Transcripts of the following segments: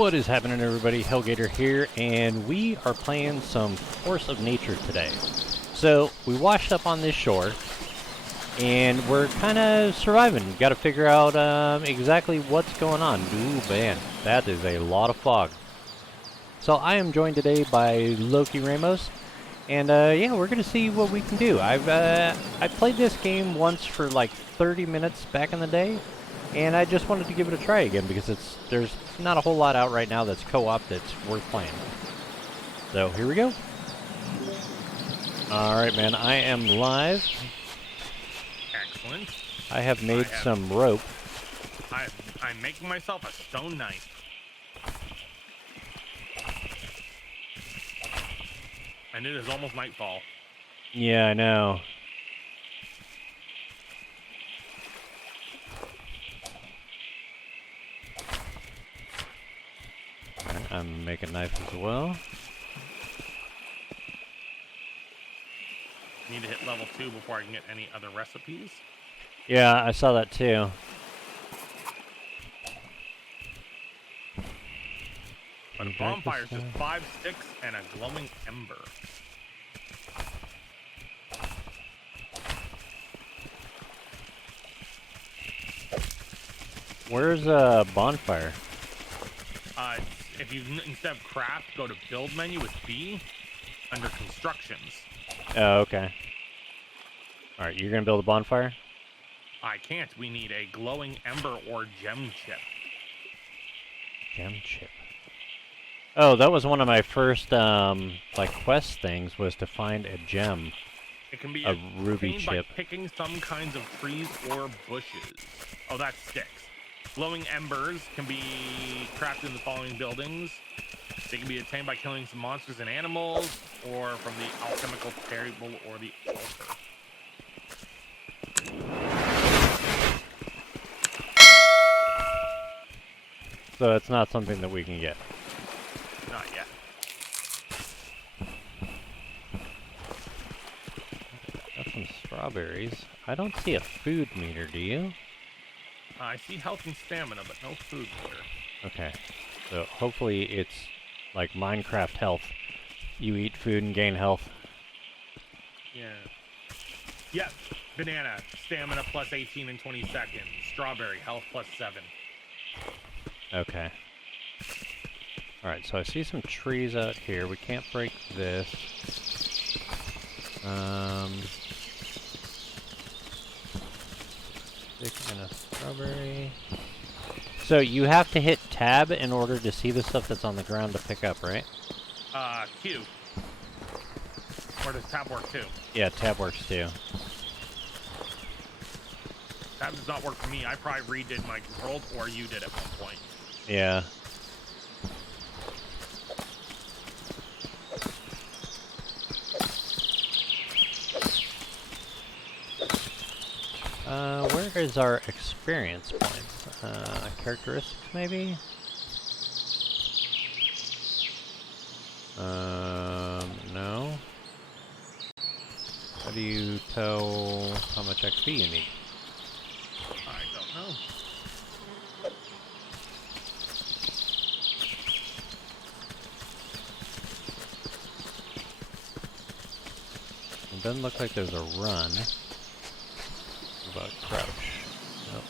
What is happening, everybody? Hellgator here, and we are playing some Force of Nature today. So, we washed up on this shore, and we're kind of surviving. Got to figure out exactly what's going on. Ooh, man, that is a lot of fog. So, I am joined today by Loki Ramos, and yeah, we're going to see what we can do. I played this game once for like 30 minutes back in the day, and I just wanted to give it a try again because there's not a whole lot out right now that's co-op that's worth playing. So here we go. Alright, man, I am live. Excellent. I have made some rope. I'm making myself a stone knife. And it is almost nightfall. Yeah, I know. I'm making a knife as well. Need to hit level 2 before I can get any other recipes. Yeah, I saw that too. But a bonfire is just 5 sticks and a glowing ember. Where's a bonfire? If you instead of craft, go to build menu with B under constructions. Oh, okay. Alright, you're gonna build a bonfire? I can't. We need a glowing ember or gem chip. Gem chip. Oh, that was one of my first, like, quest things, was to find a gem. It can be a ruby chip. by picking some kinds of trees or bushes. Oh, that's sticks. Glowing embers can be crafted in the following buildings. They can be attained by killing some monsters and animals, or from the alchemical table or the altar. So it's not something that we can get. Not yet. Got some strawberries. I don't see a food meter, do you? I see health and stamina, but no food meter. Okay. So hopefully it's like Minecraft health. You eat food and gain health. Yeah. Yes. Banana, stamina plus 18 in 20 seconds. Strawberry, health plus 7. Okay. Alright, so I see some trees out here. We can't break this. Stick and a strawberry. So you have to hit tab in order to see the stuff that's on the ground to pick up, right? Q. Or does tab work too? Yeah, tab works too. Tab does not work for me. I probably redid my controls, or you did at one point. Yeah. Where is our experience points? Characteristics, maybe? No. How do you tell how much XP you need? I don't know. It doesn't look like there's a run. What about crouch? Nope.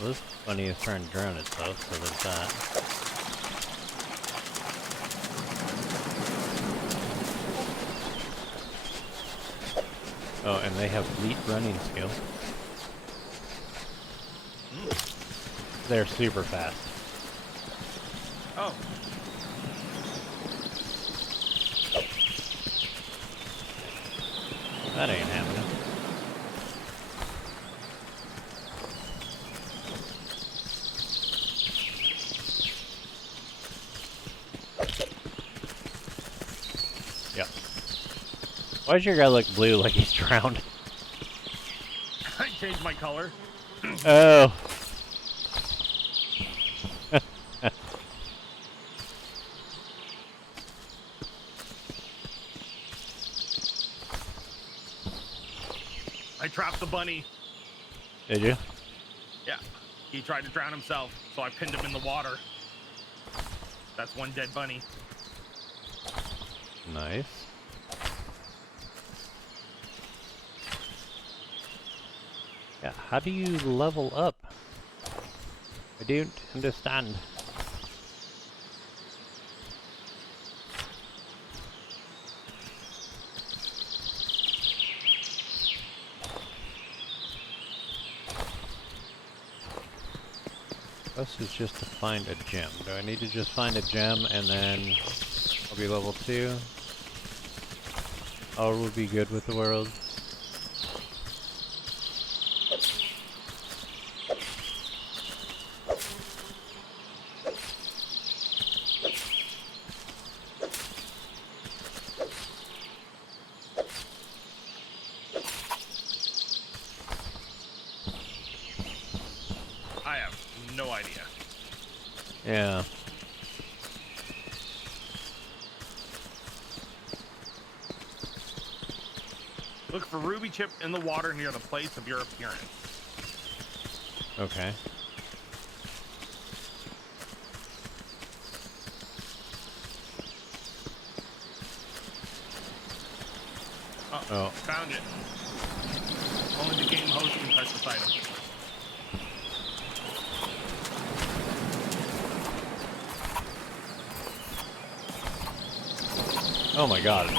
Well, this bunny is trying to drown itself, so there's that. Oh, and they have elite running skills. They're super fast. Oh. That ain't happening. Yep. Why does your guy look blue like he's drowned? I changed my color. Oh. I trapped the bunny. Did you? He tried to drown himself, so I pinned him in the water. That's one dead bunny. Nice. Yeah, how do you level up? I don't understand. This is just to find a gem. Do I need to just find a gem and then I'll be level 2? All will be good with the world. I have no idea. Yeah. Look for ruby chip in the water near the place of your appearance. Okay. Oh, found it. Only the game host can touch this item. Oh my god.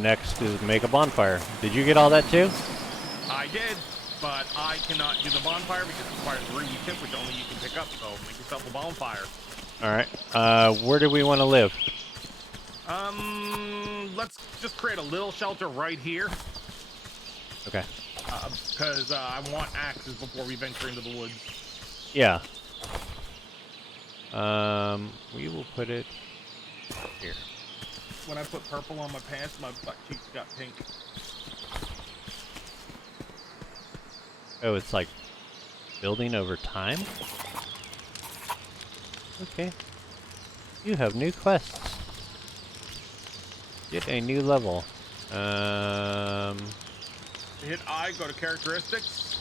Next is make a bonfire. Did you get all that too? I did, but I cannot do the bonfire because it requires a ruby chip, which only you can pick up, so make yourself a bonfire. Alright. Where do we want to live? Let's just create a little shelter right here. Okay. Because I want axes before we venture into the woods. Yeah. We will put it here. When I put purple on my pants, my butt cheeks got pink. Oh, it's like building over time? Okay. You have new quests. Get a new level. Hit I, go to characteristics.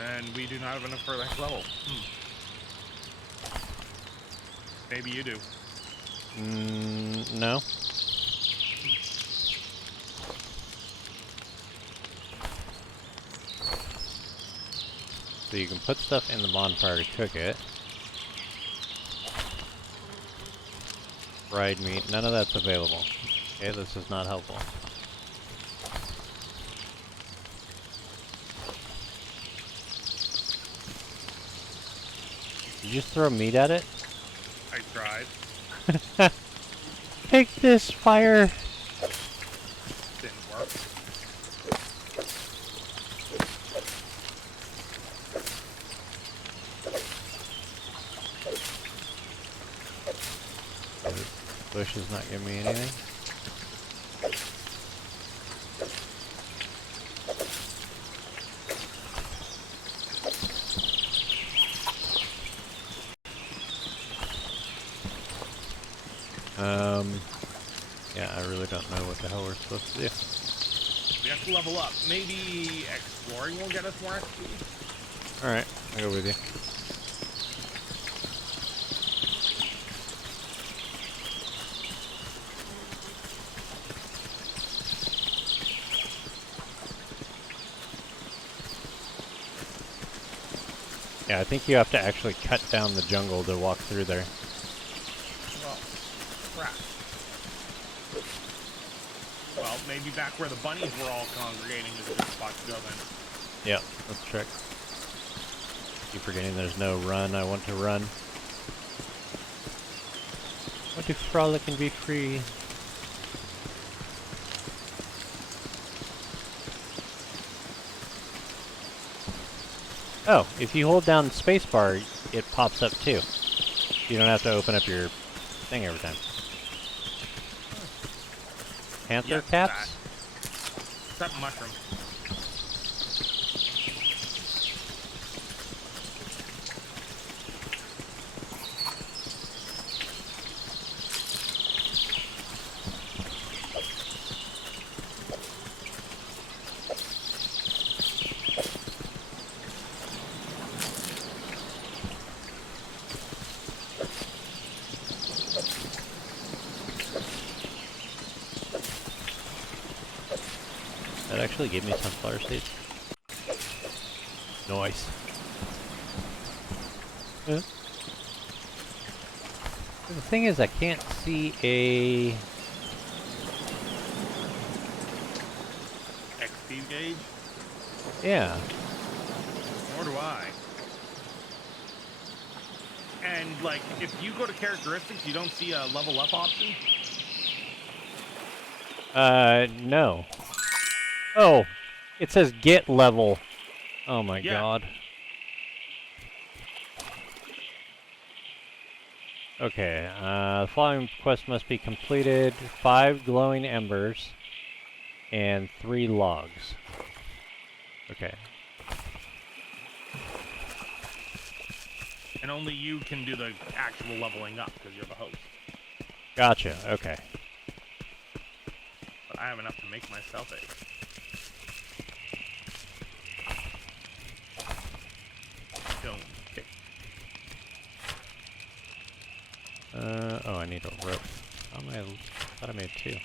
And we do not have enough for the next level. Maybe you do. No. So you can put stuff in the bonfire to cook it. Fried meat, none of that's available. Okay, this is not helpful. Did you just throw meat at it? I tried. Take this, fire! Didn't work. Bush is not giving me anything. Yeah, I really don't know what the hell we're supposed to do. We have to level up. Maybe exploring will get us more XP. Alright, I'll go with you. Yeah, I think you have to actually cut down the jungle to walk through there. Well, crap. Well, maybe back where the bunnies were all congregating is a good spot to go then. Yep, let's check. Keep forgetting there's no run. I want to run. I want to frolic and be free. Oh, if you hold down spacebar, it pops up too. You don't have to open up your thing every time. Panther caps? That mushroom. actually give me sunflower seeds? Nice. The thing is, I can't see a... XP gauge? Yeah. Nor do I. And, like, if you go to characteristics, you don't see a level up option? No. Oh, it says get level. Oh my god. Okay, the following quest must be completed. 5 glowing embers and 3 logs. Okay. And only you can do the actual leveling up because you're the host. Gotcha, okay. But I have enough to make myself a... stone pick. Oh, I need a rope. I thought I made 2.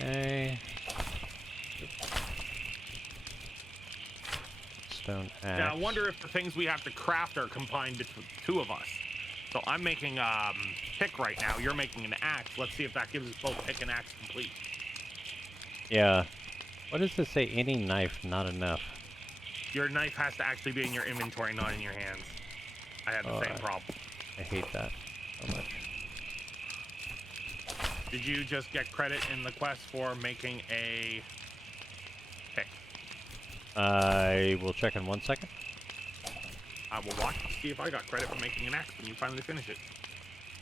Okay. Stone axe. Now, I wonder if the things we have to craft are combined between 2 of us. So I'm making a pick right now. You're making an axe. Let's see if that gives us both pick and axe complete. Yeah. What does this say? Any knife, not enough. Your knife has to actually be in your inventory, not in your hands. I had the same problem. I hate that so much. Did you just get credit in the quest for making a pick? I will check in 1 second. I will watch to see if I got credit for making an axe when you finally finish it.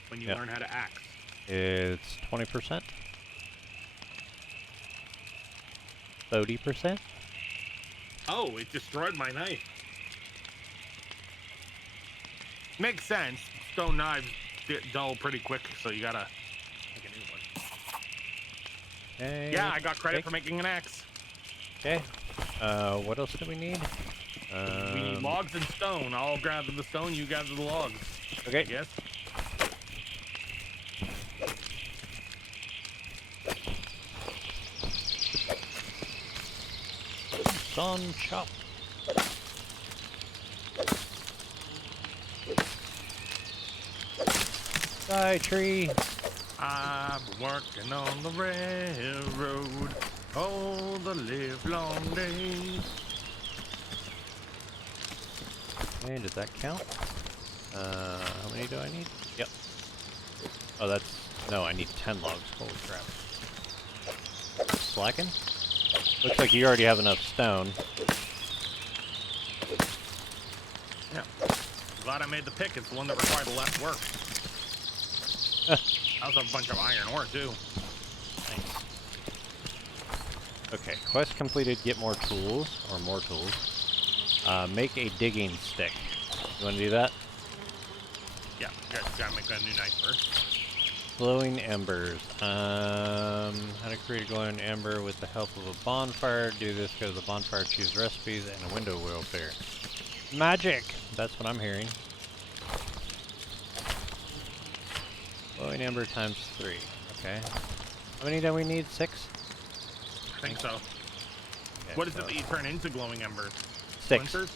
When you learn how to axe. It's 20%. 30%. Oh, it destroyed my knife. Makes sense. Stone knives get dull pretty quick, so you gotta make a new one. Okay. Yeah, I got credit for making an axe. Okay. What else do we need? We need logs and stone. I'll gather the stone, you gather the logs. Okay. Yes. Sun chop. Die tree. I'm working on the railroad all the live long days. Okay, does that count? How many do I need? Yep. Oh, that's... No, I need 10 logs. Holy crap. Slacking? Looks like you already have enough stone. Yeah. Glad I made the pick. It's the one that required the less work. That was a bunch of iron ore, too. Nice. Okay, quest completed. Get more tools, or more tools. Make a digging stick. You want to do that? Yeah, gotta make a new knife first. Glowing embers. How to create a glowing ember with the help of a bonfire. Do this, go to the bonfire, choose recipes, and a window will appear. Magic! That's what I'm hearing. Glowing ember times 3. Okay. How many do we need? 6? I think so. Okay, What is it that you turn into glowing embers? 6. Splinters?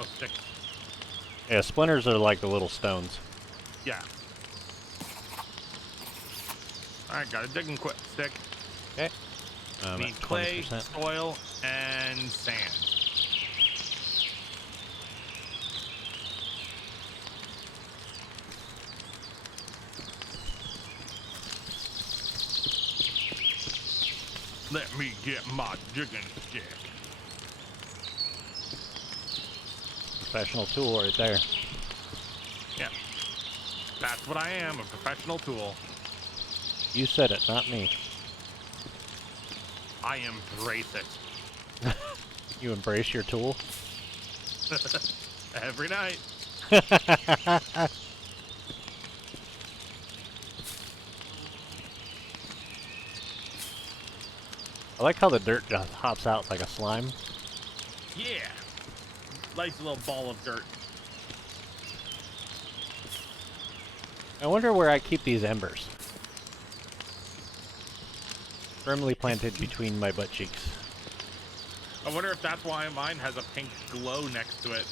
Oh, 6. Yeah, splinters are like the little stones. Yeah. Alright, got a digging stick. Okay. Need at clay, 20%. soil, and sand. Let me get my digging stick. Professional tool right there. Yeah. That's what I am, a professional tool. You said it, not me. I embrace it. You embrace your tool? Every night. I like how the dirt just hops out like a slime. Yeah. Nice little ball of dirt. I wonder where I keep these embers. Firmly planted between my butt cheeks. I wonder if that's why mine has a pink glow next to it.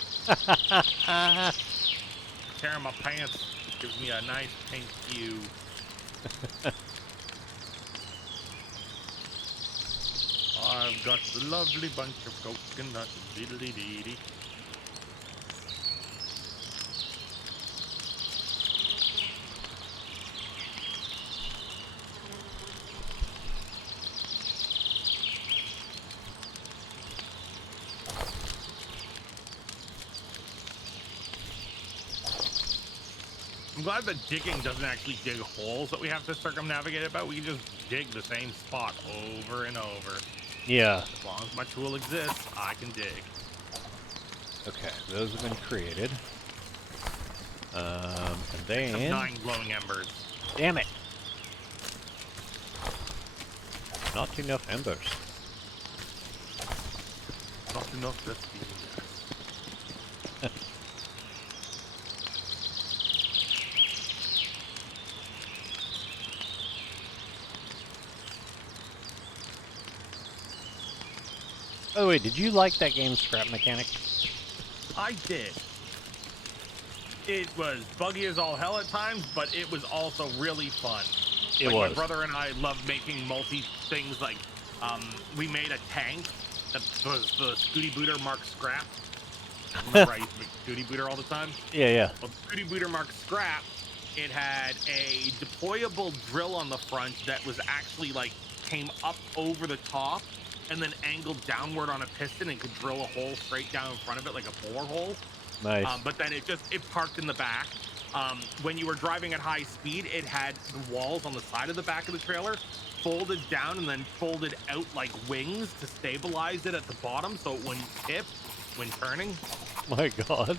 Tearing my pants gives me a nice pink hue. I've got a lovely bunch of coconuts. Diddly-dee-dee. I'm glad that digging doesn't actually dig holes that we have to circumnavigate about. We can just dig the same spot over and over. Yeah. As long as my tool exists, I can dig. Okay, those have been created. And then... 9 glowing embers. Damn it! Not enough embers. Not enough recipe. By the way, did you like that game's scrap mechanic? I did. It was buggy as all hell at times, but it was also really fun. It was. My brother and I loved making multi things like, we made a tank that was the Scooty Booter Mark Scrap. Remember I used to make Scooty Booter all the time? Yeah, yeah. Well, Scooty Booter Mark Scrap, it had a deployable drill on the front that was actually like, came up over the top and then angled downward on a piston and could drill a hole straight down in front of it like a borehole. Nice. But then it parked in the back. When you were driving at high speed, it had the walls on the side of the back of the trailer folded down and then folded out like wings to stabilize it at the bottom so it wouldn't tip when turning. My God.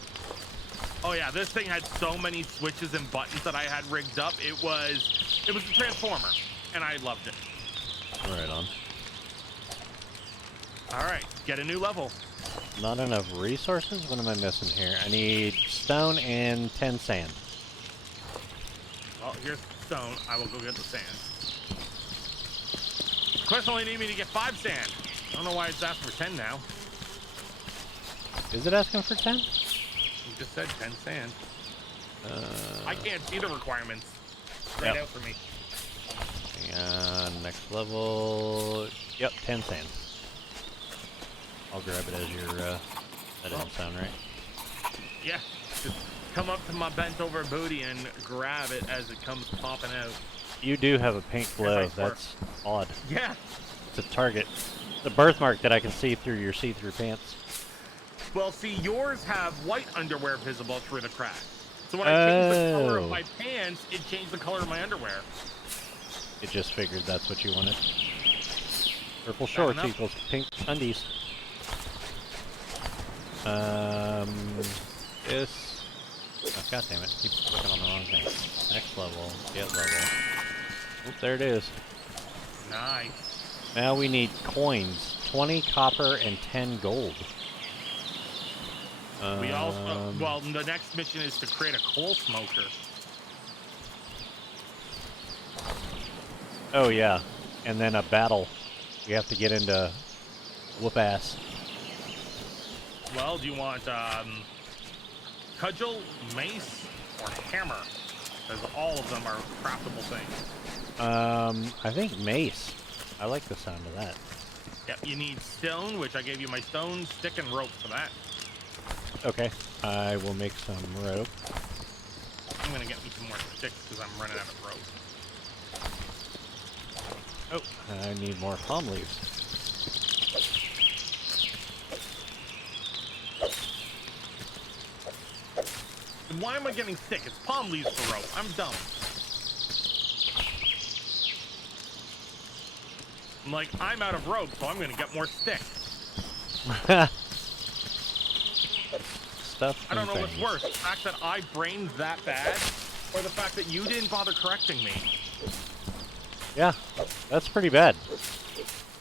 Oh yeah, this thing had so many switches and buttons that I had rigged up. It was a transformer, and I loved it. Right on. All right, get a new level. Not enough resources? What am I missing here? I need stone and 10 sand. Well, here's stone. I will go get the sand. Quest only need me to get 5 sand. I don't know why it's asking for 10 now. Is it asking for 10? You just said 10 sand. I can't see the requirements. Right out for me. Hang on, next level. Yep, 10 sand. I'll grab it as your, that didn't sound right. Yeah, just come up to my bent over booty and grab it as it comes popping out. You do have a pink glow. That's odd. Yeah. It's a target. The birthmark that I can see through your see-through pants. Well, see, yours have white underwear visible through the crack. So when I changed the color of my pants, it changed the color of my underwear. It just figured that's what you wanted. Purple shorts equals pink undies. This... Oh, God damn it. Keep clicking on the wrong thing. Next level. Get level. Oop, there it is. Nice. Now we need coins. 20 copper and 10 gold. We also... Well, the next mission is to create a coal smoker. Oh, yeah. And then a battle. We have to get into whoop ass. Well, do you want cudgel, mace, or hammer? Because all of them are craftable things. I think mace. I like the sound of that. Yep, you need stone, which I gave you my stone, stick, and rope for that. Okay, I will make some rope. I'm gonna get me some more sticks because I'm running out of rope. Oh, I need more palm leaves. And why am I getting stick? It's palm leaves for rope. I'm dumb. I'm like, I'm out of rope, so I'm gonna get more sticks. Stuff. I don't know what's worse, the fact that I brained that bad, or the fact that you didn't bother correcting me. Yeah, that's pretty bad.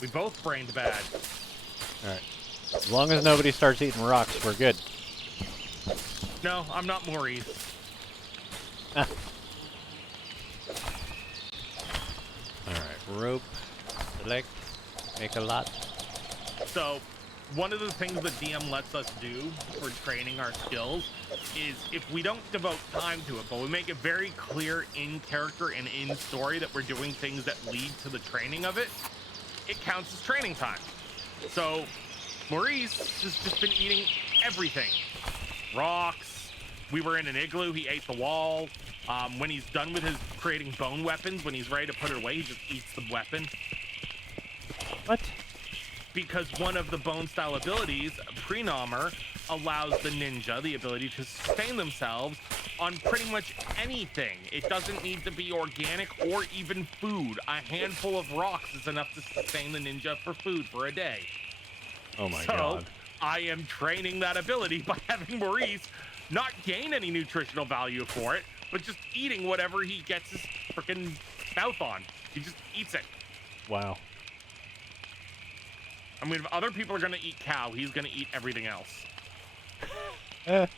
We both brained bad. Alright. As long as nobody starts eating rocks, we're good. No, I'm not Maurice. Rope. Select. Make a lot. So, one of the things the DM lets us do for training our skills is if we don't devote time to it, but we make it very clear in character and in story that we're doing things that lead to the training of it, it counts as training time. So, Maurice has just been eating everything. Rocks. We were in an igloo. He ate the wall. When he's done with his creating bone weapons, when he's ready to put it away, he just eats the weapon. What? Because one of the bone style abilities, Prenomer, allows the ninja the ability to sustain themselves on pretty much anything. It doesn't need to be organic or even food. A handful of rocks is enough to sustain the ninja for food for a day. Oh my So, god. I am training that ability by having Maurice not gain any nutritional value for it, but just eating whatever he gets his freaking mouth on. He just eats it. Wow. I mean, if other people are going to eat cow, he's going to eat everything else. Alright.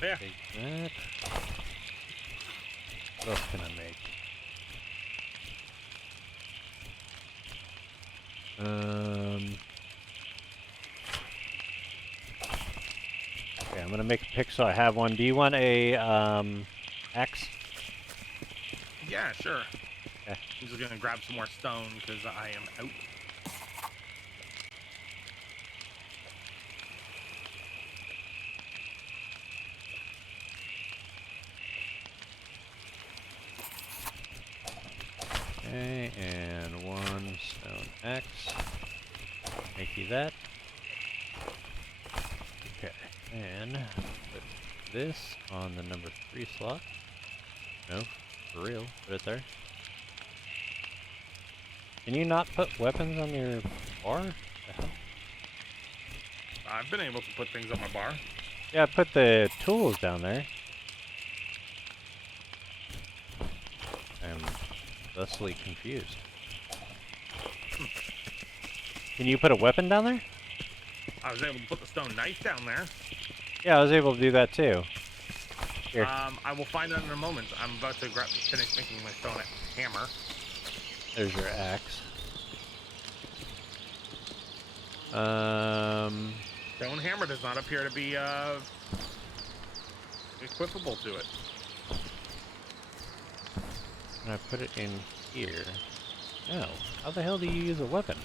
Yeah. Take that. What else can I make? Okay, I'm gonna make a pick so I have one. Do you want a axe? Yeah, sure. Okay. I'm just going to grab some more stone because I am out. Okay, and one stone axe. Make you that. Okay, and put this on the number 3 slot. No, for real, put it there. Can you not put weapons on your bar? The hell? I've been able to put things on my bar. Yeah, put the tools down there. I'm thusly confused. Can you put a weapon down there? I was able to put the stone knife down there. Yeah, I was able to do that too. Here. I will find out in a moment. I'm about to finish making my stone hammer. There's your axe. Stone hammer does not appear to be equipable to it. And I put it in here. No. How the hell do you use a weapon?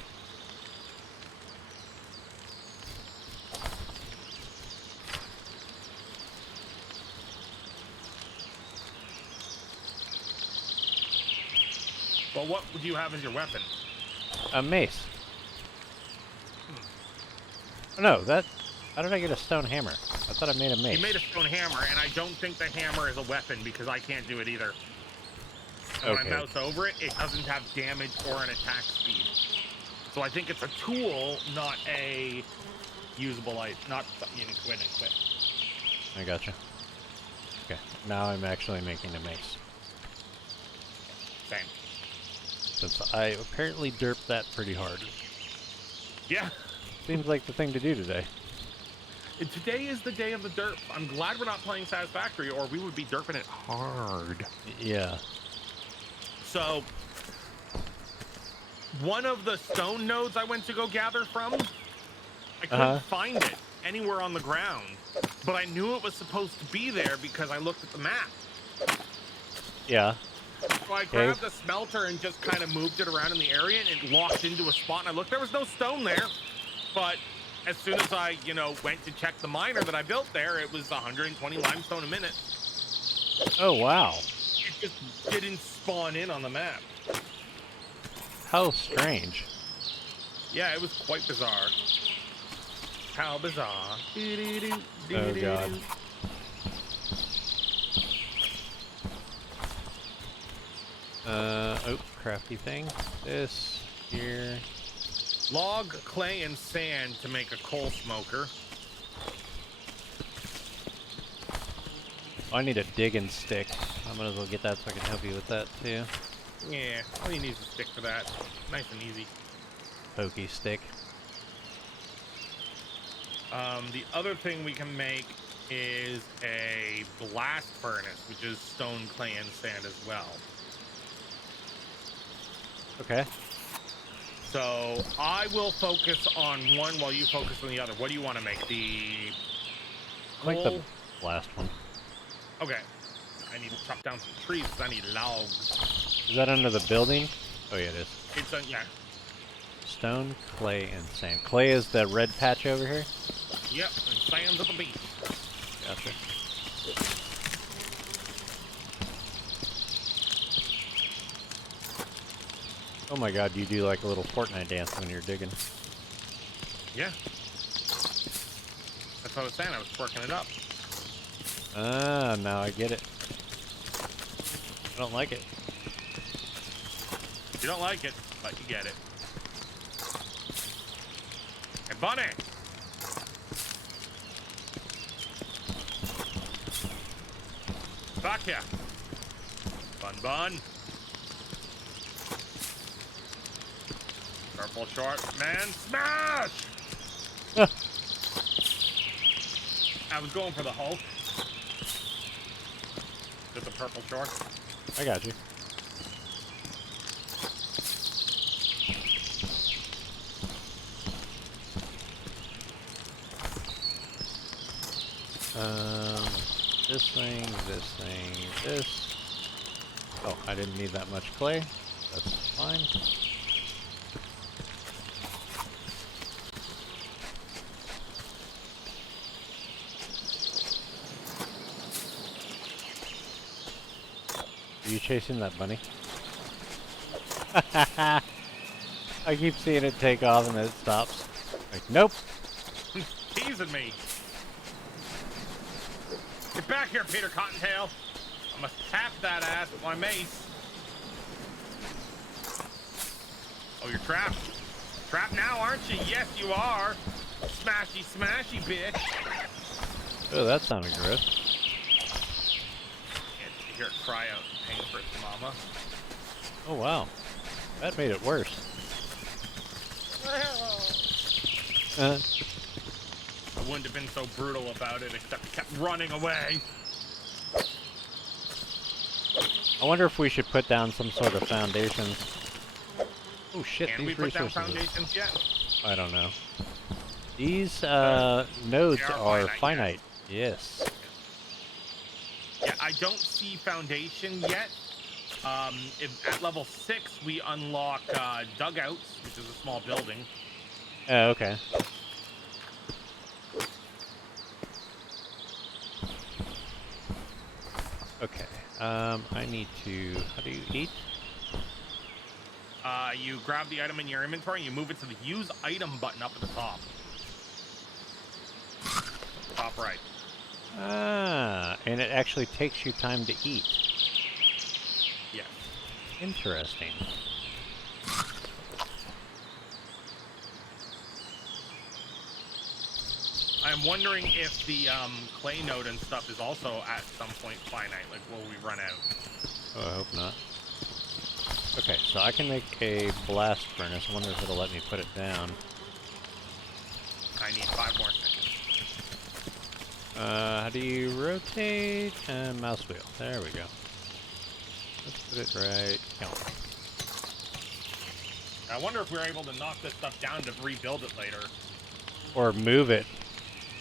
Well, what would you have as your weapon? A mace. Oh, no, that... How did I get a stone hammer? I thought I made a mace. You made a stone hammer, and I don't think the hammer is a weapon because I can't do it either. And when I mouse over it, it doesn't have damage or an attack speed. So I think it's a tool, not a usable item, not something you can quit and quit. I gotcha. Okay, now I'm actually making a mace. Same. Since I apparently derped that pretty hard. Yeah. Seems like the thing to do today. And today is the day of the derp. I'm glad we're not playing Satisfactory, or we would be derping it hard. Yeah. So, one of the stone nodes I went to go gather from, I couldn't find it anywhere on the ground. But I knew it was supposed to be there because I looked at the map. Yeah. So I grabbed the smelter and just kind of moved it around in the area, and it locked into a spot, and I looked, there was no stone there. But as soon as I, went to check the miner that I built there, it was 120 limestone a minute. Oh, wow. It just didn't spawn in on the map. How strange. Yeah, it was quite bizarre. How bizarre. Oh, God. Crafty thing. This here. Log, clay, and sand to make a coal smoker. Oh, I need a digging stick. I might as well get that so I can help you with that too. Yeah, all you need is a stick for that. Nice and easy. Pokey stick. The other thing we can make is a blast furnace, which is stone, clay, and sand as well. Okay. So I will focus on one while you focus on the other. What do you want to make? The I like the coal? last one. Okay. I need to chop down some trees because I need logs. Is that under the building? Oh yeah, it is. It's a, yeah. Stone, clay, and sand. Clay is the red patch over here? Yep, and sand's at the beach. Gotcha. Oh my god, you do like a little Fortnite dance when you're digging. Yeah. That's what I was saying. I was twerking it up. Ah, now I get it. I don't like it. You don't like it, but you get it. Hey, Bunny! Back here. Bun. Purple short man smash! I was going for the Hulk. With the purple short. I got you. This thing, this. Oh, I didn't need that much clay. That's fine. Are you chasing that bunny? I keep seeing it take off and then it stops. Like, nope. Teasing me. Get back here, Peter Cottontail. I must tap that ass with my mace. Oh, you're trapped. Trapped now, aren't you? Yes, you are. Smashy, smashy, bitch. Oh, that sounded gross. Can't you hear it cry out in pain for its mama? Oh, wow. That made it worse. I wouldn't have been so brutal about it, except it kept running away. I wonder if we should put down some sort of foundations. Oh shit, Can we these put down resources. foundations yet? I don't know. These nodes they are are finite. Yes. Yeah, I don't see foundation yet. At level 6, we unlock dugouts, which is a small building. Oh, okay. Okay. I need to. How do you eat? You grab the item in your inventory and you move it to the use item button up at the top. Top right. Ah, and it actually takes you time to eat. Yes. Interesting. I'm wondering if the clay node and stuff is also at some point finite. Like, will we run out? Oh, I hope not. Okay, so I can make a blast furnace. I wonder if it'll let me put it down. I need 5 more seconds. How do you rotate? Mouse wheel. There we go. Let's put it right. Count. I wonder if we're able to knock this stuff down to rebuild it later. Or move it.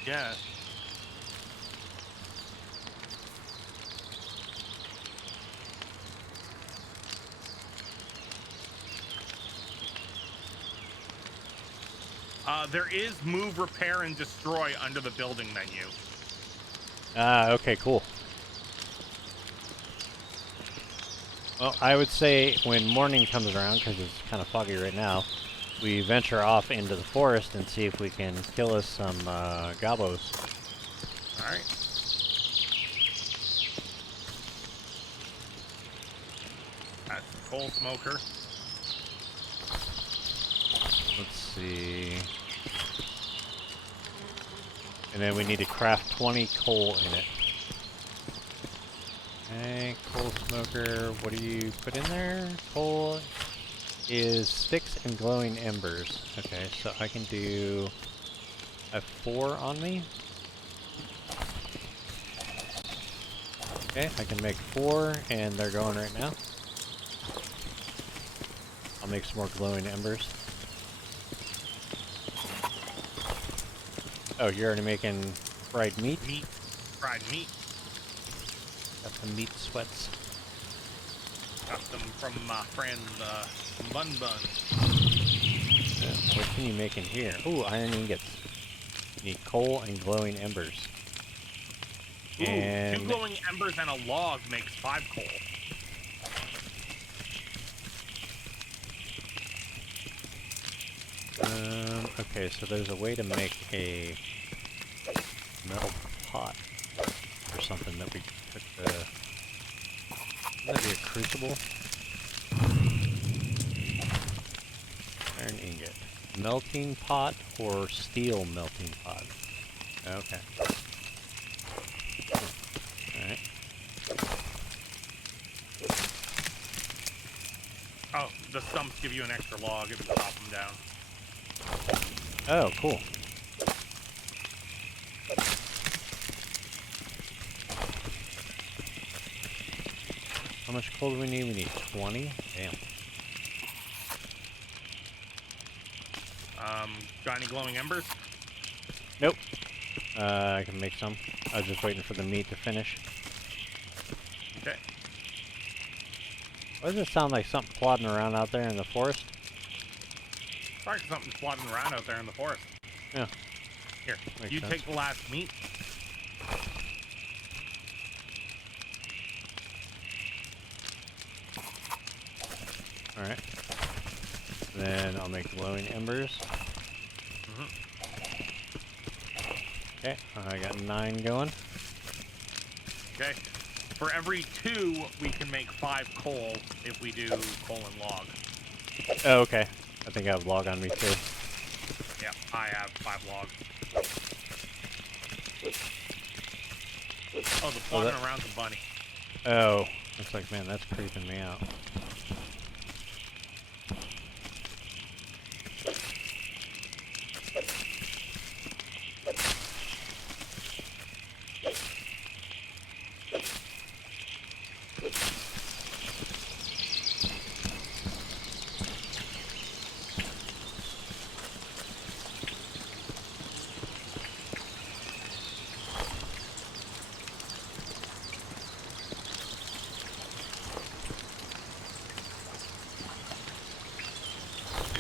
Yeah. There is move, repair, and destroy under the building menu. Ah, okay, cool. Well, I would say when morning comes around, because it's kind of foggy right now, we venture off into the forest and see if we can kill us some gobos. Alright. That's the coal smoker. Let's see. And then we need to craft 20 coal in it. Okay, coal smoker, what do you put in there? Coal is sticks and glowing embers. Okay, so I can do... I have 4 on me. Okay, I can make 4, and they're going right now. I'll make some more glowing embers. Oh, you're already making fried meat? Meat. Fried meat. Got the meat sweats. Got them from my friend, Bun Bun. What can you make in here? Ooh, iron ingots. You need coal and glowing embers. Ooh, And 2 glowing embers and a log makes 5 coal. Okay, so there's a way to make a metal pot or something that we took the... Would that be a crucible? Iron ingot. Melting pot or steel melting pot? Okay. Alright. Oh, the stumps give you an extra log if you chop them down. Oh, cool. How much coal do we need? We need 20? Damn. Got any glowing embers? Nope. I can make some. I was just waiting for the meat to finish. Okay. Why does it sound like something plodding around out there in the forest? Probably something plodding around out there in the forest. Yeah. Here, Makes you sense. take the last meat. Alright. Then I'll make glowing embers. Okay, I got 9 going. Okay. For every 2, we can make 5 coal if we do coal and log. Oh, okay. I think I have log on me too. Yeah, I have 5 log. Oh, the plodding around's a bunny. Oh, looks like, man, that's creeping me out.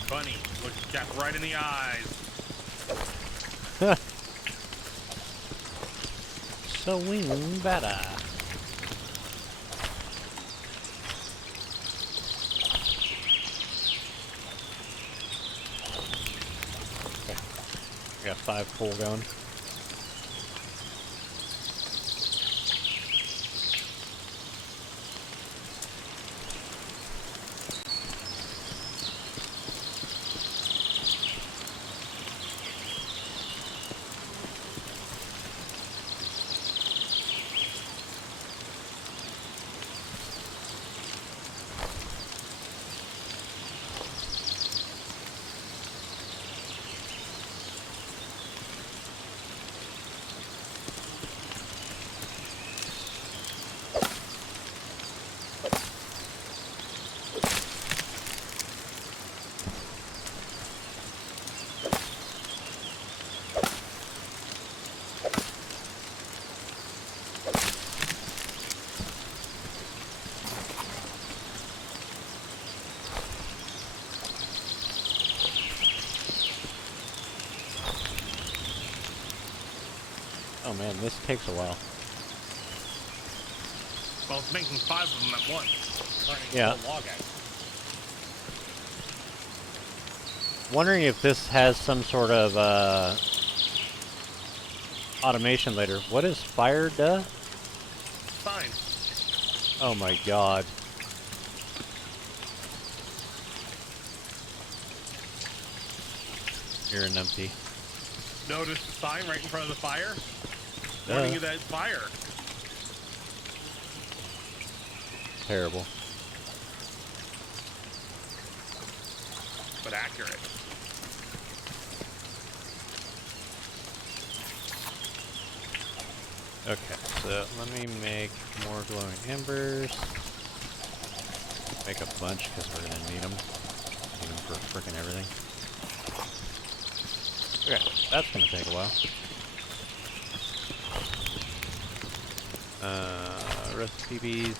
Bunny, look death right in the eyes. Swing better. Okay. I got 5 coal going. Oh man, this takes a while. Well, it's making 5 of them at once. Starting Yeah. to log at. Wondering if this has some sort of automation later. What is fire do? Fine. Oh my god. You're an empty. Notice the sign right in front of the fire? Warning you that it's fire. Terrible. But accurate. Okay, so let me make more glowing embers. Make a bunch because we're gonna need them. Need them for freaking everything. Okay, that's gonna take a while. Recipes.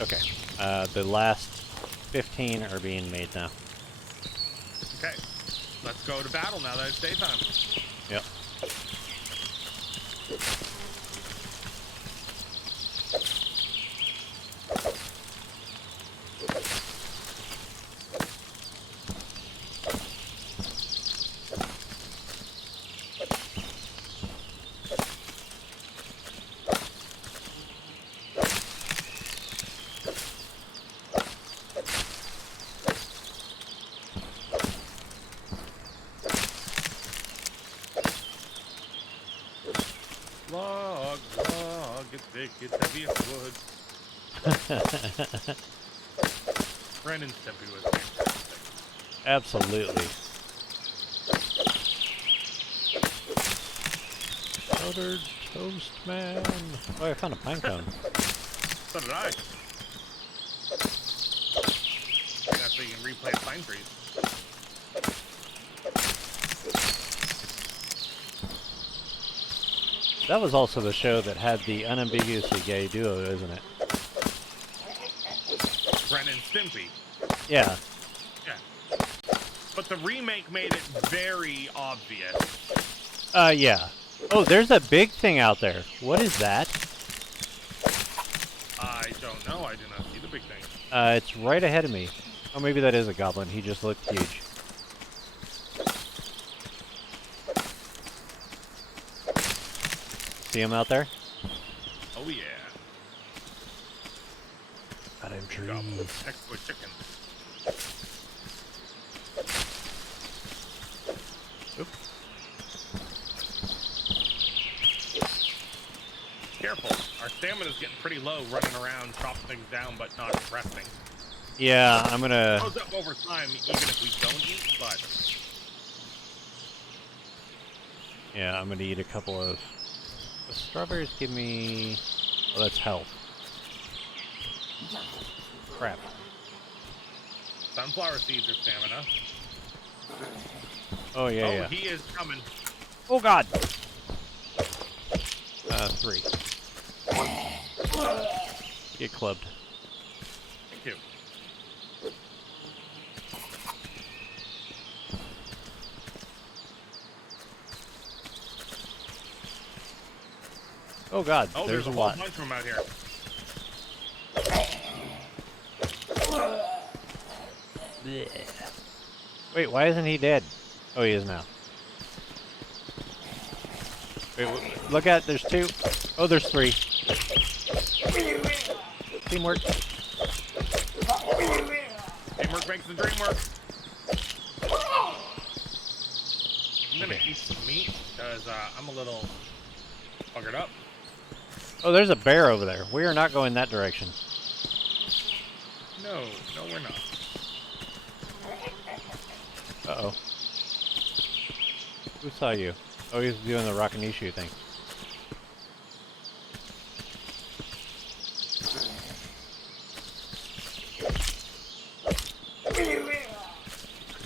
Okay, the last 15 are being made now. Okay, let's go to battle now that it's daytime. Yep. Log, it's thick, it's heavy as wood. Ren and Stimpy was fantastic. Absolutely. Buttered toast, man. Oh, I found a pine cone. So did I. That's so you can replay pine trees. That was also the show that had the unambiguously gay duo, isn't it? Ren and Stimpy. Yeah. Yeah. But the remake made it very obvious. Yeah. Oh, there's a big thing out there. What is that? I don't know. I do not see the big thing. It's right ahead of me. Oh, maybe that is a goblin. He just looked huge. See him out there? Oh yeah. Got him trees. Goblin next to a chicken. Oop. Careful. Our stamina's getting pretty low running around, chopping things down, but not resting. Yeah, I'm gonna... It goes up over time, even if we don't eat, but... Yeah, I'm gonna eat a couple of... The strawberries give me... Oh, that's health. Crap. Sunflower seeds are stamina. Oh, yeah, Oh, yeah. he is coming. Oh, God! 3. Get clubbed. Thank you. Oh, God, Oh, there's a whole lot. bunch of them out here. Blech. Wait, why isn't he dead? Oh, he is now. Wait, look at, there's 2. Oh, there's 3. Teamwork. Teamwork makes the dream work. I'm gonna eat some meat, because I'm a little buggered up. Oh, there's a bear over there. We are not going that direction. No, we're not. Uh-oh. Who saw you? Oh, he's doing the Rockanishu thing.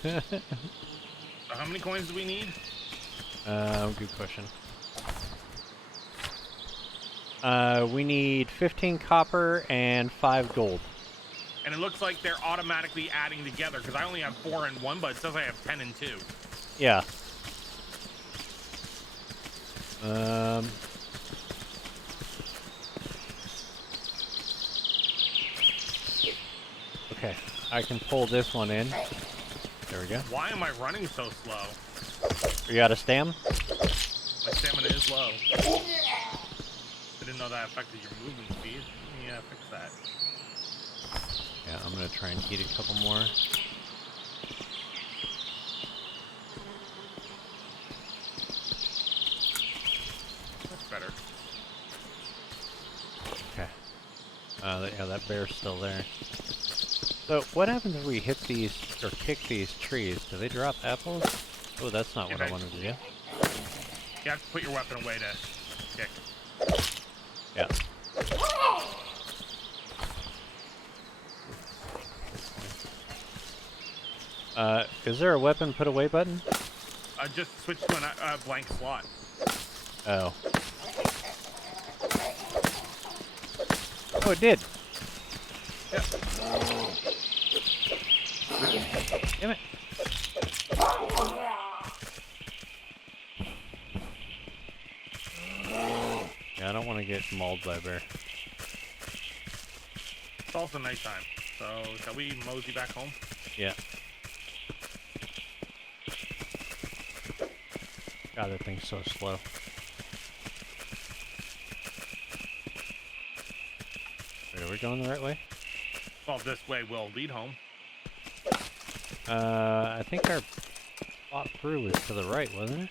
So how many coins do we need? Good question. We need 15 copper and 5 gold. And it looks like they're automatically adding together, because I only have 4 and 1, but it says I have 10 and 2. Yeah. Okay, I can pull this one in. There we go. Why am I running so slow? You got a stam? My stamina is low. I didn't know that affected your movement speed. Yeah, fix that. Yeah, I'm gonna try and eat a couple more. That's better. Okay. Yeah, that bear's still there. So, what happens if we hit these, or kick these trees? Do they drop apples? Oh, that's not what I wanted to do. You have to put your weapon away to kick. Yeah. Is there a weapon put away button? Just switch to a blank slot. Oh. Oh, it did. Yeah. Damn it. Yeah, I don't want to get mauled by a bear. It's also nighttime, so shall we mosey back home? Yeah. God, that thing's so slow. Wait, are we going the right way? Well, this way will lead home. I think our spot through was to the right, wasn't it?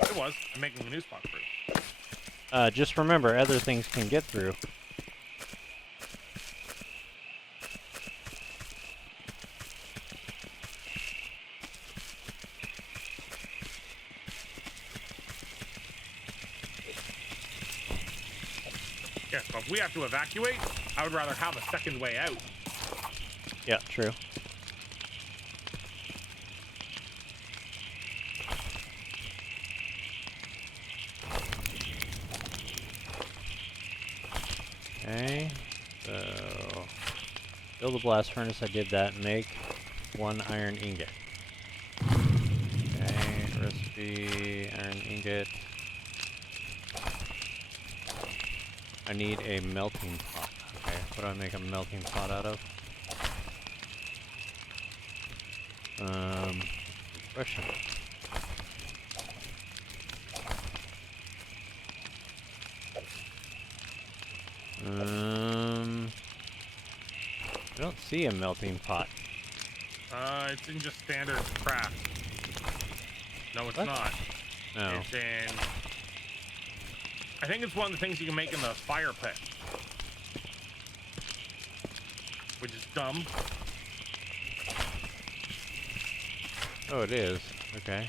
It was. I'm making a new spot through. Just remember, other things can get through. Yes, but if we have to evacuate, I would rather have a second way out. Yeah, true. Okay, so build a blast furnace. I did that. Make 1 iron ingot. Okay, recipe iron ingot. I need a melting pot. Okay, what do I make a melting pot out of? Good question. I don't see a melting pot. It's in just standard craft. No, it's What? not. No. It's in... I think it's one of the things you can make in the fire pit. Which is dumb. Oh, it is. Okay.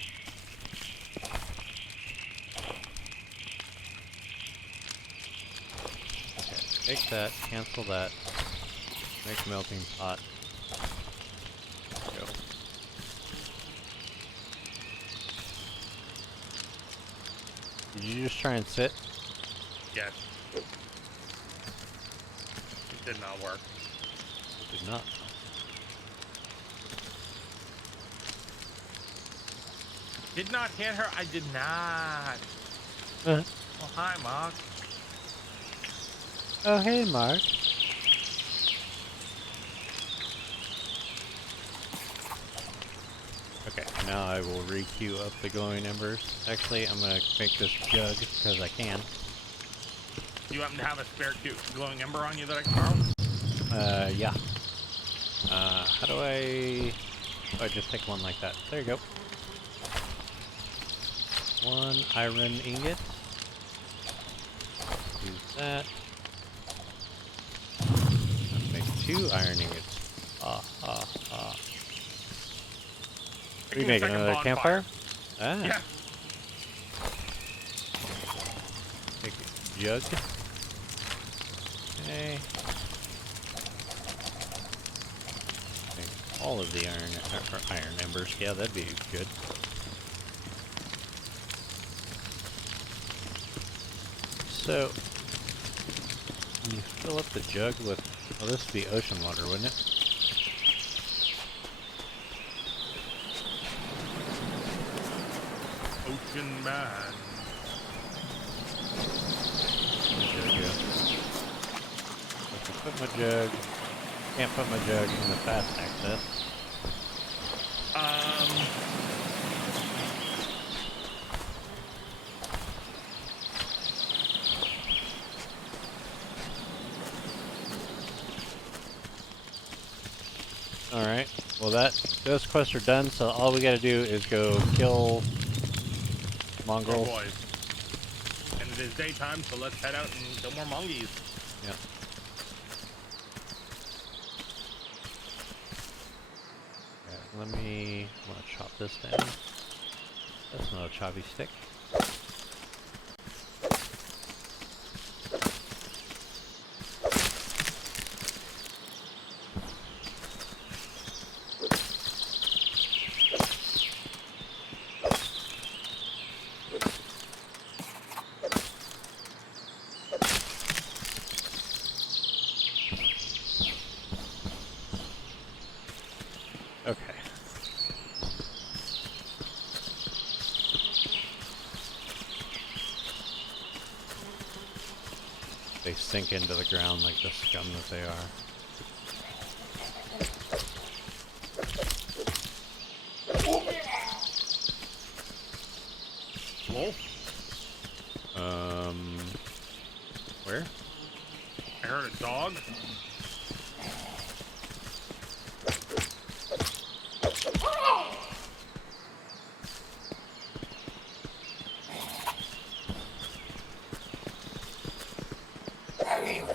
Okay, take that, cancel that, make melting pot. Go. Did you just try and sit? Yes. It did not work. Did not. Did not hit her? I did not. Uh, Oh, hi, Mark. oh, hey, Mark. Okay, now I will re-queue up the glowing embers. Actually, I'm gonna make this jug because I can. Do you happen to have a spare glowing ember on you that I can borrow? Yeah. How do I... Oh, I just take one like that. There you go. 1 iron ingot. Use that. Let's make 2 iron ingots. What are you making, another campfire? Ah. Yeah. Take a jug. Okay. Take all of the iron embers. Yeah, that'd be good. So, when you fill up the jug with, well, this would be ocean water, wouldn't it? Ocean man. If I put my jug, can't put my jug in the fast access. Alright, well those quests are done, so all we gotta do is go kill Oh mongrels. boys. And it is daytime, so let's head out and kill more mongies. Yeah. Okay, I'm gonna chop this down. That's not a choppy stick. They sink into the ground like the scum that they are. Wolf? Where? I heard a dog.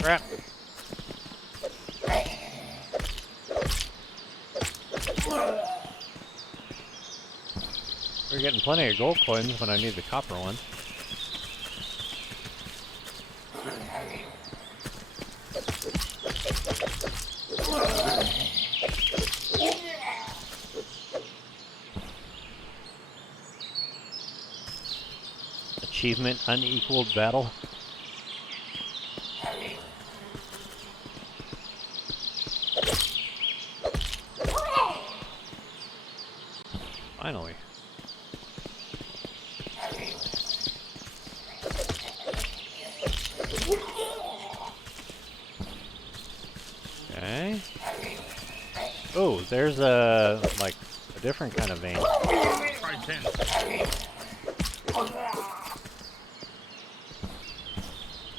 Crap. We're getting plenty of gold coins when I need the copper one. Achievement unequaled battle. Finally. Okay. Oh, there's a like a different kind of vein. Try 10.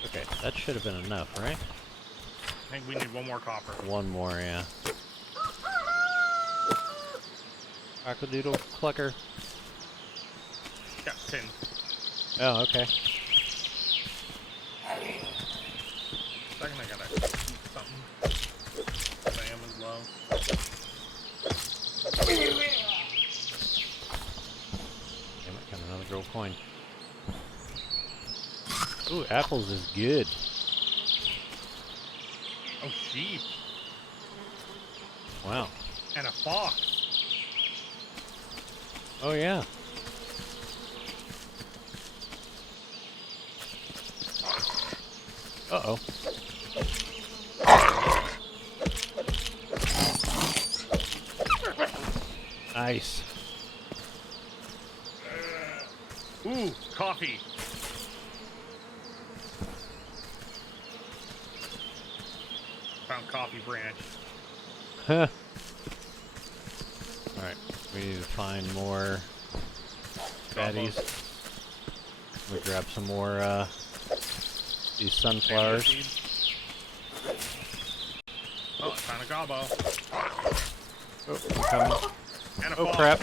Okay, that should have been enough, right? I think we need one more copper. One more, yeah. Crocodile clucker. Yeah, 10. Oh, okay. Second, I gotta eat something. Sam is low. Damn it, got another gold coin. Ooh, apples is good. Oh, sheep. Wow. And a fox. Oh, yeah. Uh-oh. Nice. Ooh, coffee. Found coffee branch. Huh. Alright, we need to find more fatties. We grab some more, these sunflowers. Oh, I found a gobbo. Oh, I'm coming. And a Oh, fox. crap.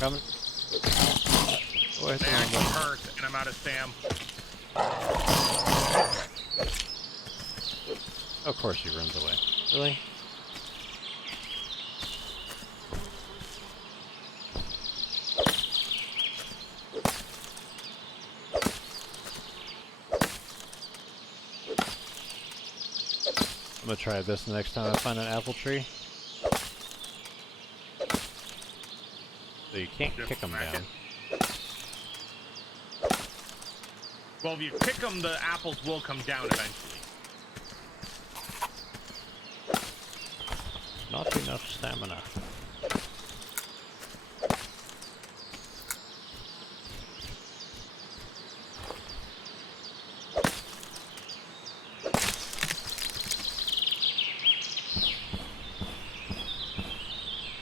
Coming. Oh, I Man, think I'm hurt, and I'm out of stam. of course he runs away. Really? I'm gonna try this next time I find an apple tree. So you can't Just kick them smack down. Well, if you kick them, the apples will come down eventually. Not enough stamina.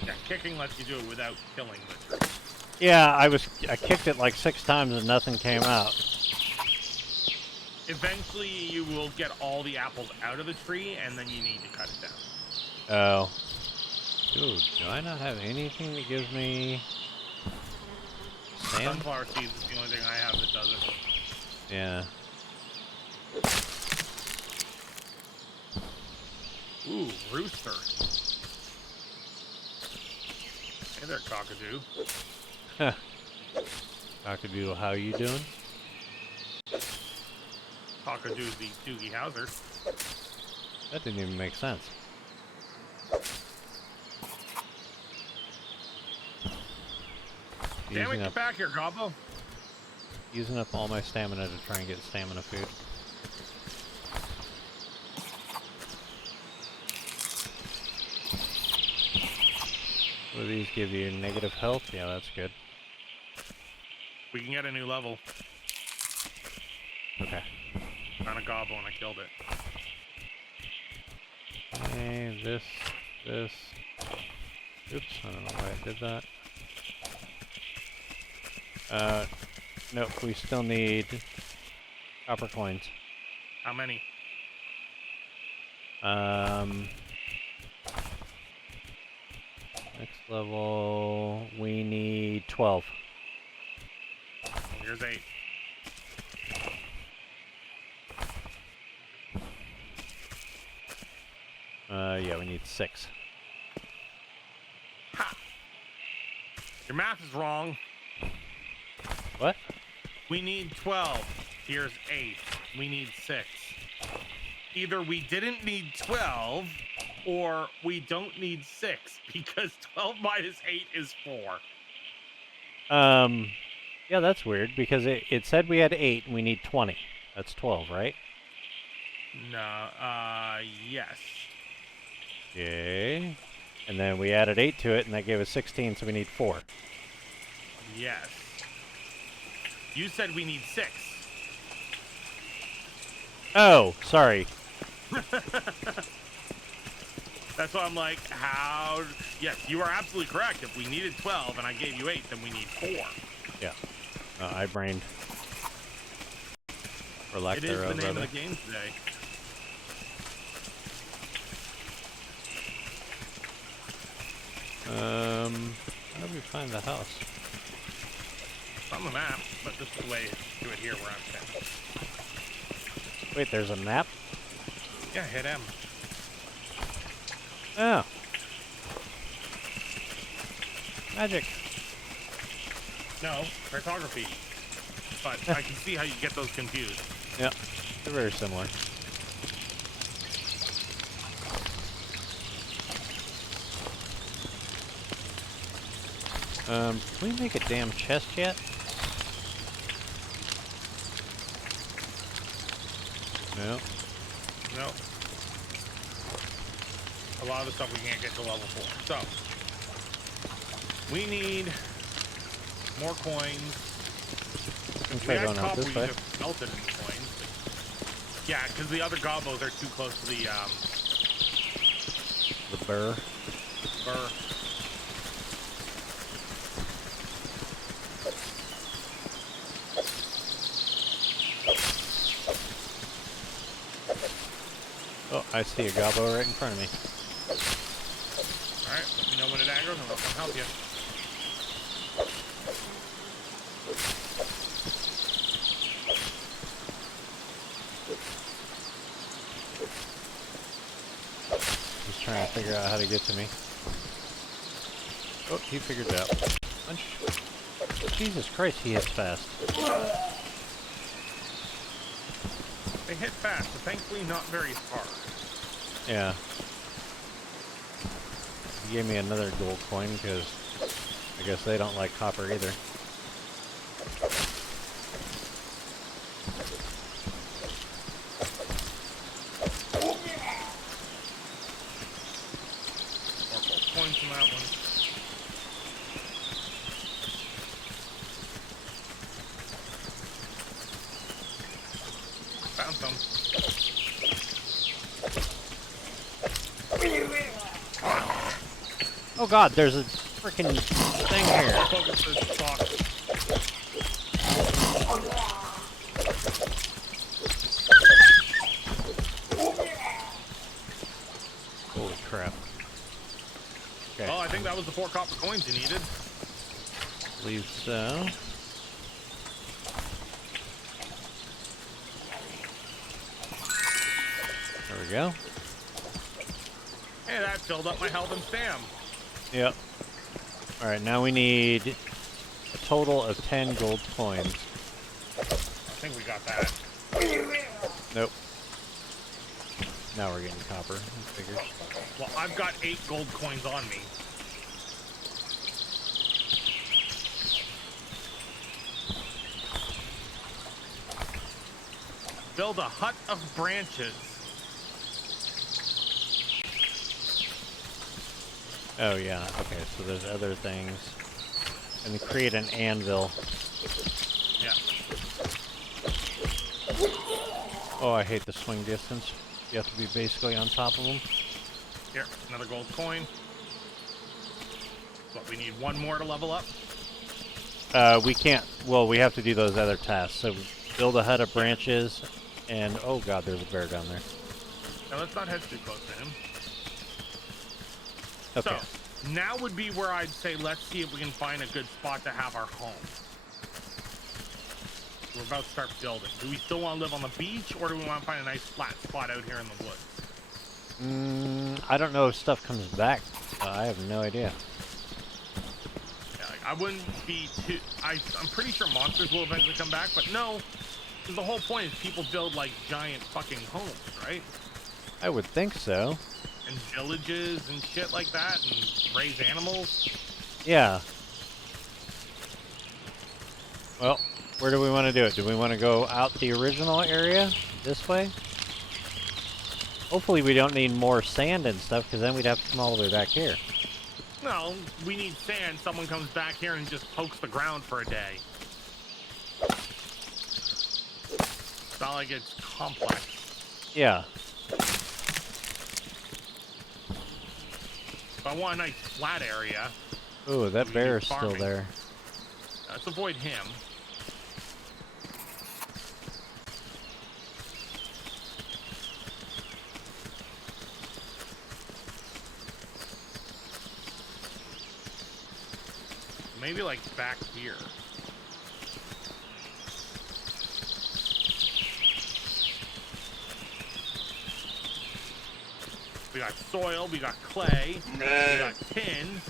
Yeah, kicking lets you do it without killing the tree. Yeah, I kicked it like 6 times and nothing came out. Eventually, you will get all the apples out of the tree, and then you need to cut it down. Oh. Dude, do I not have anything that gives me sand? Sunflower seeds is the only thing I have that does it. Yeah. Ooh, rooster. Hey there, cockatoo. Cockadoodle, how you doing? Cockatoo's the Doogie Howser. That didn't even make sense. Damn it, get back here, Gobbo. Using up all my stamina to try and get stamina food. What do these give you? Negative health? Yeah, that's good. We can get a new level. Okay. Found a that gobbo and I killed it. Okay, this. Oops, I don't know why I did that. Nope, we still need copper coins. How many? Next level, we need 12. Here's 8. Yeah, we need 6. Ha! Your math is wrong. What? We need 12. Here's 8. We need 6. Either we didn't need 12 or we don't need 6 because 12 minus 8 is 4. Yeah, that's weird because it said we had 8 and we need 20. That's 12, right? No, yes. Okay. And then we added 8 to it and that gave us 16, so we need 4. Yes. You said we need 6. Oh, sorry. That's why I'm like, how? Yes, you are absolutely correct. If we needed 12 and I gave you 8, then we need 4. Yeah. I brained. For lack It is thereof, the name rather. of the game today. How do we find the house? It's on the map, but this is the way to it here where I'm standing. Wait, there's a map? Yeah, hit M. Oh. Magic. No, cartography. But I can see how you get those confused. Yeah, they're very similar. Can we make a damn chest yet? No. No. A lot of the stuff we can't get to level 4. So, we need more coins. I'm We try had going out copper, this we way. just melted into coins. Yeah, because the other gobbos are too close to the The burr. burr. Oh, I see a gobbo right in front of me. Alright, let me know when it aggroes and I'll come help you. He's trying to figure out how to get to me. Oh, he figured it out. Punch. Jesus Christ, he hits fast. They hit fast, but thankfully not very hard. Yeah. He gave me another gold coin because I guess they don't like copper either. More gold coins from that one. Found some. Oh god, there's a freaking thing here. Focus this box. Holy crap. Okay, Well, I think that was the 4 copper coins you needed. I believe so. There we go. Hey, that filled up my health and stam. Yep. Alright, now we need a total of 10 gold coins. I think we got that. Nope. Now we're getting copper. Figures. Well, I've got 8 gold coins on me. Build a hut of branches. Oh yeah, okay, so there's other things. And create an anvil. Yeah. Oh, I hate the swing distance. You have to be basically on top of them. Here, another gold coin. What, we need one more to level up? We can't. Well, we have to do those other tasks. So build a hut of branches, and oh god, there's a bear down there. Now let's not head too close to him. Okay. So, now would be where I'd say let's see if we can find a good spot to have our home. We're about to start building. Do we still want to live on the beach, or do we want to find a nice flat spot out here in the woods? I don't know if stuff comes back. I have no idea. Yeah, like, I wouldn't be too... I'm pretty sure monsters will eventually come back, but no. Because the whole point is people build, like, giant fucking homes, right? I would think so. And villages and shit like that, and raise animals. Yeah. Well, where do we want to do it? Do we want to go out the original area? This way? Hopefully we don't need more sand and stuff, because then we'd have to come all the way back here. No, we need sand. Someone comes back here and just pokes the ground for a day. It's not like it's complex. Yeah. If I want a nice flat area... Ooh, that we bear need is still farming. there. Let's avoid him. Maybe like back here. We got soil, we got clay, we got tin.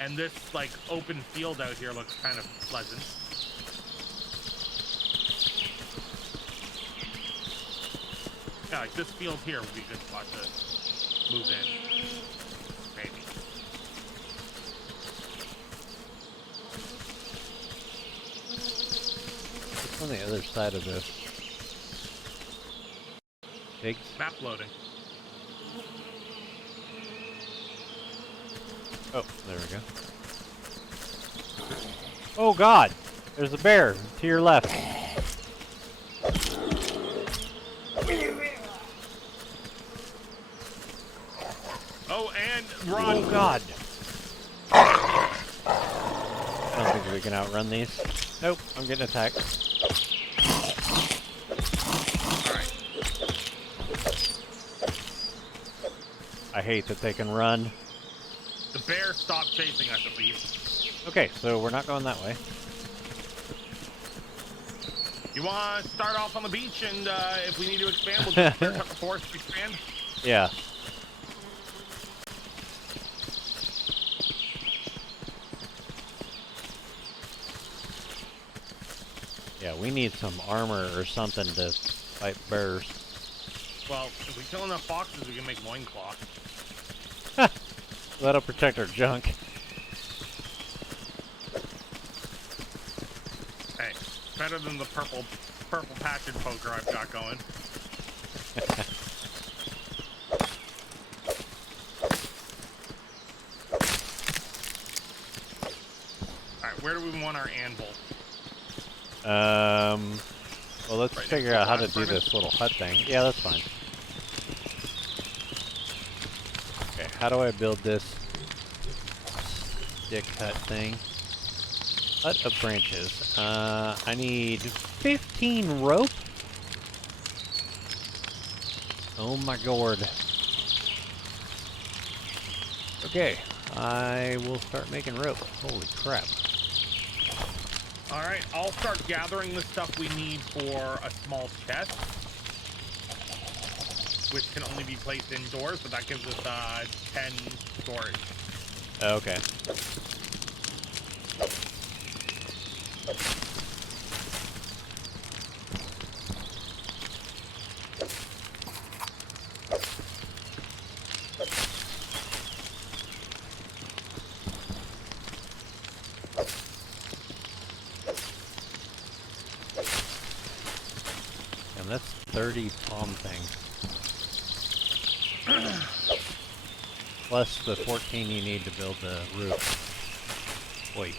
And this like open field out here looks kind of pleasant. Yeah, like this field here would be a good spot to move in. Maybe. What's on the other side of this? Pigs? Map loading. Oh, there we go. Oh god! There's a bear to your left. Oh, and run! Oh god! I don't think we can outrun these. Nope, I'm getting attacked. Alright. I hate that they can run. The bear stopped chasing us at least. Okay, so we're not going that way. You want to start off on the beach, and if we need to expand, we'll just clear cut the forest to expand? Yeah. Yeah, we need some armor or something to fight bears. Well, if we kill enough foxes, we can make loincloth. That'll protect our junk. Hey, better than the purple patched poker I've got going. Alright, where do we want our anvil? Well, let's Right figure next to out how the to blast do furnace? this little hut thing. Yeah, that's fine. Okay, how do I build this stick hut thing? Hut of branches. I need 15 rope. Oh my god. Okay, I will start making rope. Holy crap. Alright, I'll start gathering the stuff we need for a small chest, which can only be placed indoors, but that gives us 10 storage. Okay. And that's 30 palm things. Plus the 14 you need to build the roof. Wait.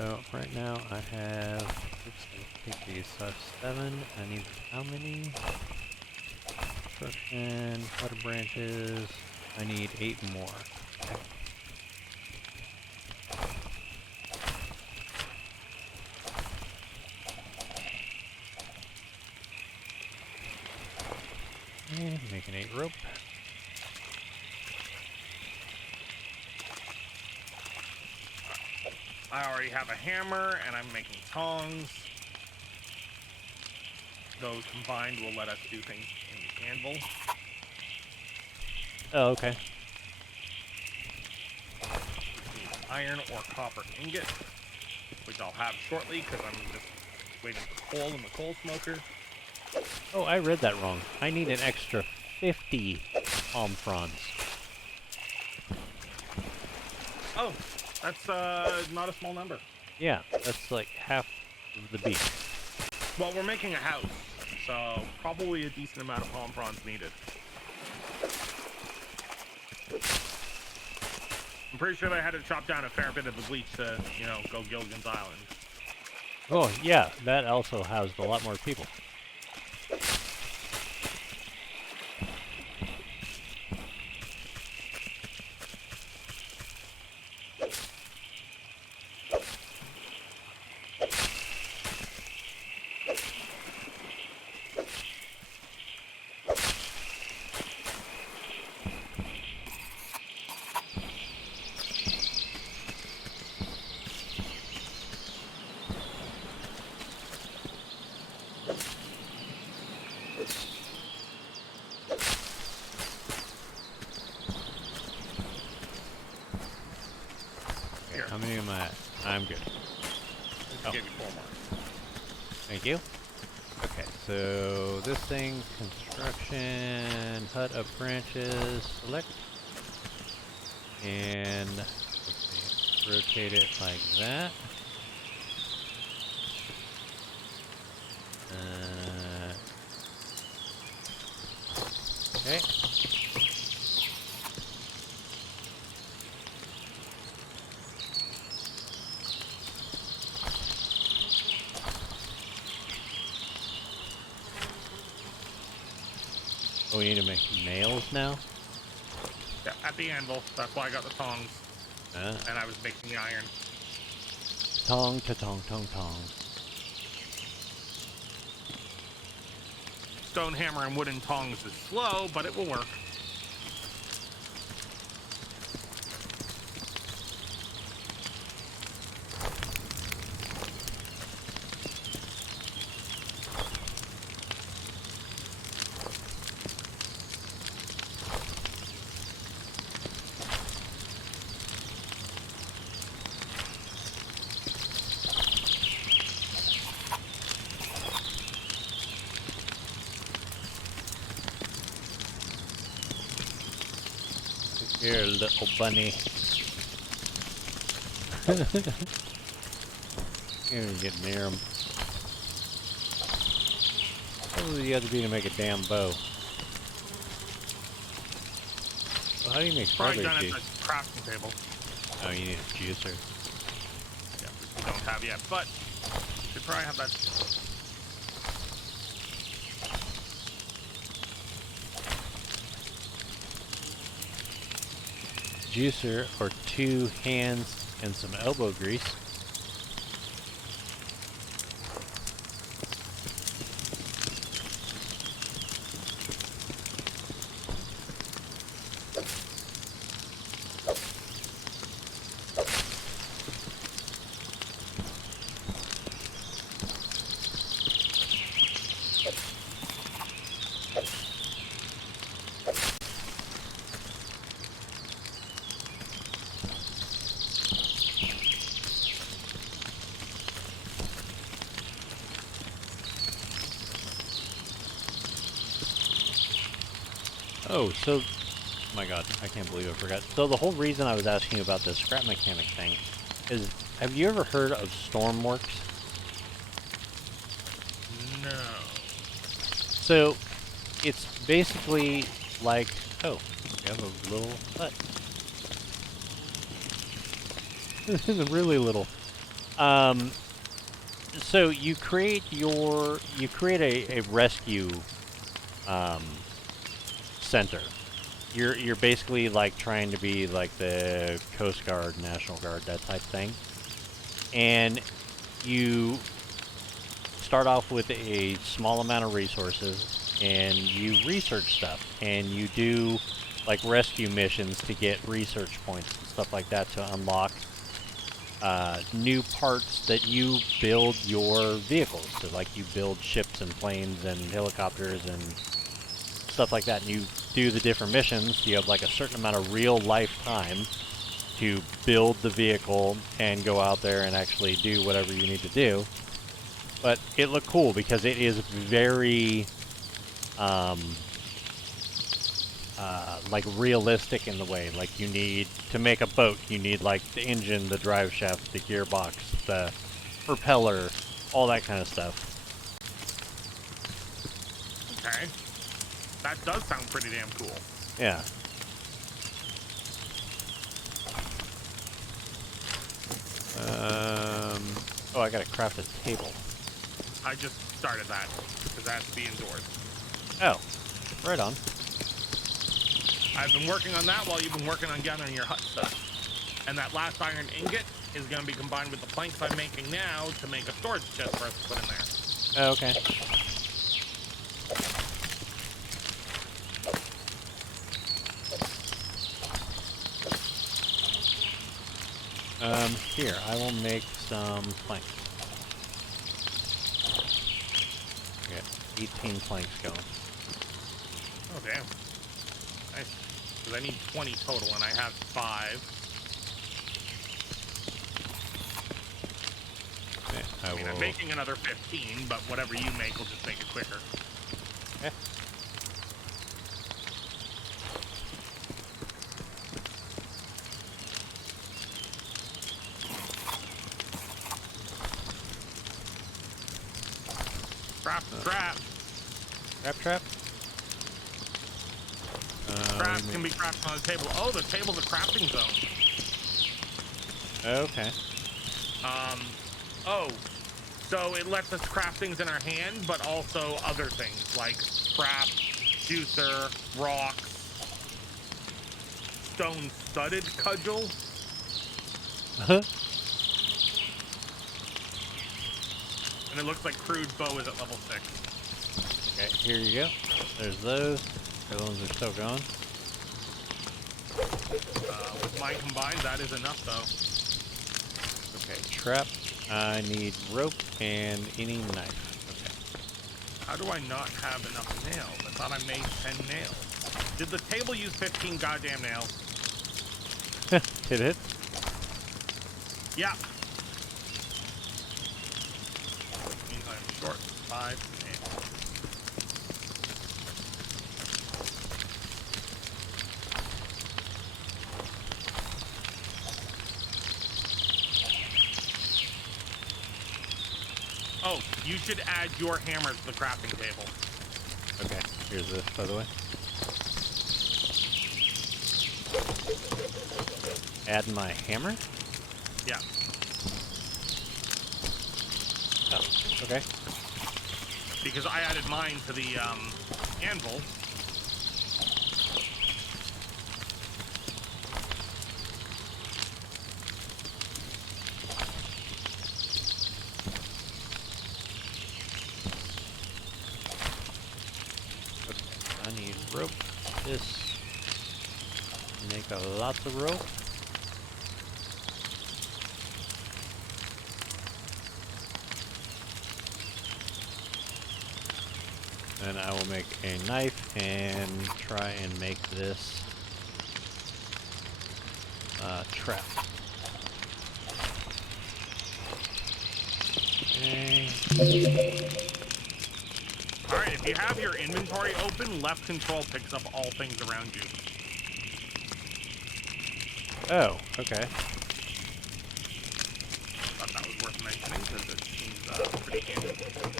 So right now I have, oops, let's take these. So I have 7. I need how many? Construction, cutter branches. I need 8 more. Okay. And make an 8 rope. I already have a hammer, and I'm making tongs. Those combined will let us do things in the anvil. Oh, okay. Need iron or copper ingot, which I'll have shortly because I'm just waiting for coal in the coal smoker. Oh, I read that wrong. I need an extra 50 palm fronds. Oh, that's not a small number. Yeah, that's like half of the beach. Well, we're making a house, so probably a decent amount of palm fronds needed. I'm pretty sure they had to chop down a fair bit of the bleach to, you know, go Gilligan's Island. Oh, yeah, that also housed a lot more people. Here, How many am I at? I'm good. I'll give you 4 more. Thank you. Okay, so this thing, construction, hut of branches, select. And let's see, rotate it like that. Okay. Oh, we need to make nails now? Yeah, at the anvil. That's why I got the tongs, Uh, and I was making the iron. tong to tong tong tong. Stone hammer and wooden tongs is slow, but it will work. Here, little bunny. Can't even get near him. What would you have to be to make a damn bow? Well, how do you make Probably strawberry done at juice? the crafting table. Oh, you need a juicer. Yeah, which we don't have yet, but we should probably have that. Juicer, or 2 hands and some elbow grease. Oh, so, oh my god, I can't believe I forgot. So the whole reason I was asking about this scrap mechanic thing is, have you ever heard of Stormworks? No. So, it's basically like, oh, we have a little hut. This is really little. So you create a rescue um, center. You're basically like trying to be like the Coast Guard, National Guard, that type thing. And you start off with a small amount of resources and you research stuff and you do like rescue missions to get research points and stuff like that to unlock new parts that you build your vehicles. So like you build ships and planes and helicopters and stuff like that, and you do the different missions. You have like a certain amount of real life time to build the vehicle and go out there and actually do whatever you need to do. But it looked cool because it is very like realistic in the way. Like you need to make a boat, you need like the engine, the drive shaft, the gearbox, the propeller, all that kind of stuff. Okay. That does sound pretty damn cool. Yeah. Oh, I gotta craft a table. I just started that because that has to be indoors. Oh, right on. I've been working on that while you've been working on gathering your hut stuff. And that last iron ingot is going to be combined with the planks I'm making now to make a storage chest for us to put in there. Oh, okay. Here, I will make some planks. I got 18 planks going. Oh, damn. Nice. Because I need 20 total, and I have 5. Okay, I mean, I'm making another 15, but whatever you make will just make it quicker. Okay. Trap. Trap. Traps can be crafted on the table. Oh, the table's a crafting zone. Okay. Oh, so it lets us craft things in our hand, but also other things like scrap, juicer, rocks, stone-studded cudgel. And it looks like crude bow is at level 6. Okay, here you go. There's those. The ones are still going. With mine combined, that is enough, though. Okay, trap. I need rope and any knife. Okay. How do I not have enough nails? I thought I made 10 nails. Did the table use 15 goddamn nails? Did it? Yeah. Means I'm short 5 nails. Oh, you should add your hammer to the crafting table. Okay, here's this, by the way. Add my hammer? Yeah. Oh, okay. Because I added mine to the anvil. I need rope. This make a lot of rope. Then I will make a knife and try and make this trap. Okay. Alright, if you have your inventory open, left control picks up all things around you. Oh, okay. Thought that was worth mentioning because it seems pretty handy.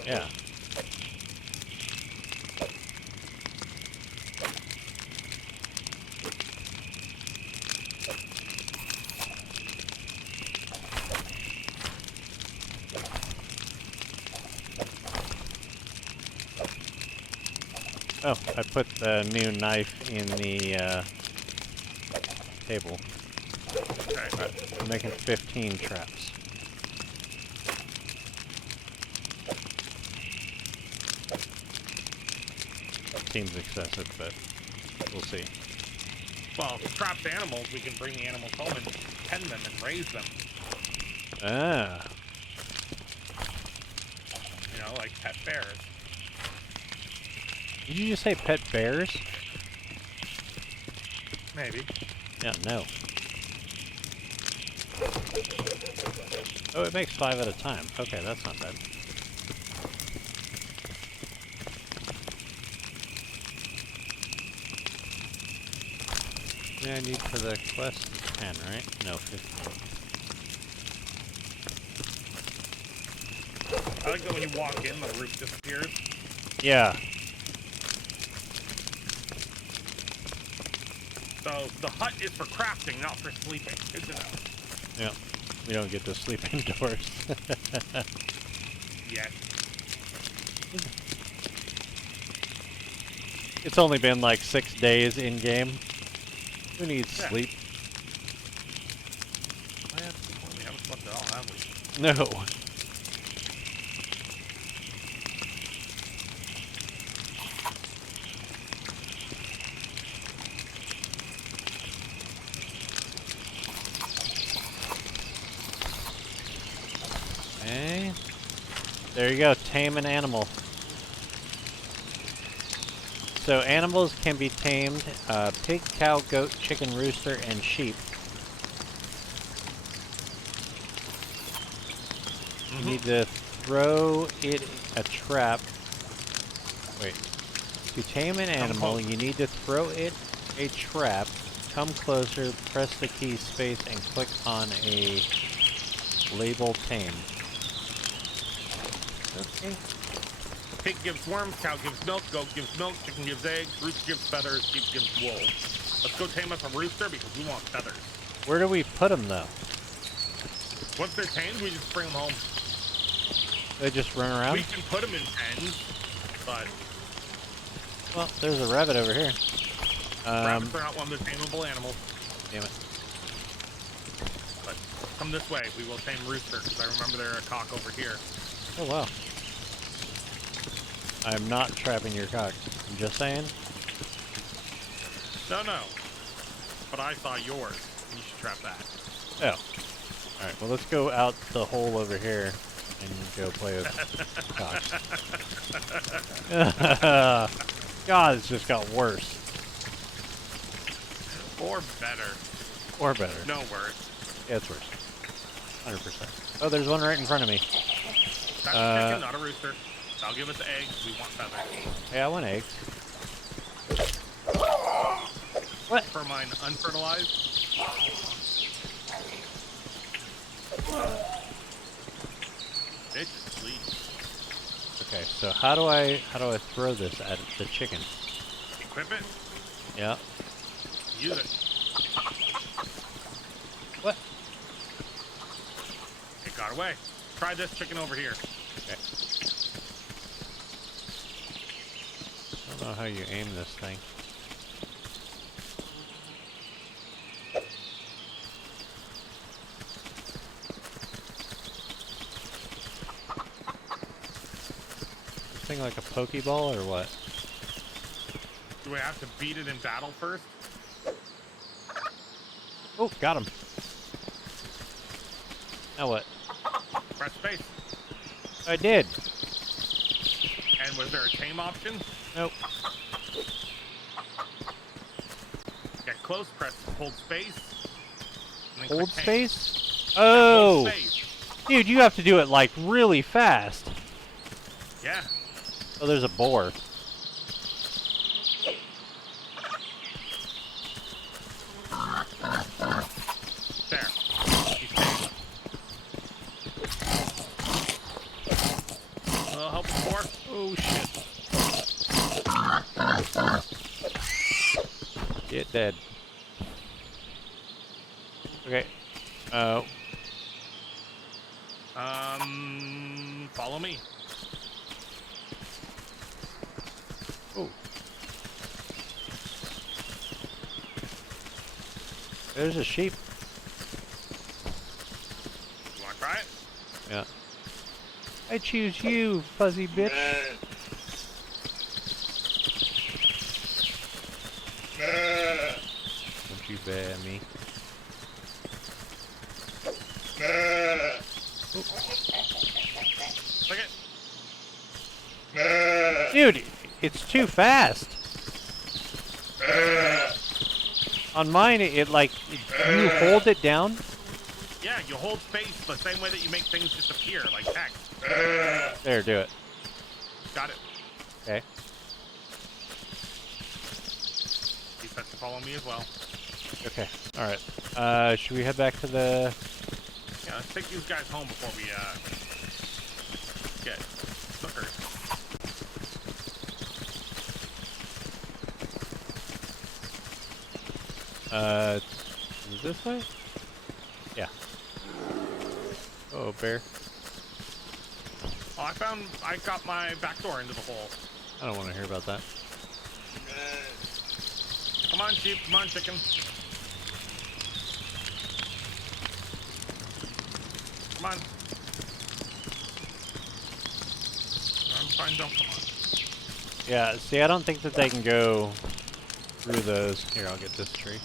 Yeah. Oh, I put the new knife in the table. Okay. Right, I'm making 15 traps. Seems excessive, but we'll see. Well, trapped animals, we can bring the animals home and pen them and raise them. Ah. You know, like pet bears. Did you just say pet bears? Maybe. Yeah, no. Oh, it makes 5 at a time. Okay, that's not bad. Yeah, I need for the quest 10, right? No, 15. I like that when you walk in, the roof disappears. Yeah. So the hut is for crafting, not for sleeping. Good to know. Yeah. We don't get to sleep indoors. Yet. It's only been like 6 days in game. Who needs sleep? Oh, yeah, that's a good point. We haven't slept at all, have we? No. Okay. There you go, tame an animal. So animals can be tamed, pig, cow, goat, chicken, rooster, and sheep. You need to throw it a trap. Wait. To tame an animal, you need to throw it a trap, come closer, press the key space, and click on a label tame. Okay. Pig gives worms, cow gives milk, goat gives milk, chicken gives eggs, rooster gives feathers, sheep gives wool. Let's go tame us a rooster because we want feathers. Where do we put them, though? Once they're tamed, we just bring them home. They just run around? We can put them in pens, but... Well, there's a rabbit over here. Rabbits are not one of the tameable animals. Damn it. But come this way, we will tame rooster, because I remember there are a cock over here. Oh, wow. I'm not trapping your cock. I'm just saying. No. But I saw yours. You should trap that. Oh. Alright, well, let's go out the hole over here and go play with cocks. God, it's just got worse. Or better. Or better. No worse. Yeah, it's worse. 100%. Oh, there's one right in front of me. That's a chicken, not a rooster. I'll give us eggs. We want feathers. Hey, I want eggs. What? For mine unfertilized. Bitch, please. Okay, so how do I throw this at the chicken? Equip it. Yeah. Use it. What? It got away. Try this chicken over here. Okay. I don't know how you aim this thing. This thing like a Pokeball or what? Do we have to beat it in battle first? Oh, got him. Now what? Press space. I did. And was there a tame option? Nope. Get close, press hold space. And then Hold click tame. space? Oh! Hold space. Dude, you have to do it like really fast. Yeah. Oh, there's a boar. There. He's tamed. Help the boar. Oh, shit. Get dead. Okay. Follow me. Oh. There's a sheep. You want to try it? Yeah. I choose you, fuzzy bitch. Don't you bear me. Click it. Dude, it's too fast. On mine, it like, you hold it down. Yeah, you hold space the same way that you make things disappear, like text. There, do it. Got it. Okay. He said to follow me as well. Okay. All right. Should we head back to the? Yeah, let's take these guys home before we get suckered. Is it this way? Yeah. Oh, bear. Oh, I got my back door into the hole. I don't want to hear about that. Come on, sheep. Come on, chicken. Come on. I'm fine, don't come on. Yeah. See, I don't think that they can go through those. Here, I'll get this tree.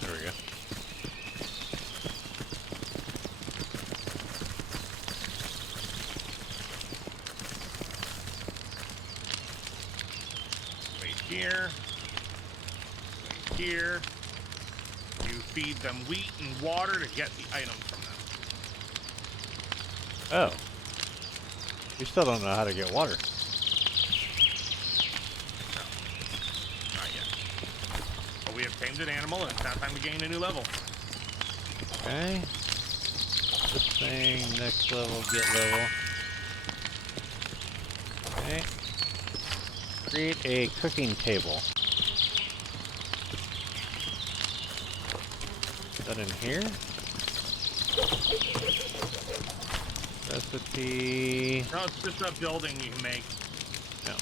There we go. Wait here. Wait here. You feed them wheat and water to get the items from them. Oh. We still don't know how to get water. No. Not yet. But we have tamed an animal and it's now time to gain a new level. Okay. This thing, next level, get level. Okay. Create a cooking table. Is that in here? Recipe. No, it's just a building you can make. No.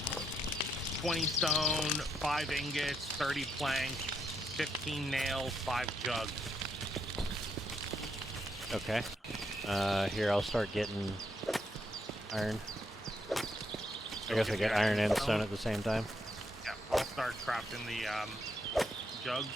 20 stone, 5 ingots, 30 plank, 15 nails, 5 jugs. Okay. Here, I'll start getting iron. I guess I get iron and stone at the same time. Yeah, I'll start crafting the jugs.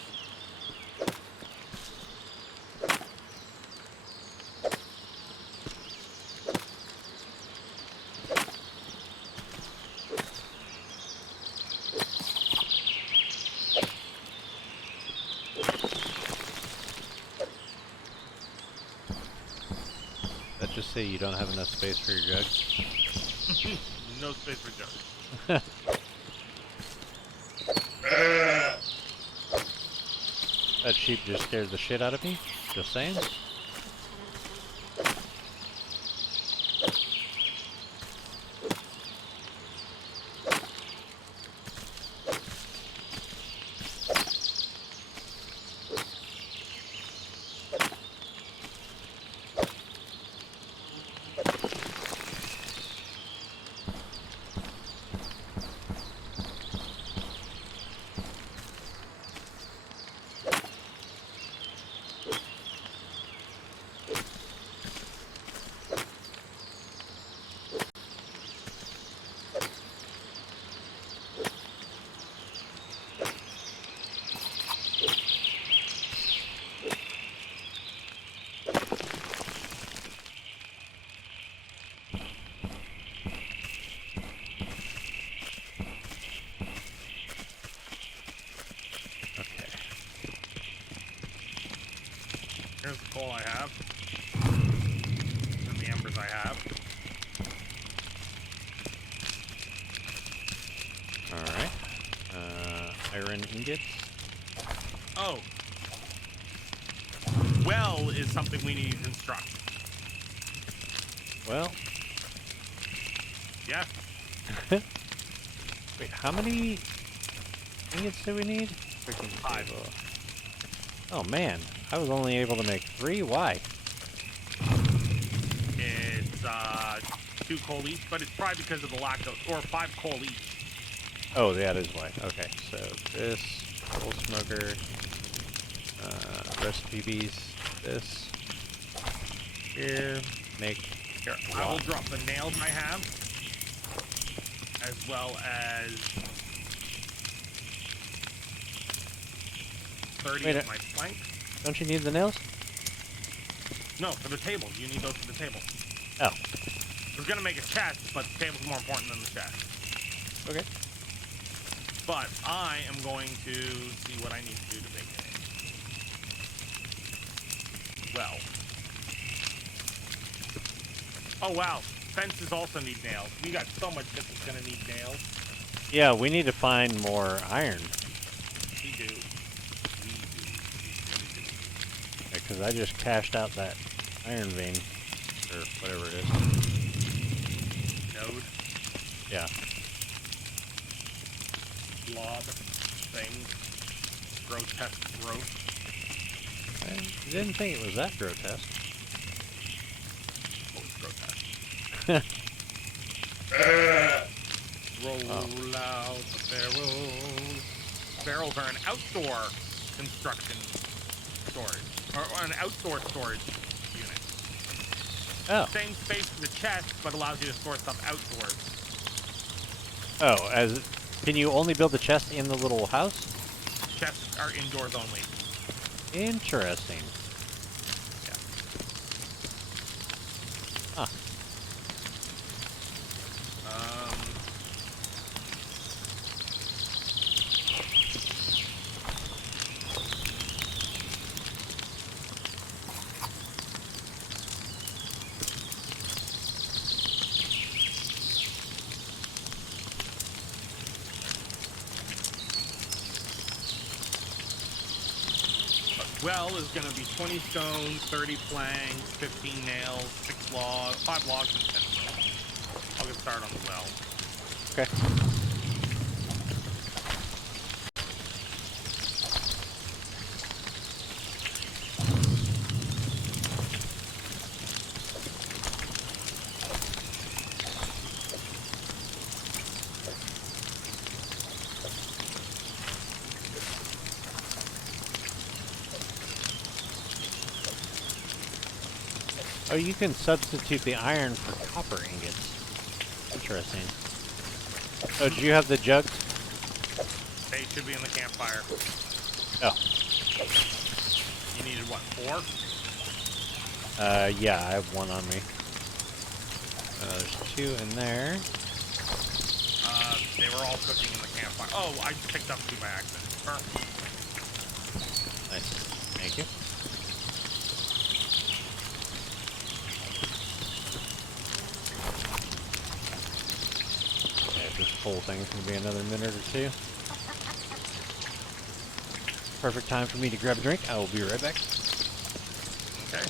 That just say you don't have enough space for your jugs? No space for jugs. That sheep just scared the shit out of me. Just saying. Here's the coal I have. And the embers I have. Alright. Iron ingots. Oh. Well is something we need to construct. Well, Yes. Wait, how many ingots do we need? Freaking 5. table. Oh man, I was only able to make 3. Why? It's 2 coal each, but it's probably because of the lack of, or 5 coal each. Oh, yeah, that is why. Okay, so this coal smoker, recipe beast, this here, make. Here, I will drop the nails I have, as well as 30 Wait, of my planks. Don't you need the nails? No, for the table. You need those for the table. Oh, I was gonna make a chest, but the table's more important than the chest. okay. But I am going to see what I need to do to make it. Well. Oh wow, fences also need nails. We got so much shit that's gonna need nails. Yeah, we need to find more iron. We do. Because I just cashed out that iron vein, or whatever it is. Node. Yeah. Blob. Thing. Grotesque growth. I didn't think it was that grotesque. Oh, it's grotesque. Roll out the barrels. Barrels are an outdoor construction storage, or an outdoor storage unit. Oh. Same space for the chest, but allows you to store stuff outdoors. Oh, can you only build the chest in the little house? Chests are indoors only. Interesting. Yeah. Huh. Well is going to be 20 stones, 30 planks, 15 nails, 6 logs, 5 logs, and 10 stones. I'll get started on the well. Okay. Oh, you can substitute the iron for copper ingots. Interesting. Oh, did you have the jugs? They should be in the campfire. Oh. You needed what, 4? Yeah, I have 1 on me. There's 2 in there. They were all cooking in the campfire. Oh, I picked up 2 by accident. Perfect. Nice. Thank you. This whole thing's gonna be another minute or 2. Perfect time for me to grab a drink. I will be right back. Okay.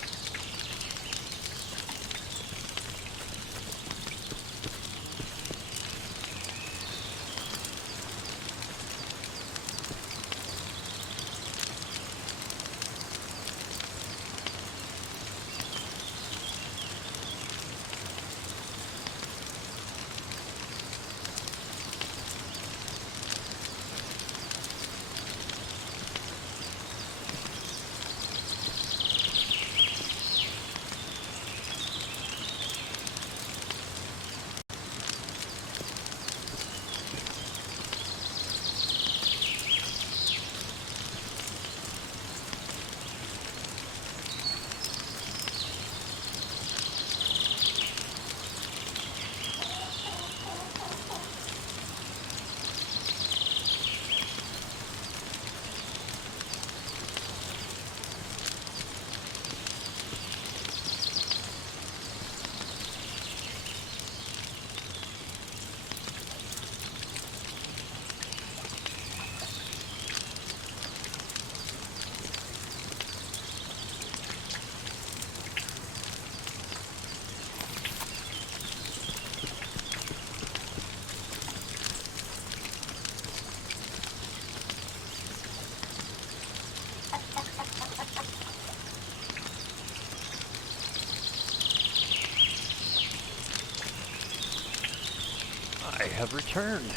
have returned.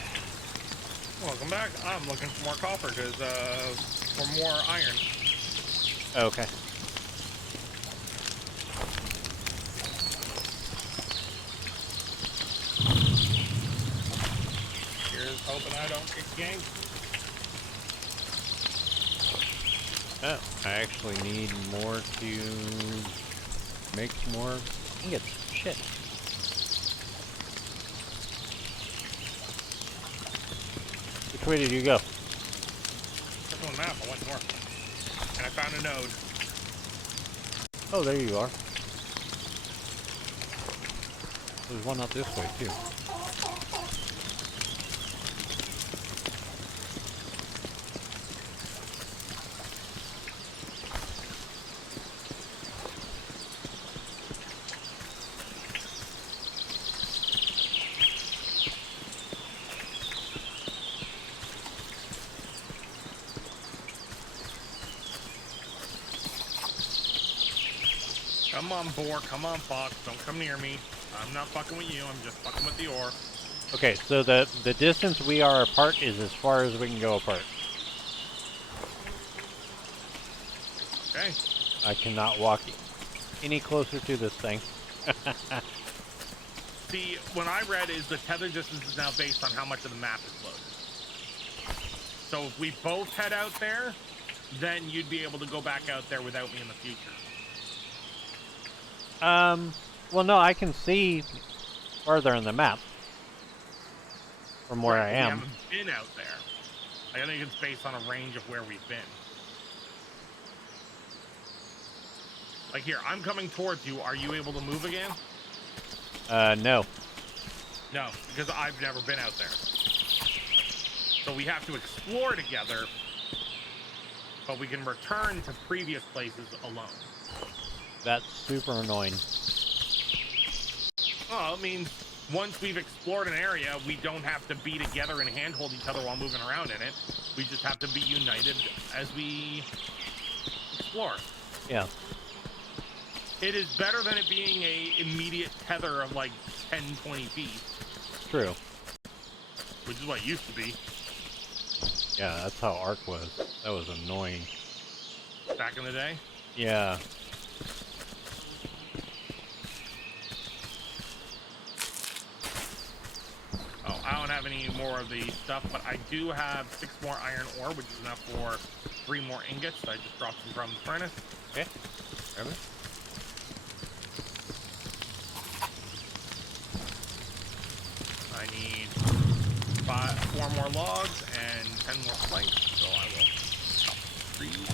Welcome back. I'm looking for more copper because for more iron. Okay. Here's hoping I don't get ganked. Oh, I actually need more to make more ingots. Shit. Which way did you go? Check on the map. I went north. And I found a node. Oh, there you are. There's one out this way, too. Come on, boar. Come on, fox. Don't come near me. I'm not fucking with you. I'm just fucking with the ore. Okay, so the distance we are apart is as far as we can go apart. Okay. I cannot walk any closer to this thing. See, when I read is the tether distance is now based on how much of the map is loaded. So if we both head out there, then you'd be able to go back out there without me in the future. Well, no, I can see farther in the map from where I We am. haven't been out there. I think it's based on a range of where we've been. Like here, I'm coming towards you. Are you able to move again? No. No, because I've never been out there. So we have to explore together, but we can return to previous places alone. That's super annoying. Oh, it means once we've explored an area, we don't have to be together and handhold each other while moving around in it. We just have to be united as we explore. Yeah. It is better than it being a immediate tether of like 10, 20 feet. True. Which is what it used to be. Yeah, that's how Ark was. That was annoying. Back in the day. Yeah. Oh, I don't have any more of the stuff, but I do have 6 more iron ore, which is enough for 3 more ingots. I just dropped them from the furnace. Okay. Grab it. I need 4 more logs and 10 more planks, so I will chop the trees.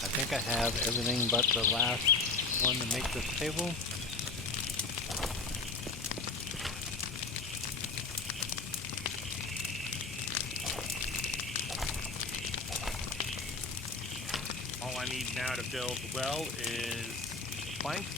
I think I have everything but the last one to make this table. All I need now to build the well is planks.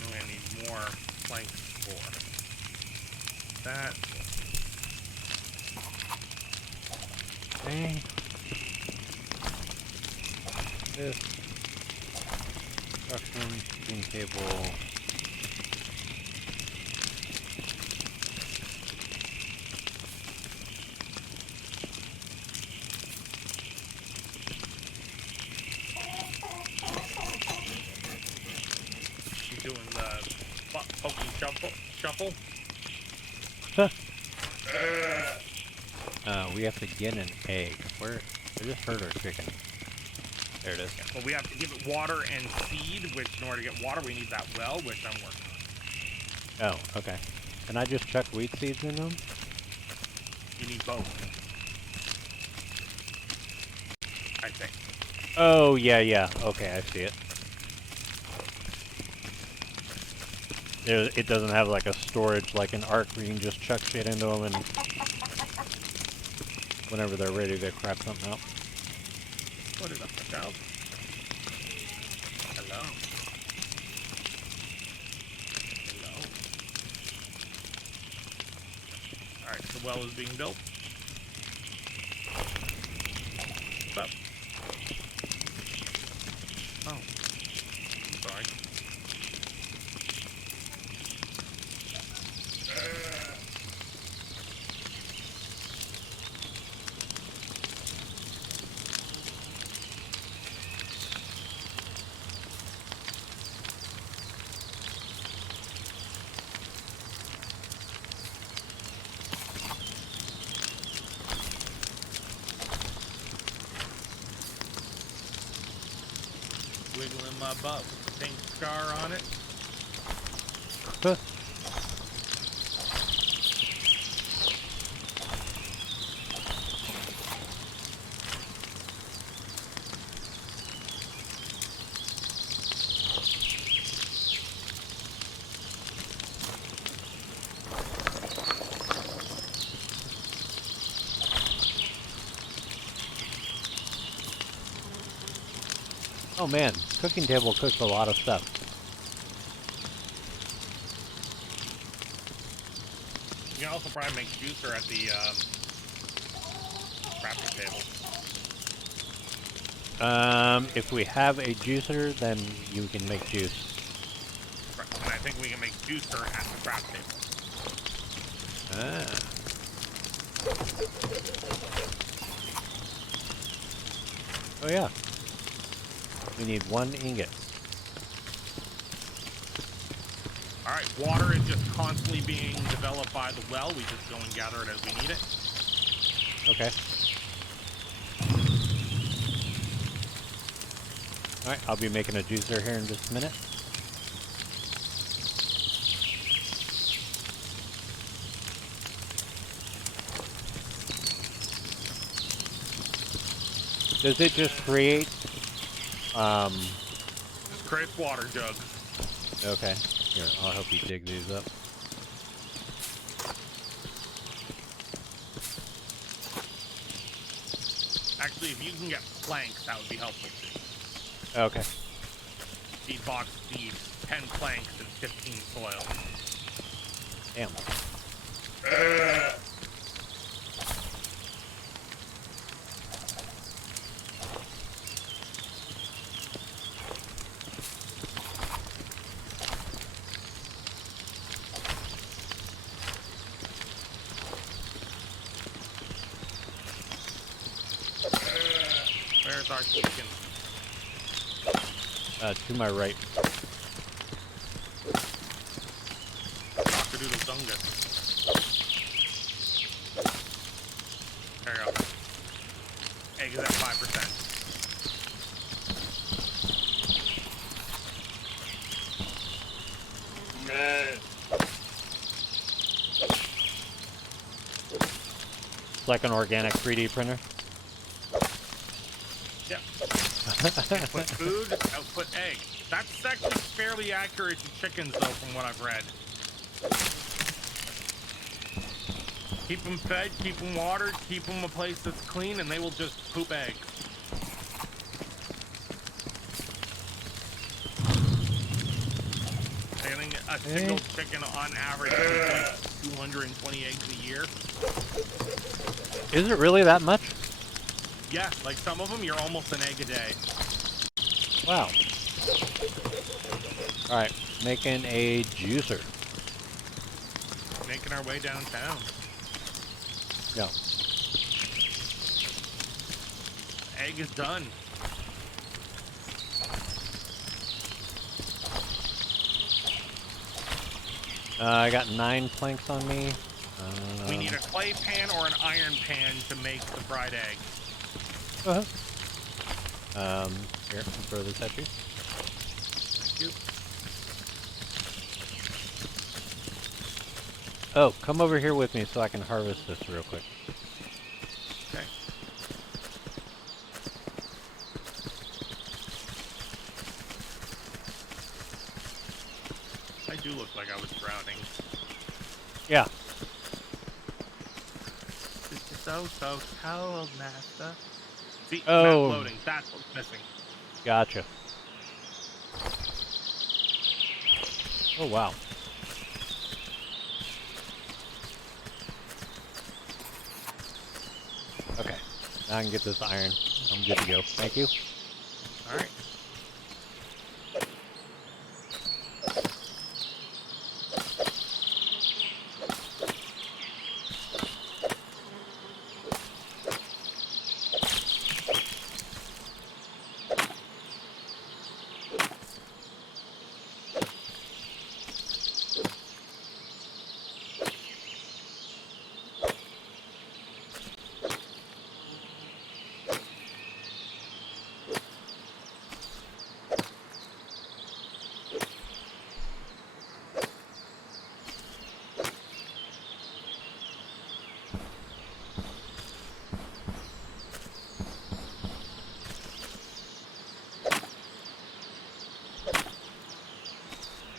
I'm gonna need more planks for that. Okay. This construction, green table, apple. We have to get an egg. Where? I just heard our chicken. There it is. Yeah, well, we have to give it water and seed, which in order to get water, we need that well, which I'm working on. Oh, okay. Can I just chuck wheat seeds in them? You need both. I think. Oh, yeah, yeah. Okay, I see it. It doesn't have like a storage like an arc where you can just chuck shit into them and whenever they're ready to crap something out. What is up, child? Hello. Hello. Alright, the well is being built. What's up? Oh. I'm sorry. Wiggling my butt with the pink scar on it. Oh man, cooking table cooks a lot of stuff. You can also probably make juicer at the crafting table. If we have a juicer, then you can make juice. Right. And I think we can make juicer at the craft table. Ah. Oh yeah. We need 1 ingot. Alright, water is just constantly being developed by the well. We just go and gather it as we need it. Okay. Alright, I'll be making a juicer here in just a minute. Does it just create Just creates water jugs. okay. Here, I'll help you dig these up. Actually, if you can get planks, that would be helpful too. Okay. Seed box needs 10 planks and 15 soil. Damn. Where's our chicken? To my right. Dr. Doodle Dungus. There you go. Egg is at 5%. It's like an organic 3D printer. Yeah. Input food, output egg. That's actually fairly accurate to chickens, though, from what I've read. Keep them fed, keep them watered, keep them a place that's clean, and they will just poop eggs. I think a single chicken, on average, eats like 220 eggs a year. Is it really that much? Yeah, like some of them, you're almost an egg a day. Wow. Alright, making a juicer. Making our way downtown. Yeah. Egg is done. I got 9 planks on me. We need a clay pan or an iron pan to make the fried egg. Uh-huh. Here, I'll throw this at you. Thank you. Oh, come over here with me so I can harvest this real quick. Okay. I do look like I was drowning. Yeah. This is so cold, master. See, Oh. map loading. That's what's missing. Gotcha. Oh, wow. Okay. Now I can get this iron. I'm good to go. Thank you. All right.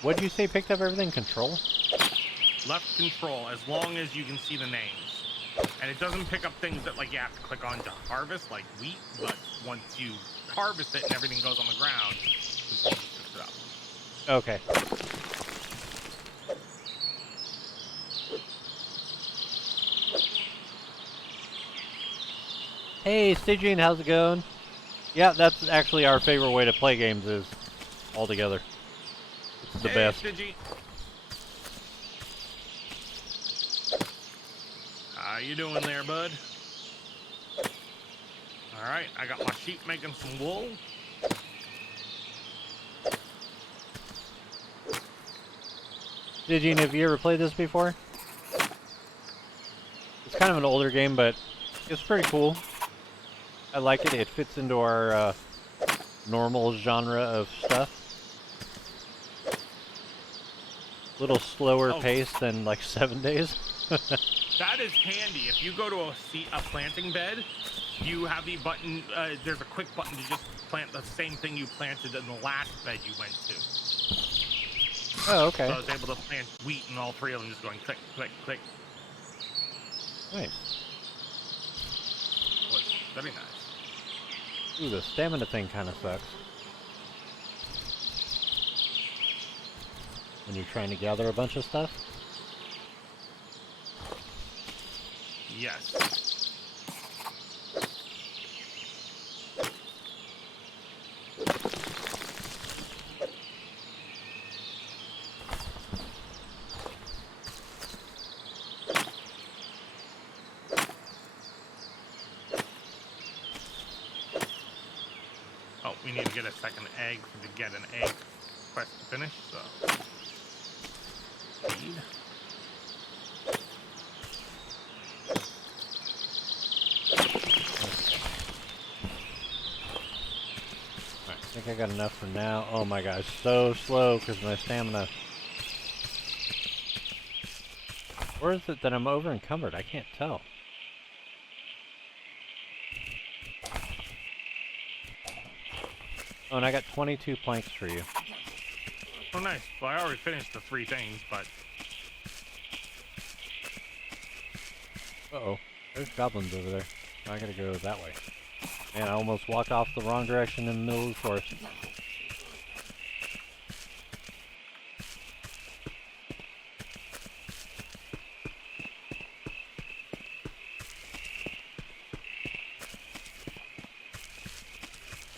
What did you say picked up everything? Control? Left control, as long as you can see the names. And it doesn't pick up things that like you have to click on to harvest, like wheat, but once you harvest it and everything goes on the ground, control just picks it up. Okay. Hey, Stygian, how's it going? Yeah, that's actually our favorite way to play games is all together. It's the best. Digi. How you doing there, bud? All right, I got my sheep making some wool. Stygian, have you ever played this before? It's kind of an older game, but it's pretty cool. I like it. It fits into our normal genre of stuff. A little slower pace than like 7 days. That is handy. If you go to a planting bed, you have the button. There's a quick button to just plant the same thing you planted in the last bed you went to. Oh, okay. So I was able to plant wheat in all 3 of them, just going click, click, click. Nice. It was very nice. Ooh, the stamina thing kind of sucks. When you're trying to gather a bunch of stuff? Yes. Oh, we need to get a second egg to get an egg quest to finish, so. Feed. I think I got enough for now. Oh my gosh, so slow because my stamina. Or is it that I'm over encumbered? I can't tell. Oh, and I got 22 planks for you. Oh, nice. Well, I already finished the 3 things, but... Uh-oh. There's goblins over there. I gotta go that way. Man, I almost walked off the wrong direction in the middle of the forest.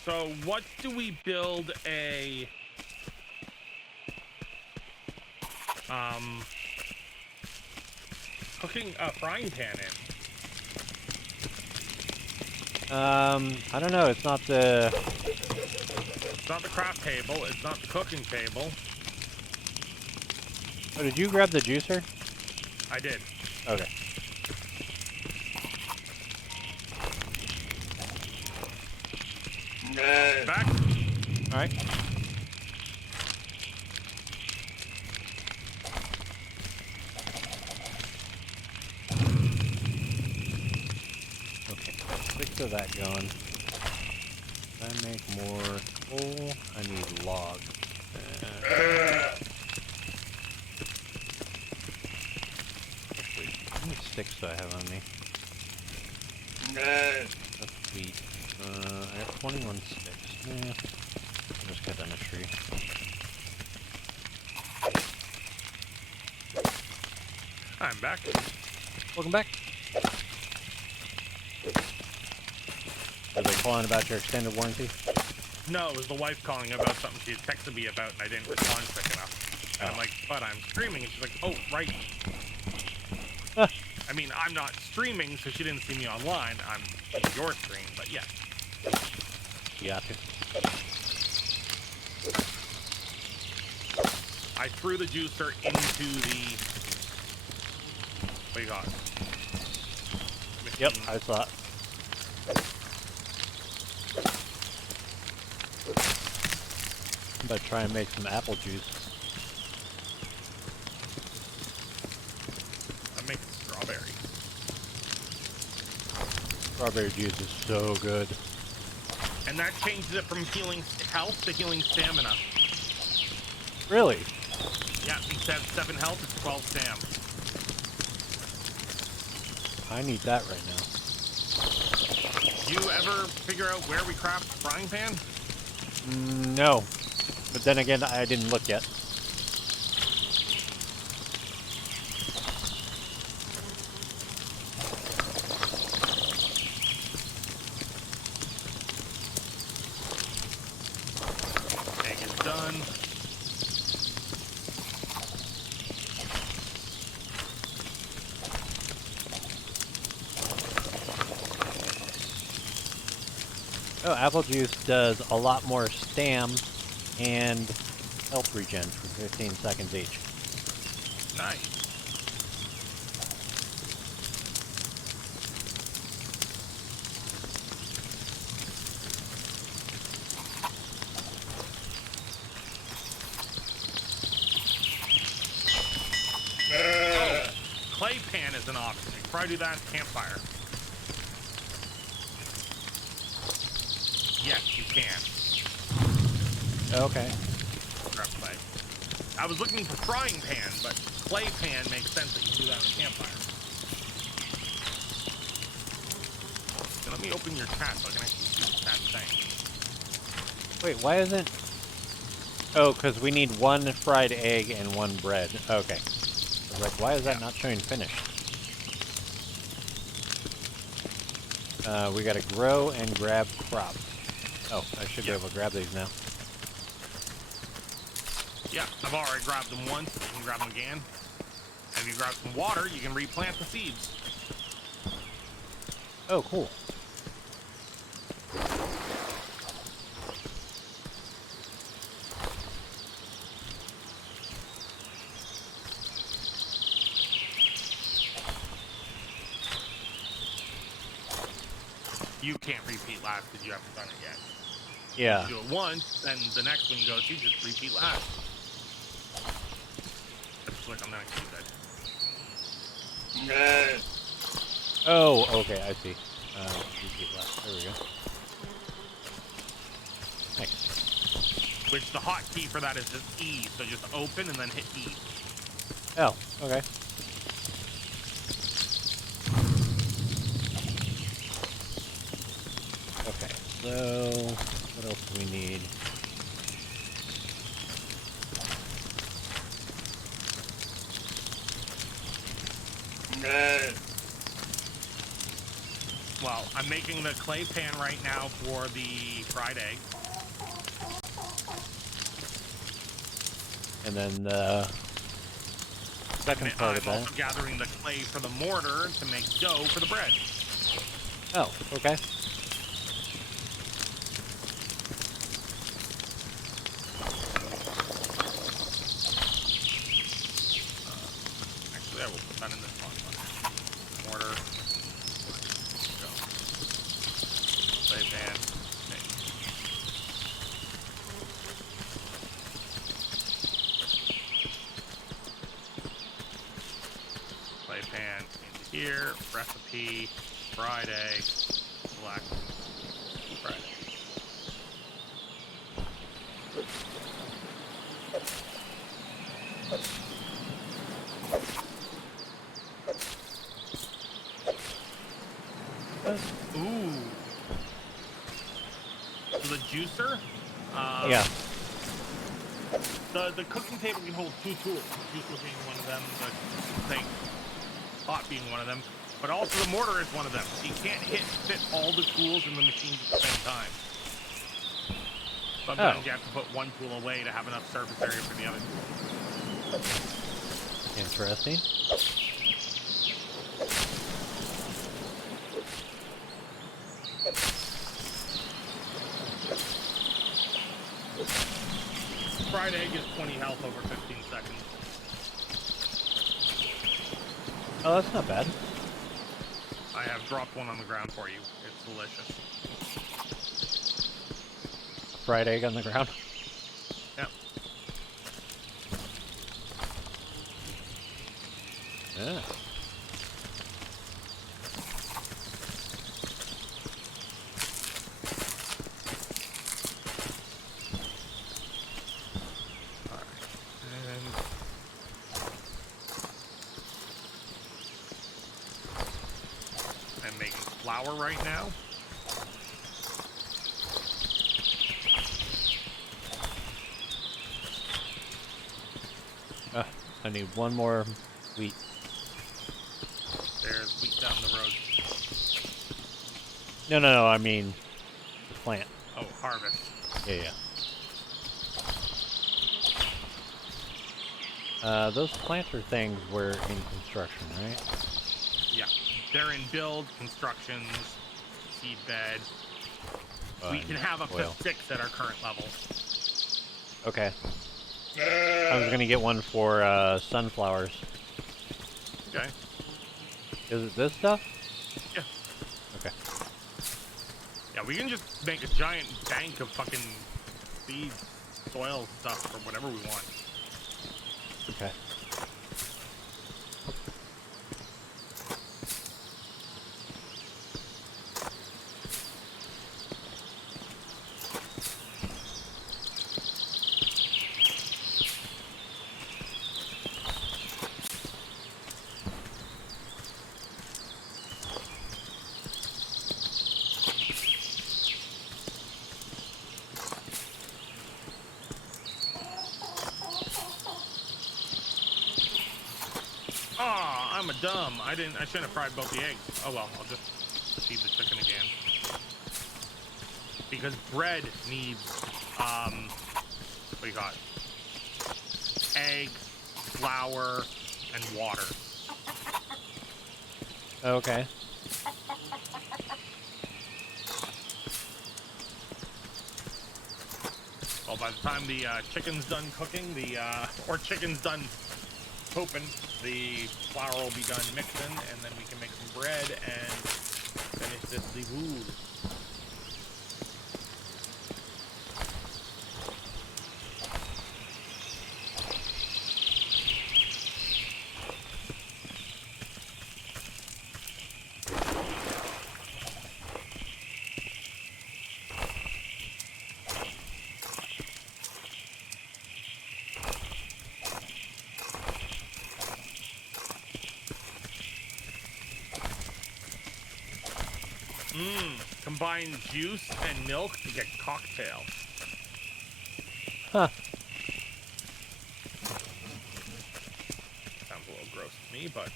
So, what do we build a... cooking a frying pan in? I don't know. It's not the... It's not the craft table. It's not the cooking table. Oh, did you grab the juicer? I did. Okay. Back. All right. Okay, stick to that going. If I make more coal, I need log. Actually, how many sticks do I have on me? That's wheat. I have 21 sticks. I'll just cut down a tree. I'm back. Welcome back. Are they calling about your extended warranty? No, it was the wife calling about something she had texted me about, and I didn't respond quick enough. And I'm like, but I'm streaming, and she's like, oh, right. I mean, I'm not streaming, so she didn't see me online. I'm in your stream, but yeah. You got to. I threw the juicer into the... What do you got? Yep, I saw it. I'm about to try and make some apple juice. I'm making strawberry. Strawberry juice is so good. And that changes it from healing health to healing stamina. Really? Yeah, instead of 7 health, it's 12 stam. I need that right now. You ever figure out where we craft the frying pan? No. But then again, I didn't look yet. Egg is done. Oh, apple juice does a lot more stam and health regen for 15 seconds each. Nice. Oh, clay pan is an option. You can probably do that at campfire. Yes, you can. Okay. Grab clay. I was looking for frying pan, but clay pan makes sense that you can do that on a campfire. Now, let me open your chat so I can actually see what that's saying. Wait, why isn't... Oh, because we need 1 fried egg and 1 bread. Okay. I was like, why is that not showing finished? We gotta grow and grab crops. Oh, I should be able to grab these now. Yeah, I've already grabbed them once. You can grab them again. And if you grab some water, you can replant the seeds. Oh, cool. You can't repeat last because you haven't done it yet. Yeah. You do it once, then the next one you go to, just repeat last. Just click on the next keypad. Oh, okay, I see. Repeat last. There we go. Nice. Which the hotkey for that is just E, so just open and then hit E. Oh, okay. Okay, so what else do we need? Well, I'm making the clay pan right now for the fried egg. And then the second part of I'm that. also gathering the clay for the mortar to make dough for the bread. Oh, okay. And into here, recipe, Friday, select Friday. Ooh. So the juicer? Yeah. The cooking table can hold 2 tools. The juicer being one of them, the thing, pot being one of them, but also the mortar is one of them. You can't fit all the tools in the machines at the same time. Sometimes you have to put one tool away to have enough surface area for the other tool. Interesting. Fried egg is 20 health over 15 seconds. Oh, that's not bad. I have dropped one on the ground for you. It's delicious. Fried egg on the ground. Yep. Yeah. I'm making flour right now. I need one more wheat. There's wheat down the road. No, I mean the plant. Oh, harvest. Yeah. Those planter things were in construction, right? Yeah. They're in build, constructions, seed bed. We can have up to 6 at our current level. Okay. I was gonna get one for sunflowers. Okay. Is it this stuff? Yeah. Okay. Yeah, we can just make a giant bank of fucking seeds, soil stuff, or whatever we want. Okay. I'm a dumb. I shouldn't have fried both the eggs. Oh well, I'll just feed the chicken again. Because bread needs, what do you call it? Egg, flour, and water. Okay. Well, by the time the chicken's done cooking, or chicken's done pooping, the flour will be done mixing, and then we can make some bread and finish this levoux. Combine juice and milk to get cocktail. Huh. Sounds a little gross to me, but...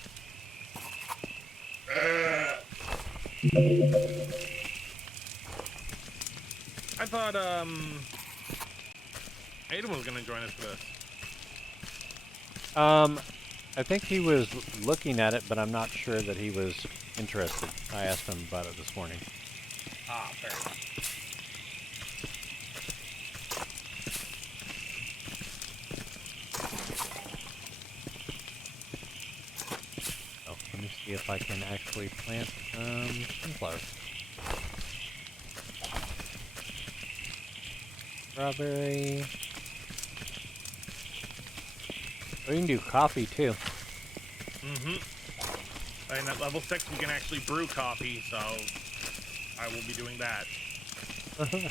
I thought, Aiden was gonna join us for this. I think he was looking at it, but I'm not sure that he was interested. I asked him about it this morning. Ah, fair enough. Oh, let me see if I can actually plant sunflowers. Strawberry. Oh, you can do coffee too. Mm-hmm. And at level 6, we can actually brew coffee, so I will be doing that. All the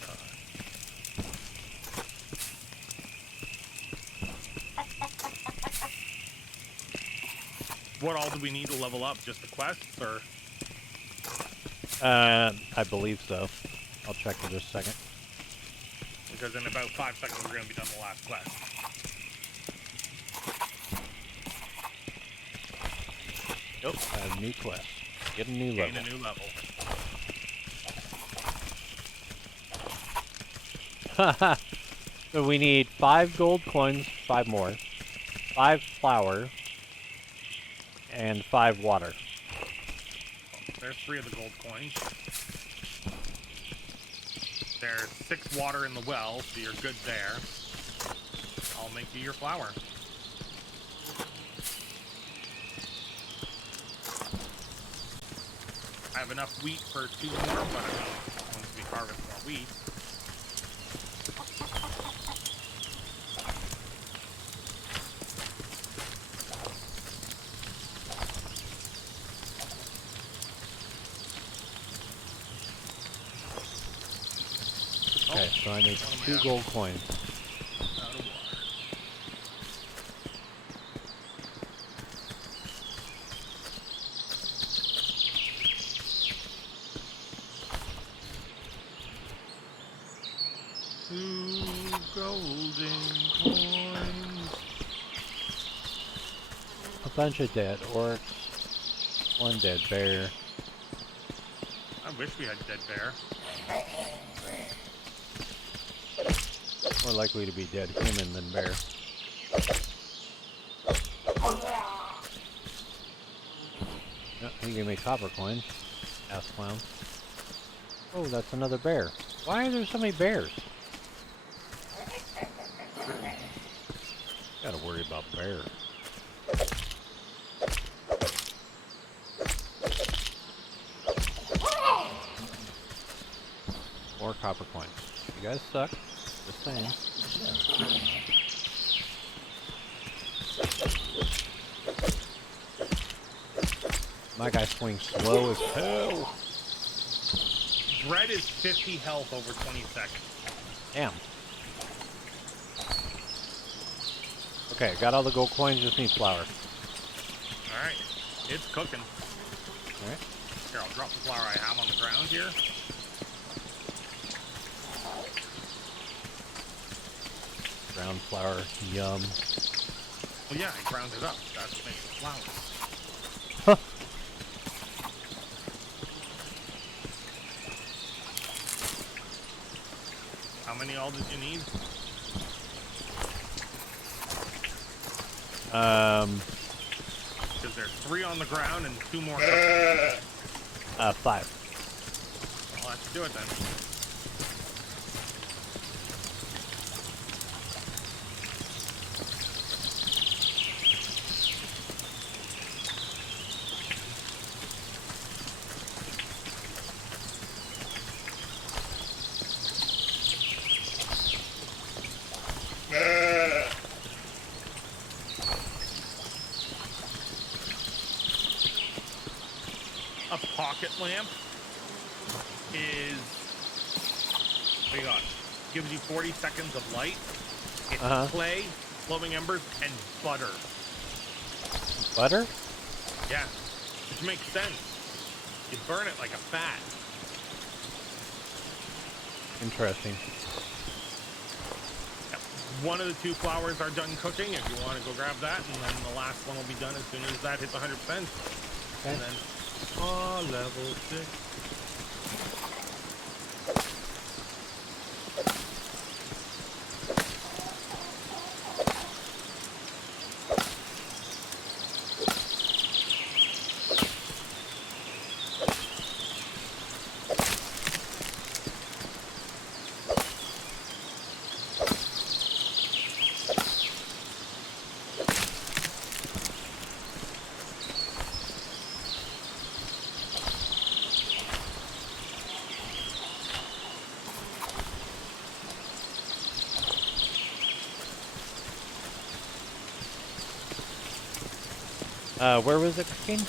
time. What all do we need to level up? Just the quests, or? I believe so. I'll check in just a second. Because in about 5 seconds, we're going to be done the last quest. Nope, I have a new quest. Get a new Gain level. a new level. Haha. So we need 5 gold coins, 5 more, 5 flour, and 5 water. There's 3 of the gold coins. There's 6 water in the well, so you're good there. I'll make you your flour. I have enough wheat for 2 more, but I mean, once we harvest more wheat. Okay, so I need 2 gold coins. Out of water. Two golden coins. A bunch of dead orcs, 1 dead bear. I wish we had dead bear. More likely to be dead human than bear. Yep, you give me copper coins. Ass clown. Oh, that's another bear. Why are there so many bears? Gotta worry about bears. More copper coins. You guys suck. Just saying. My guy swings slow as hell. Bread is 50 health over 20 seconds. Damn. Okay, got all the gold coins, just need flour. Alright. It's cooking. Alright. Here, I'll drop the flour I have on the ground here. Ground flour, yum. Well, yeah, I ground it up. That's what makes the flour. Huh. How many all did you need? Because there's 3 on the ground and 2 more. 5. Well, let's do it then. A pocket lamp is, what do you got? Gives you 40 seconds of light. It's clay, glowing embers, and butter. Butter? Yeah, which makes sense. You burn it like a fat. Interesting. Yep. One of the 2 flowers are done cooking if you want to go grab that, and then the last one will be done as soon as that hits 100%. Okay. And then, level 6. Where was it cooking? In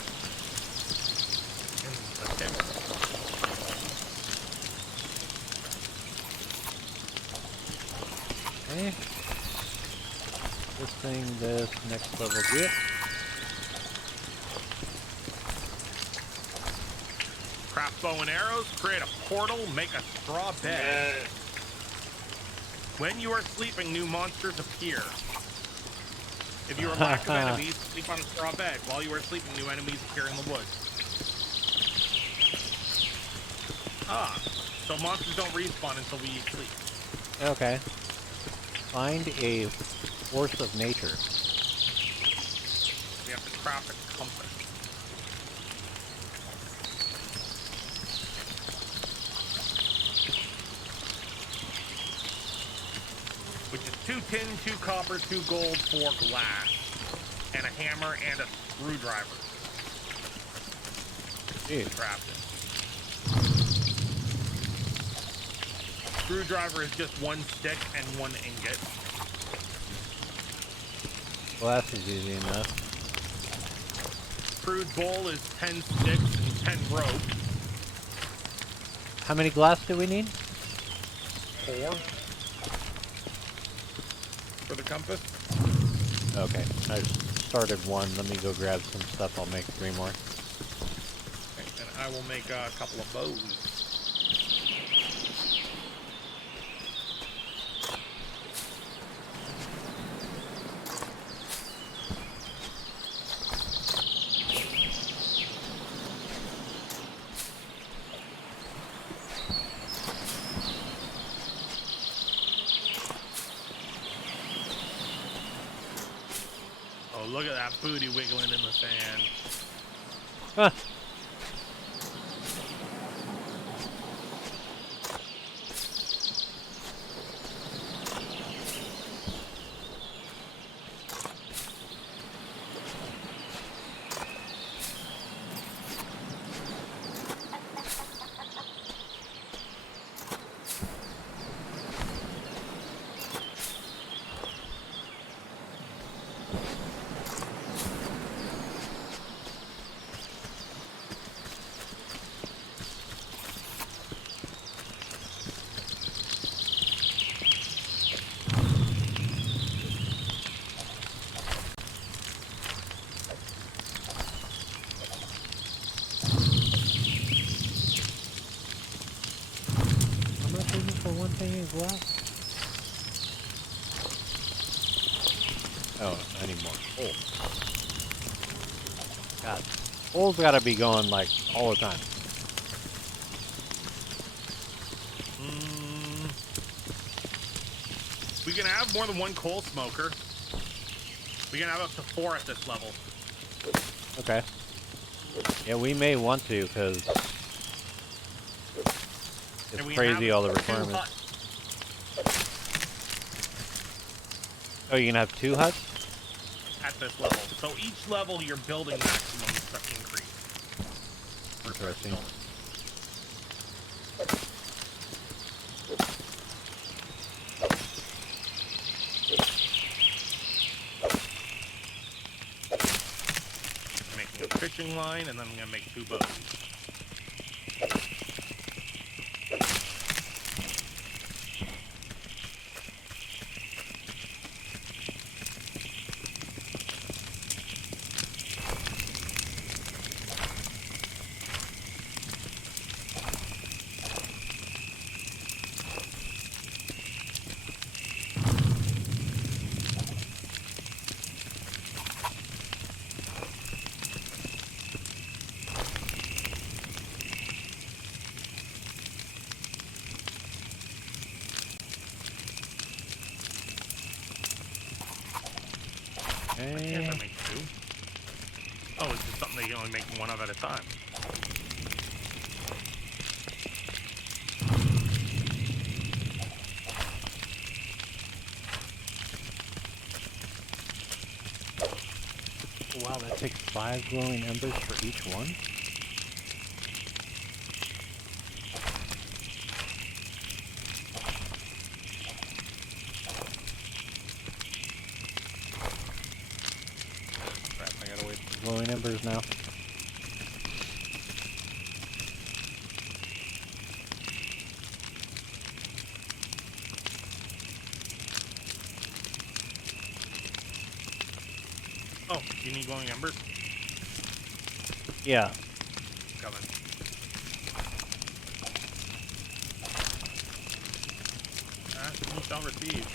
the sticks. Okay. This thing, this next level get. Craft bow and arrows, create a portal, make a straw bed. When you are sleeping, new monsters appear. If you are lack of enemies, sleep on a straw bed. While you are sleeping, new enemies appear in the woods. Ah, so monsters don't respawn until we sleep. Okay. Find a force of nature. We have to craft a compass. Which is 2 tin, 2 copper, 2 gold, 4 glass, and a hammer and a screwdriver. Jeez. Craft it. Screwdriver is just 1 stick and 1 ingot. Glass is easy enough. Crude bowl is 10 sticks and 10 rope. How many glass do we need? 4 for the compass. Okay, I just started 1. Let me go grab some stuff. I'll make 3 more. Okay, and I will make a couple of bows. Oh, look at that booty wiggling in the sand. Huh. For 1 thing as well? Oh, I need more coal. God, coal's gotta be going like all the time. We can have more than 1 coal smoker. We can have up to 4 at this level. Okay. Yeah, we may want to because it's And we crazy have all the 2 requirements. huts. Oh, you can have 2 huts? At this level. So each level your building maximum increase. Interesting. I'm making a fishing line and then I'm gonna make 2 boats. Can't I make 2? Oh, it's just something that you only make 1 of at a time. Wow, that takes 5 glowing embers for each one? Crap, I gotta wait for glowing embers now. Oh, you need glowing embers? Yeah. Coming. You shall receive.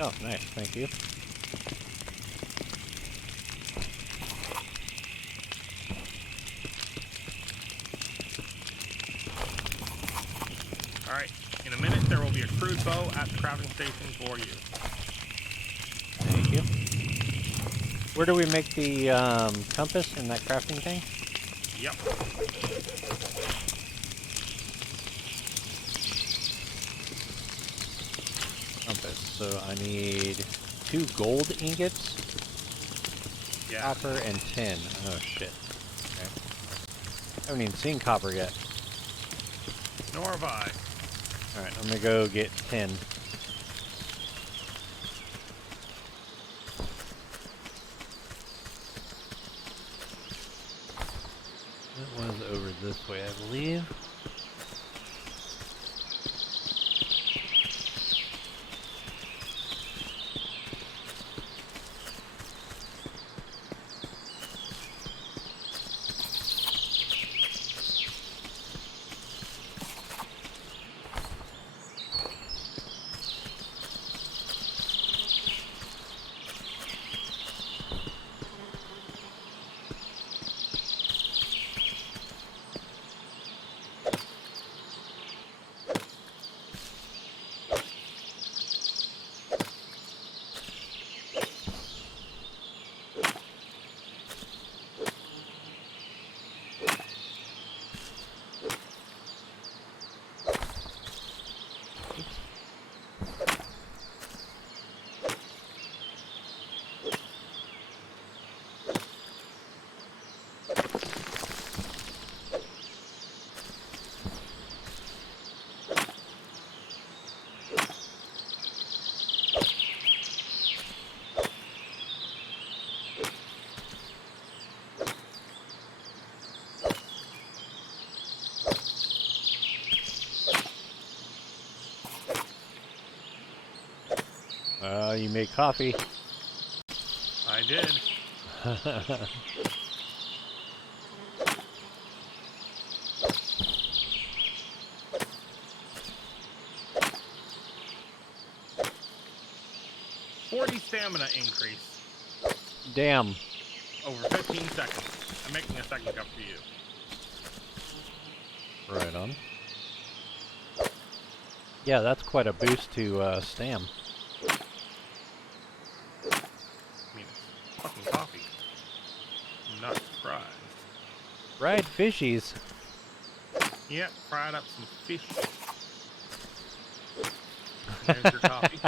Oh, nice. Thank you. Alright, in a minute there will be a crude bow at the crafting station for you. Thank you. Where do we make the compass in that crafting thing? Yep. Compass. So I need 2 gold ingots, Yeah. copper, and tin. Oh shit. Okay. I haven't even seen copper yet. Nor have I. Alright, I'm gonna go get tin. That was over this way, I believe. You made coffee. I did. 40 stamina increase. Damn. Over 15 seconds. I'm making a second cup for you. Right on. Yeah, that's quite a boost to stam. I mean, it's fucking coffee. I'm not surprised. Fried fishies. Yep, fried up some fish. There's your coffee.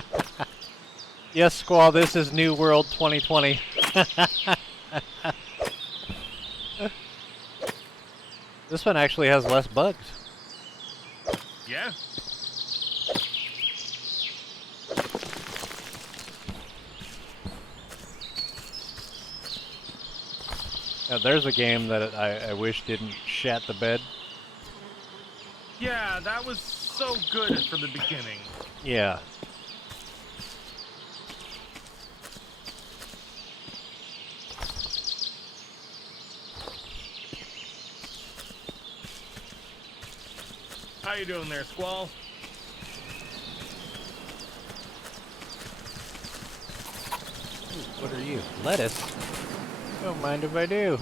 Yes, Squall, this is New World 2020. This one actually has less bugs. Yeah. Now, there's a game that I wish didn't shat the bed. Yeah, that was so good for the beginning. Yeah. How you doing there, Squall? Ooh, what are you? Lettuce? Don't mind if I do.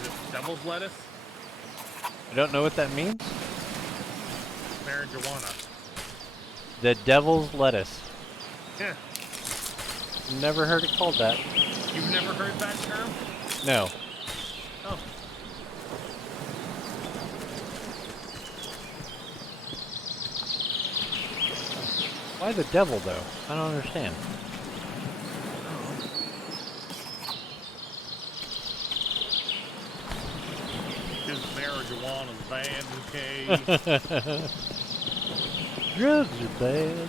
Is it devil's lettuce? I don't know what that means. Marijuana. The devil's lettuce. Yeah. Never heard it called that. You've never heard that term? No. Oh. Why the devil, though? I don't understand. Because marijuana's bad, okay? Drugs are bad.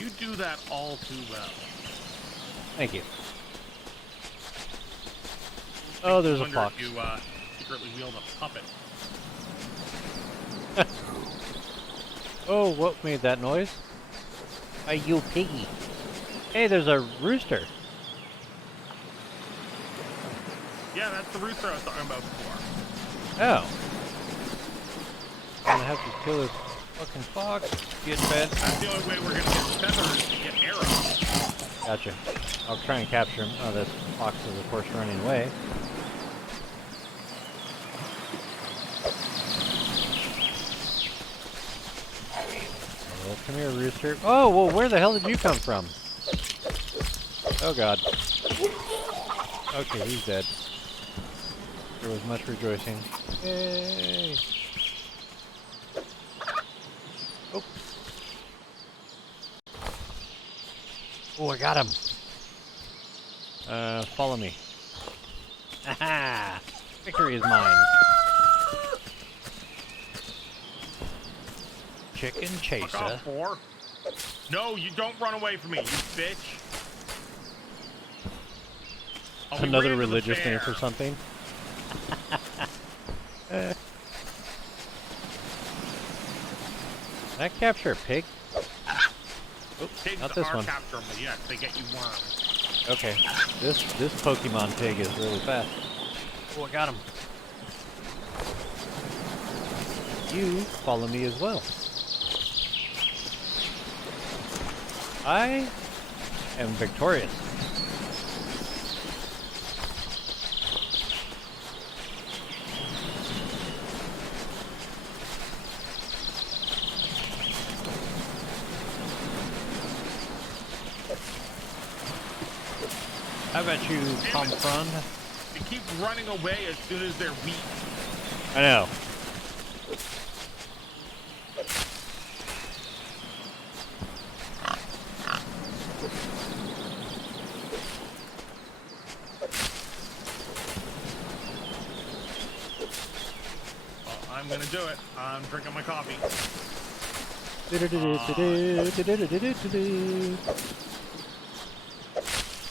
You do that all too well. Thank you. Oh, there's a wonder fox. if you secretly wield a puppet. Oh, what made that noise? Are you piggy? Hey, there's a rooster. Yeah, that's the rooster I was talking about before. Oh. I'm gonna have to kill this fucking fox. Get fed. That's the only way we're gonna get feathers to get arrows. Gotcha. I'll try and capture him. Oh, this fox is, of course, running away. Oh, come here, rooster. Oh, well, where the hell did you come from? Oh, God. Okay, he's dead. There was much rejoicing. Yay! Oh. Oh, I got him. Follow me. Aha! Victory is mine. Chicken Fuck chaser. off, whore. No, you don't run away from me, you bitch. I'll be Another ran to the religious name fair. for something. Can I capture a pig? Oops, Pigs not this are one. capturable, yes, they get you worms. Okay, this Pokemon pig is really fast. Oh, I got him. You follow me as well. I am victorious. How about you, Tom Frond? They keep running away as soon as they're weak. I know. Well, I'm gonna do it. I'm drinking my coffee.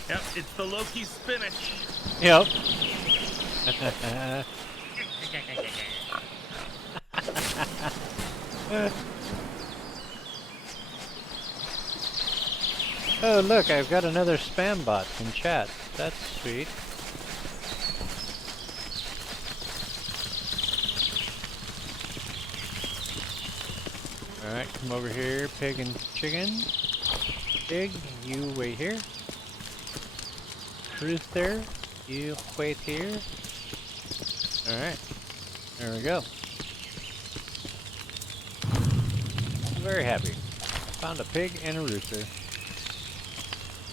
Yep, it's the Loki spinach. Yep. Oh, look, I've got another spam bot in chat. That's sweet. Alright, come over here, pig and chicken. Pig, you wait here. Rooster, you wait here. Alright, there we go. I'm very happy. Found a pig and a rooster.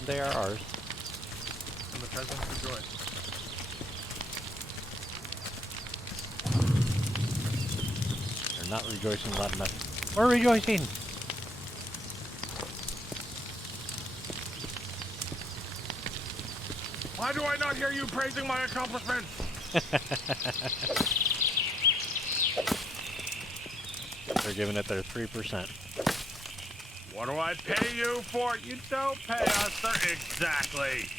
They are ours. And the peasants rejoice. They're not rejoicing loud enough. We're rejoicing! Why do I not hear you praising my accomplishments? They're giving it their 3%. What do I pay you for? You don't pay us, sir. Exactly.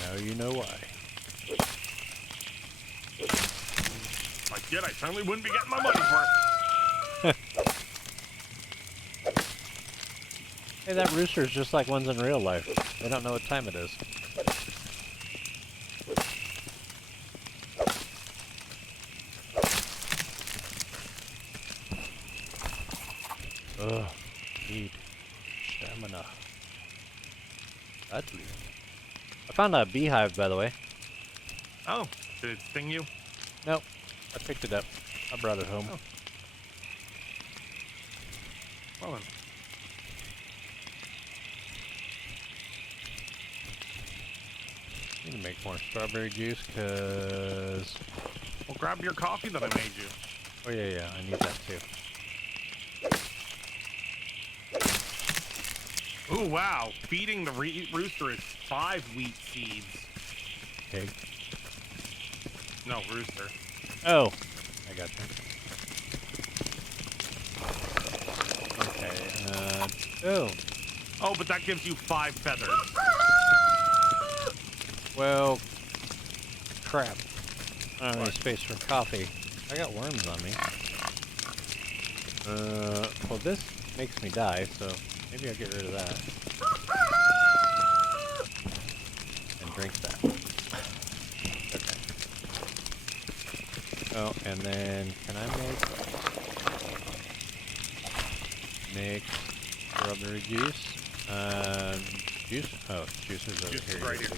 Now you know why. If I did, I certainly wouldn't be getting my money's worth. Hey, that rooster's just like ones in real life. They don't know what time it is. Ugh, need stamina. Badly. I found a beehive, by the way. Oh, did it sting you? Nope, I picked it up. I brought it home. Oh. Well then. Need to make more strawberry juice, cause... Well, grab your coffee that I made you. Oh yeah, I need that too. Ooh, wow. Feeding the rooster is 5 wheat seeds. Pig. No, rooster. Oh, I got you. Okay, Oh. Oh, but that gives you 5 feathers. Well, crap. I don't have any space for coffee. I got worms on me. Well, this makes me die, so maybe I'll get rid of that. And drink that. Okay. Oh, and then can I make strawberry juice? Juice? Oh, juice is over Juice here. is right here.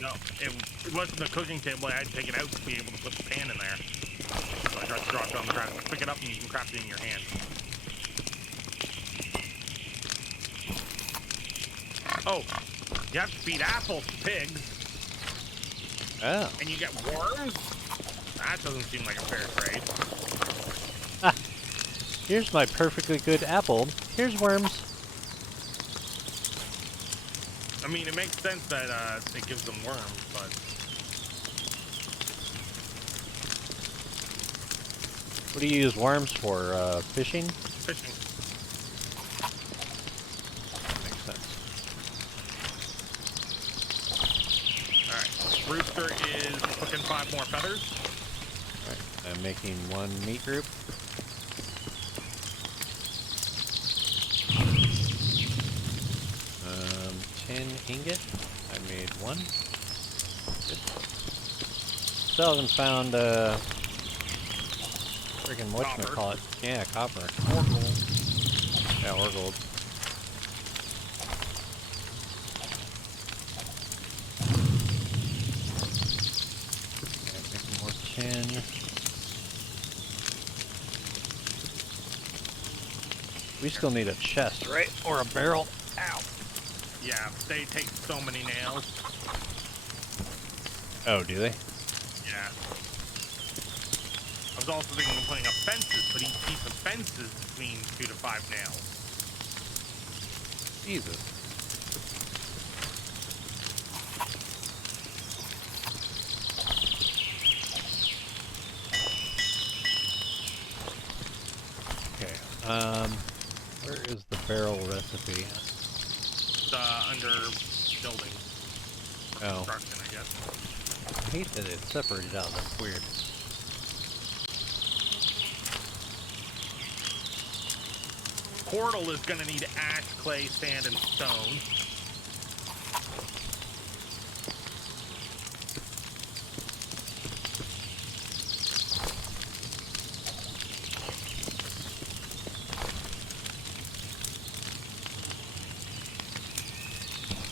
No, it wasn't the cooking table. I had to take it out to be able to put the pan in there. So I tried to drop it on the ground. Pick it up and you can craft it in your hand. Oh, you have to feed apples to pigs. Oh. And you get worms? That doesn't seem like a fair trade. Ah, here's my perfectly good apple. Here's worms. I mean, it makes sense that it gives them worms, but... What do you use worms for? Fishing? Fishing. Makes sense. Alright, Rooster is cooking 5 more feathers. Alright, I'm making 1 meat group. Tin ingot. I made 1. Good. Still haven't found friggin' whatchamacallit. Yeah, copper. Or gold. Yeah, or gold. Okay, making more tin. We still need a chest, right? Or a barrel. Ow. Yeah, they take so many nails. Oh, do they? Yeah. I was also thinking of putting up fences, but each piece of fence is between 2 to 5 nails. Jesus. Okay, where is the barrel recipe? Under building. Oh. Construction, I guess. I hate that it's separated out, that's weird. Portal is gonna need ash, clay, sand, and stone.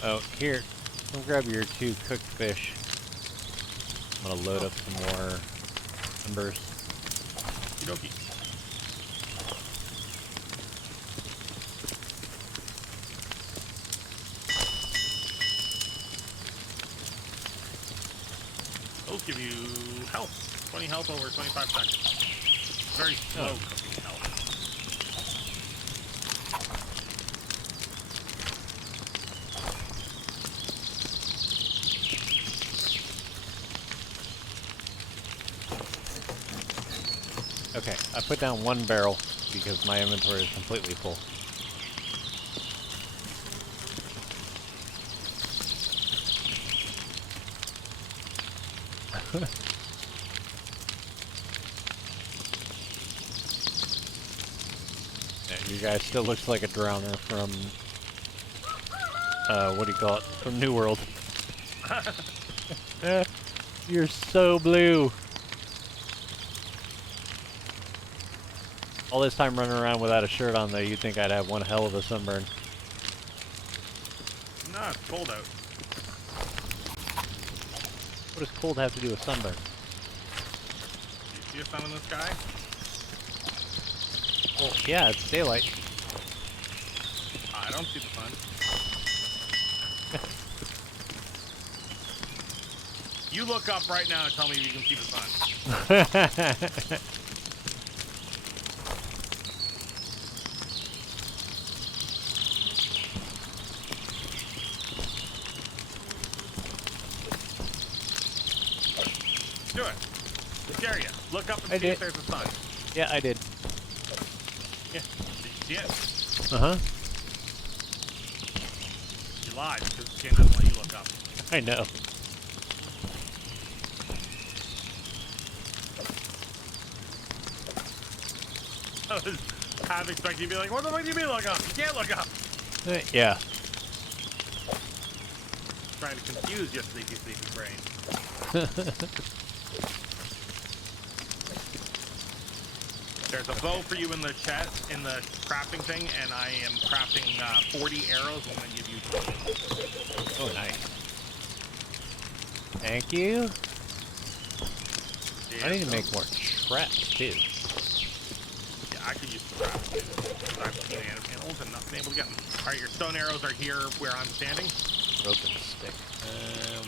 Oh, here. Come grab your 2 cooked fish. I'm gonna load up some more embers. Okey-dokey. Those give you health. 20 health over 25 seconds. Very slow cooking health. Okay, I put down 1 barrel because my inventory is completely full. Yeah, you guys still looks like a drowner from, what do you call it? From New World. You're so blue. All this time running around without a shirt on though, you'd think I'd have one hell of a sunburn. Nah, it's cold out. What does cold have to do with sunburn? Do you see a sun in the sky? Well, yeah, it's daylight. I don't see the sun. You look up right now and tell me if you can see the sun. Do it. Dare you. Look up and see if there's a sun. Yeah, I did. Yeah. Did you see it? Uh-huh. You lied because the game doesn't let you look up. I know. I was half expecting you to be like, what the fuck do you mean look up? You can't look up. Yeah. Trying to confuse your sleepy, sleepy brain. There's a bow for you in the chest, in the crafting thing, and I am crafting 40 arrows. I'm going to give you 20. Oh, nice. Thank you. Yeah, I need to make more traps, too. Yeah, I could use some traps, too. I've seen animals and not been able to get them. Alright, your stone arrows are here where I'm standing. Broken stick.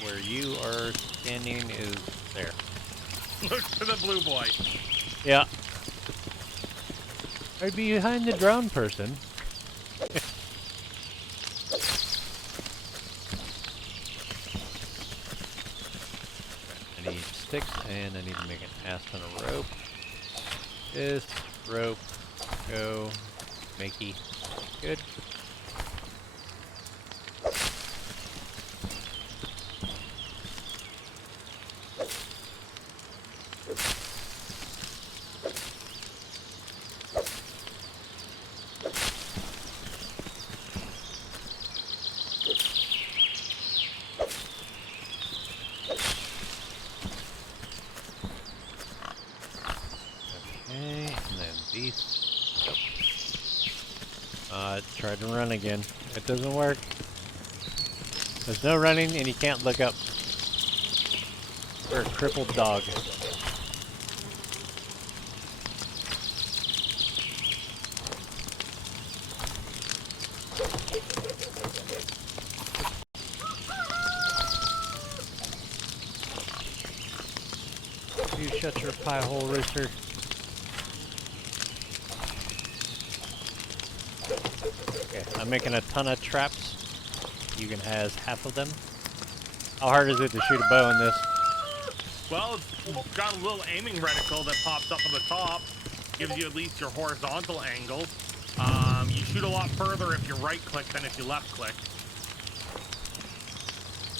Where you are standing is there. Look to the blue boy. Yeah. Right behind the drowned person. I need sticks and I need to make an ass ton of rope. This rope, go, makey, good. Okay, and then these. Yep. Tried to run again. It doesn't work. There's no running and you can't look up. We're a crippled dog. You shut your pie hole, rooster. Okay, I'm making a ton of traps. You can have half of them. How hard is it to shoot a bow in this? Well, it's got a little aiming reticle that pops up on the top. Gives you at least your horizontal angle. You shoot a lot further if you right click than if you left click.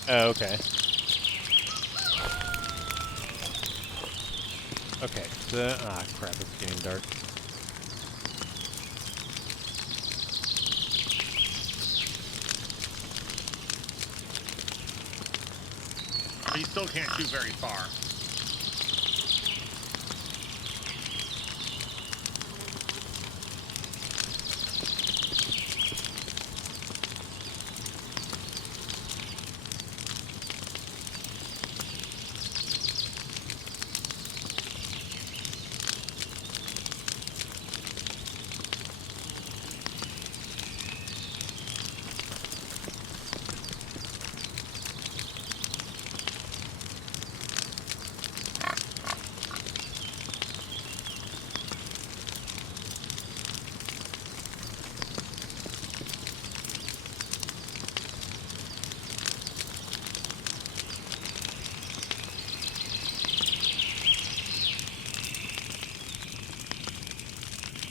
Oh, okay. Okay, so, crap, it's getting dark. But you still can't shoot very far.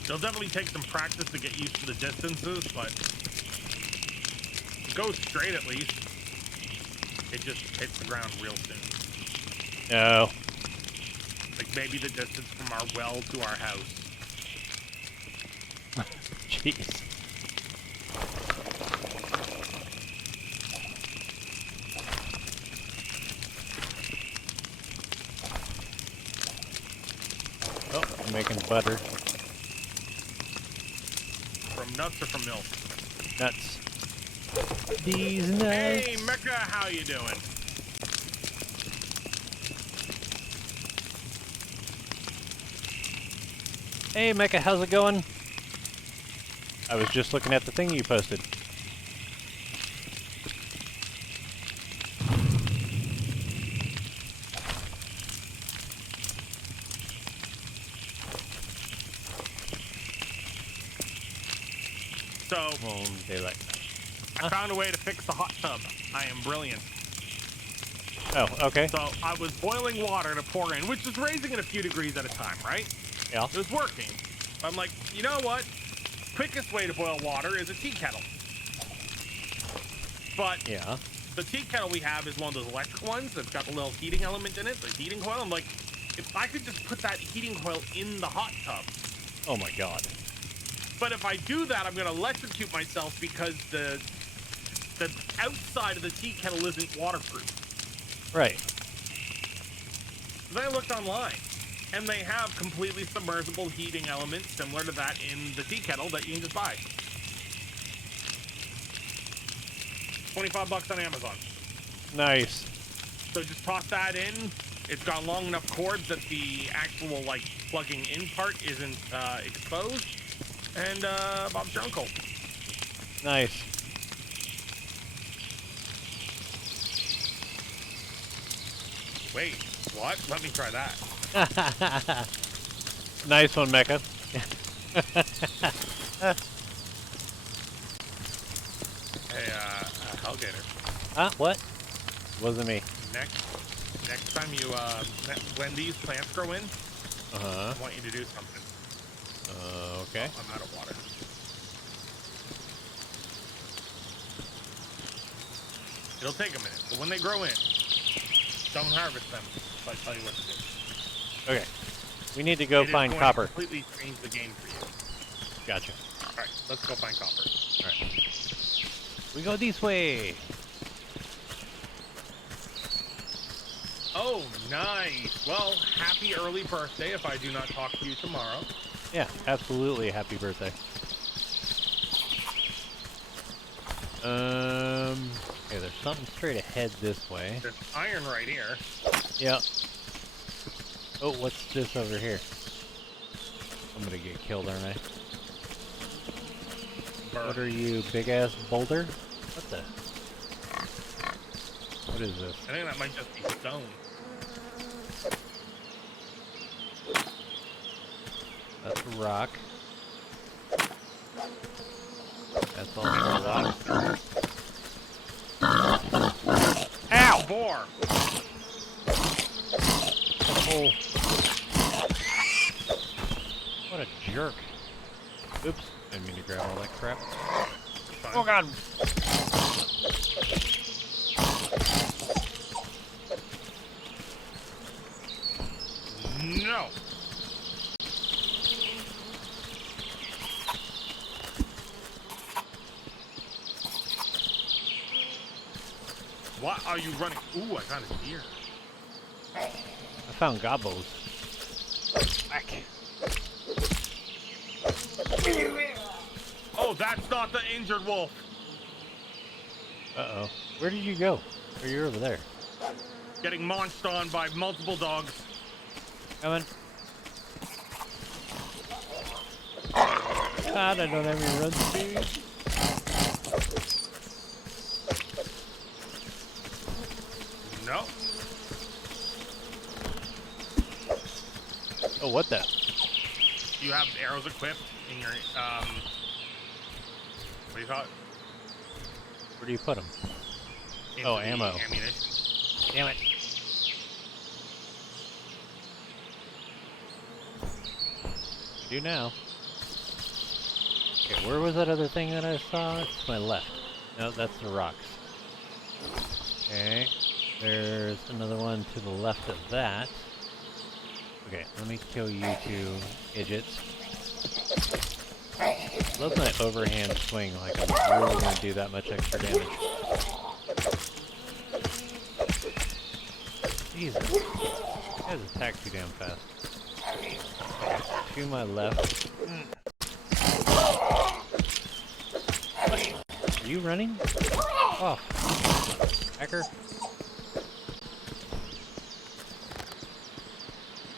It'll definitely take some practice to get used to the distances, but it goes straight at least. It just hits the ground real soon. No. Like maybe the distance from our well to our house. Jeez. Oh, I'm making butter. From nuts or from milk? Nuts. These nuts. Hey, Mecca, how you doing? Hey, Mecca, how's it going? I was just looking at the thing you posted. So, Daylight. I found a way to fix the hot tub. I am brilliant. Oh, okay. So, I was boiling water to pour in, which is raising it a few degrees at a time, right? Yeah. It was working. I'm like, you know what? quickest way to boil water is a tea kettle. But Yeah. the tea kettle we have is one of those electric ones that's got the little heating element in it, the heating coil. I'm like, if I could just put that heating coil in the hot tub. Oh my god. But if I do that, I'm gonna electrocute myself because the outside of the tea kettle isn't waterproof. Right. Then I looked online, and they have completely submersible heating elements similar to that in the tea kettle that you can just buy. $25 on Amazon. Nice. So just toss that in. It's got long enough cords that the actual like plugging in part isn't exposed. And Bob's your uncle. Nice. Wait, what? Let me try that. Nice one, Mecha. Hey, Hellgator. Huh? What? Wasn't me. Next time you when these plants grow in, Uh-huh. I want you to do something. Okay. I'm out of water. It'll take a minute, but when they grow in, don't harvest them if I tell you what to do. Okay. We need to go It is find going copper. to completely change the game for you. Gotcha. All right, let's go find copper. Alright. We go this way. Oh, nice. Well, happy early birthday if I do not talk to you tomorrow. Yeah, absolutely. Happy birthday. Okay, there's something straight ahead this way. There's iron right here. Yep. Oh, what's this over here? I'm gonna get killed, aren't I? What are you, big-ass boulder? What the? What is this? I think that might just be stone. That's a rock. That's also a rock. Ow! Boar! Oh. What a jerk. Oops. Didn't mean to grab all that crap. Fine. Oh god! No! What are you running? Ooh, I found a deer. I found gobos. Whack. Oh, that's not the injured wolf. Uh-oh. Where did you go? Oh, you're over there. Getting munched on by multiple dogs. Coming. God, I don't have any run speed. No. Oh, what the? You have arrows equipped in your, what do you call it? Where do you put them? Into Oh, the ammo. Ammunition. Damn it. I do now. Okay, where was that other thing that I saw? It's to my left. No, that's the rocks. Okay. There's another one to the left of that. Okay, let me kill you two idiots. Love my overhand swing, like I'm really gonna do that much extra damage. Jesus. You guys attack too damn fast. To my left. Are you running? Oh. Hacker.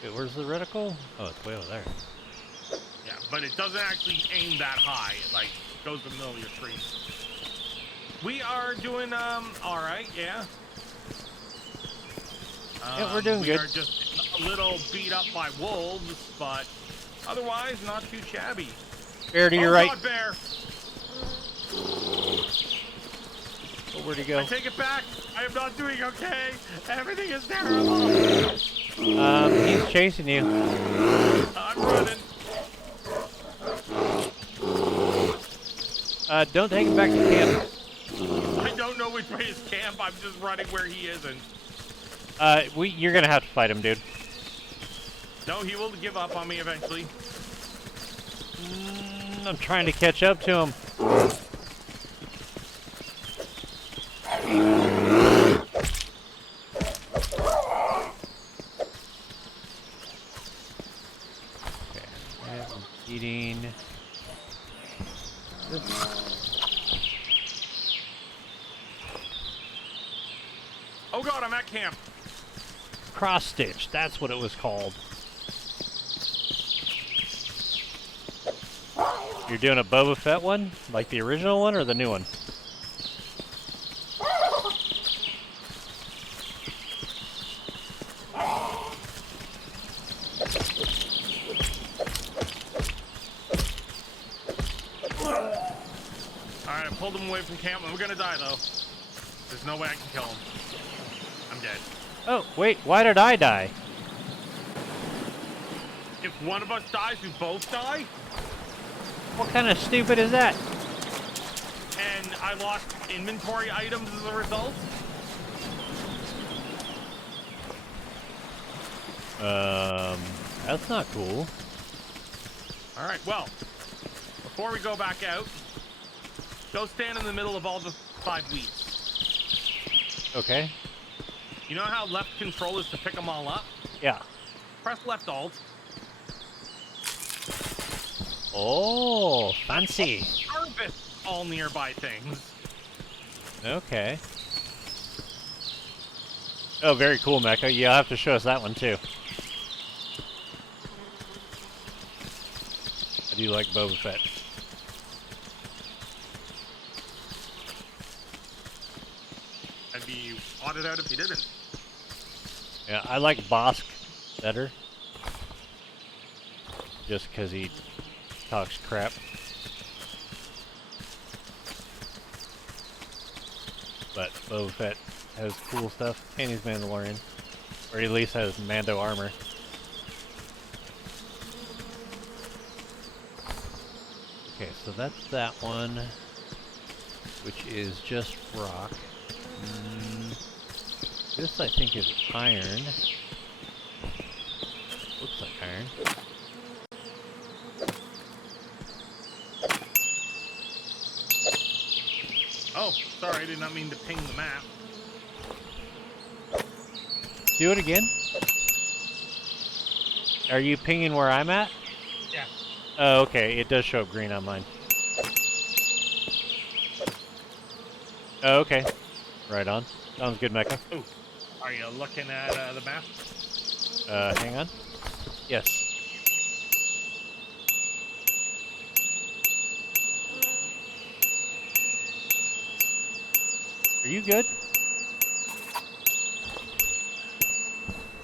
Wait, where's the reticle? Oh, it's way over there. Yeah, but it doesn't actually aim that high. It, like, goes in the middle of your screen. We are doing, alright, yeah. Yeah, we're doing we good. are just a little beat up by wolves, but otherwise not too shabby. Bear to your right. God, bear! Oh, where'd he go? I take it back. I am not doing okay. Everything is terrible. He's chasing you. I'm running. Don't take him back to camp. I don't know which way is camp. I'm just running where he isn't. You're gonna have to fight him, dude. No, he will give up on me eventually. I'm trying to catch up to him. Okay, I'm eating. Oh god, I'm at camp. Cross stitch, that's what it was called. You're doing a Boba Fett one? Like the original one or the new one? Alright, I pulled him away from camp. I'm gonna die though. There's no way I can kill him. I'm dead. Oh, wait, why did I die? If one of us dies, we both die? What kind of stupid is that? And I lost inventory items as a result? That's not cool. Alright, well, before we go back out, go stand in the middle of all the 5 wheats. Okay. You know how left control is to pick them all up? Yeah. Press left alt. Oh, fancy. Harvest all nearby things. Okay. Oh, very cool, Mecha. You'll have to show us that one, too. I do like Boba Fett. I'd be audited out if you didn't. Yeah, I like Bosk better. Just because he talks crap. But Boba Fett has cool stuff, and he's Mandalorian. Or at least has Mando armor. Okay, so that's that one, which is just rock. This, I think, is iron. Looks like iron. Oh, sorry, I did not mean to ping the map. Do it again. Are you pinging where I'm at? Yeah. Oh, okay. It does show up green on mine. Oh, okay. Right on. Sounds good, Mecha. Ooh, are you looking at the map? Hang on. Yes. Are you good?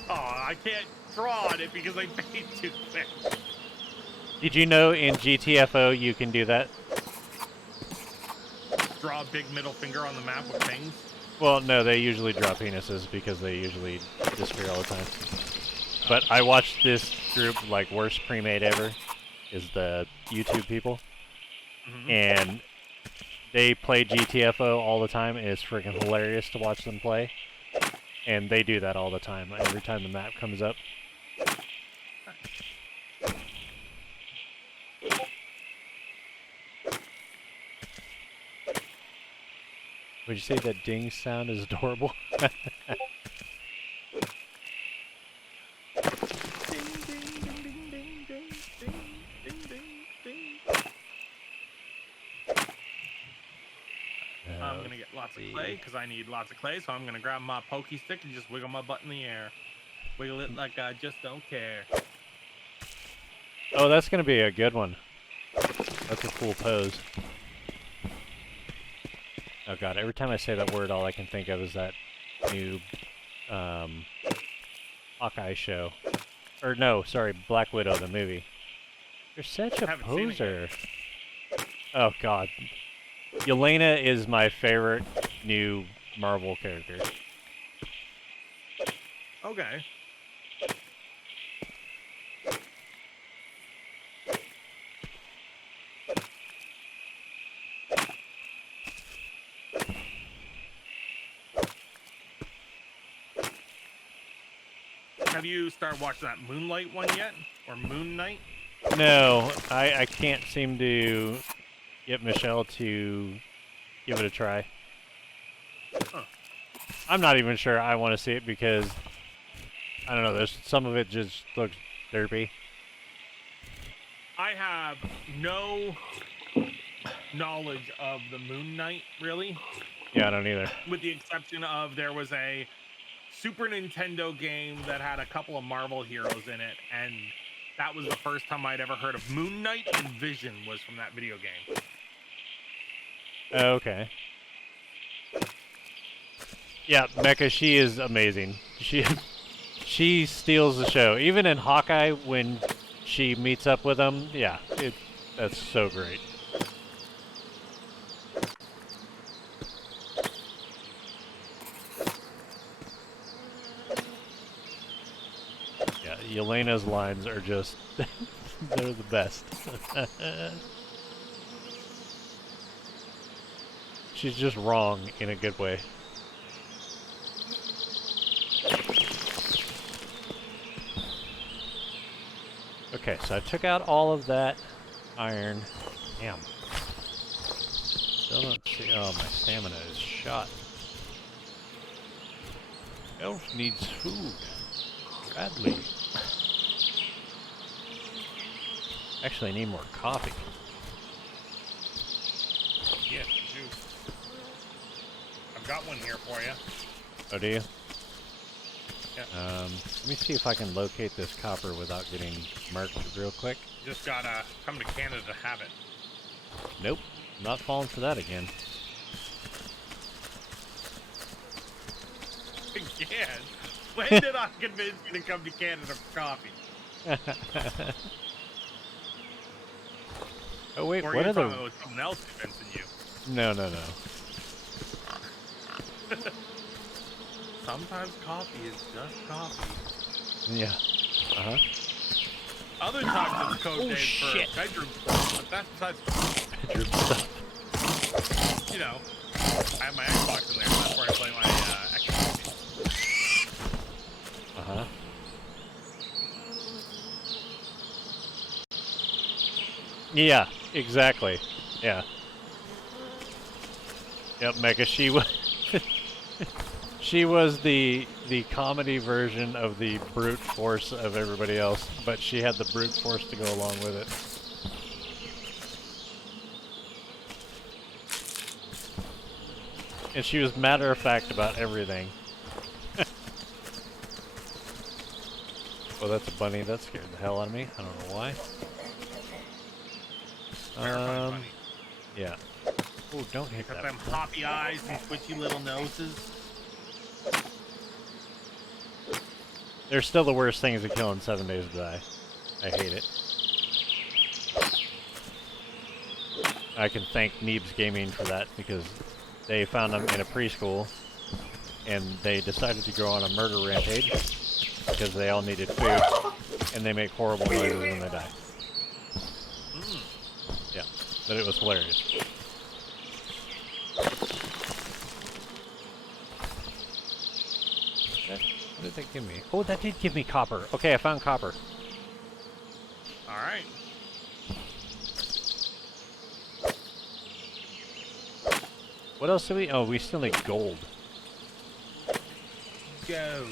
Oh, I can't draw on it because I paid too quick. Did you know in GTFO you can do that? Draw a big middle finger on the map with things. Well, no, they usually draw penises because they usually disappear all the time. But I watched this group, like, worst pre-made ever, is the YouTube people. And they play GTFO all the time, and it's freaking hilarious to watch them play. And they do that all the time, every time the map comes up. Would you say that ding sound is adorable? I'm gonna get lots of clay because I need lots of clay, so I'm gonna grab my pokey stick and just wiggle my butt in the air. Wiggle it like I just don't care. Oh, that's gonna be a good one. That's a cool pose. Oh god, every time I say that word, all I can think of is that new Hawkeye show. Or no, sorry, Black Widow, the movie. You're such a poser. Oh god. Yelena is my favorite new Marvel character. Okay. Have you started watching that Moonlight one yet? Or Moon Knight? No, I can't seem to get Michelle to give it a try. Huh. I'm not even sure I want to see it because, I don't know, there's some of it just looks derpy. I have no knowledge of the Moon Knight, really. Yeah, I don't either. With the exception of there was a Super Nintendo game that had a couple of Marvel heroes in it, and that was the first time I'd ever heard of Moon Knight, and Vision was from that video game. Okay. Yeah, Mecha, she is amazing. She steals the show. Even in Hawkeye, when she meets up with him, yeah, that's so great. Yeah, Yelena's lines are just, they're the best. She's just wrong in a good way. Okay, so I took out all of that iron. Damn. Still don't see. Oh, my stamina is shot. Elf needs food. Badly. Actually, I need more coffee. Yeah, you do. I've got one here for you. Oh, do you? Yeah. Let me see if I can locate this copper without getting murked real quick. You just gotta come to Canada to have it. Nope, not falling for that again. Again? When did I convince you to come to Canada for coffee? Oh wait, Or what you are thought the? it was someone else convincing you? No. Sometimes coffee is just coffee. Yeah. Uh huh. Other times it's code Oh, names shit. for bedroom stuff, but that's besides, Bedroom stuff. you know, I have my Xbox in there, so that's where I play my Xbox games. Uh huh. Yeah, exactly. Yeah. Yep, Mecha, she was she was the comedy version of the brute force of everybody else, but she had the brute force to go along with it. And she was matter of fact about everything. Oh, that's a bunny. That scared the hell out of me. I don't know why. Terrifying bunny. Yeah. Oh, don't hit Got that. them poppy eyes and twitchy little noses. They're still the worst things to kill in 7 Days to Die. I hate it. I can thank Neebs Gaming for that because they found them in a preschool and they decided to go on a murder rampage because they all needed food and they make horrible noises when they die. Yeah, but it was hilarious. What did that give me? Oh, that did give me copper. Okay, I found copper. All right. What else do we? Oh, we still need gold. Go.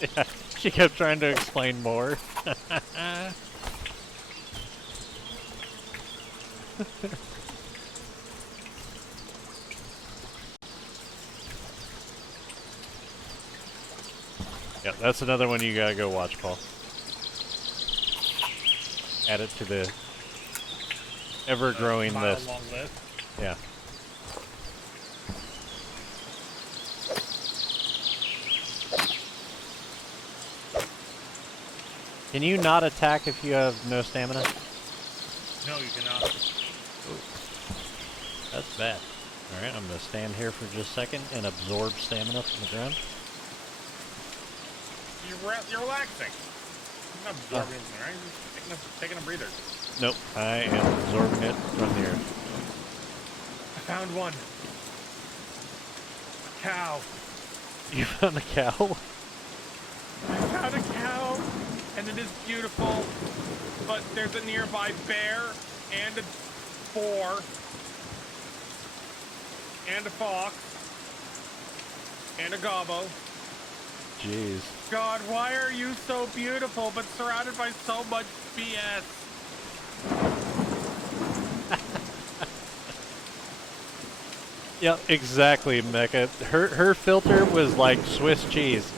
Yeah, she kept trying to explain more. Yeah, that's another one you gotta go watch, Paul. Add it to the ever-growing list. Long list. Yeah. Can you not attack if you have no stamina? No, you cannot. Ooh. That's bad. Alright, I'm gonna stand here for just a second and absorb stamina from the ground. You're relaxing. You're not absorbing anything, right? You're just taking a breather. Nope, I am absorbing it from the earth. I found one. cow. You found a cow? I found a cow, and it is beautiful. But there's a nearby bear, and a boar, and a fox, and a gobbo. Jeez. God, why are you so beautiful, but surrounded by so much BS? Yep, exactly, Mecca. Her filter was like Swiss cheese.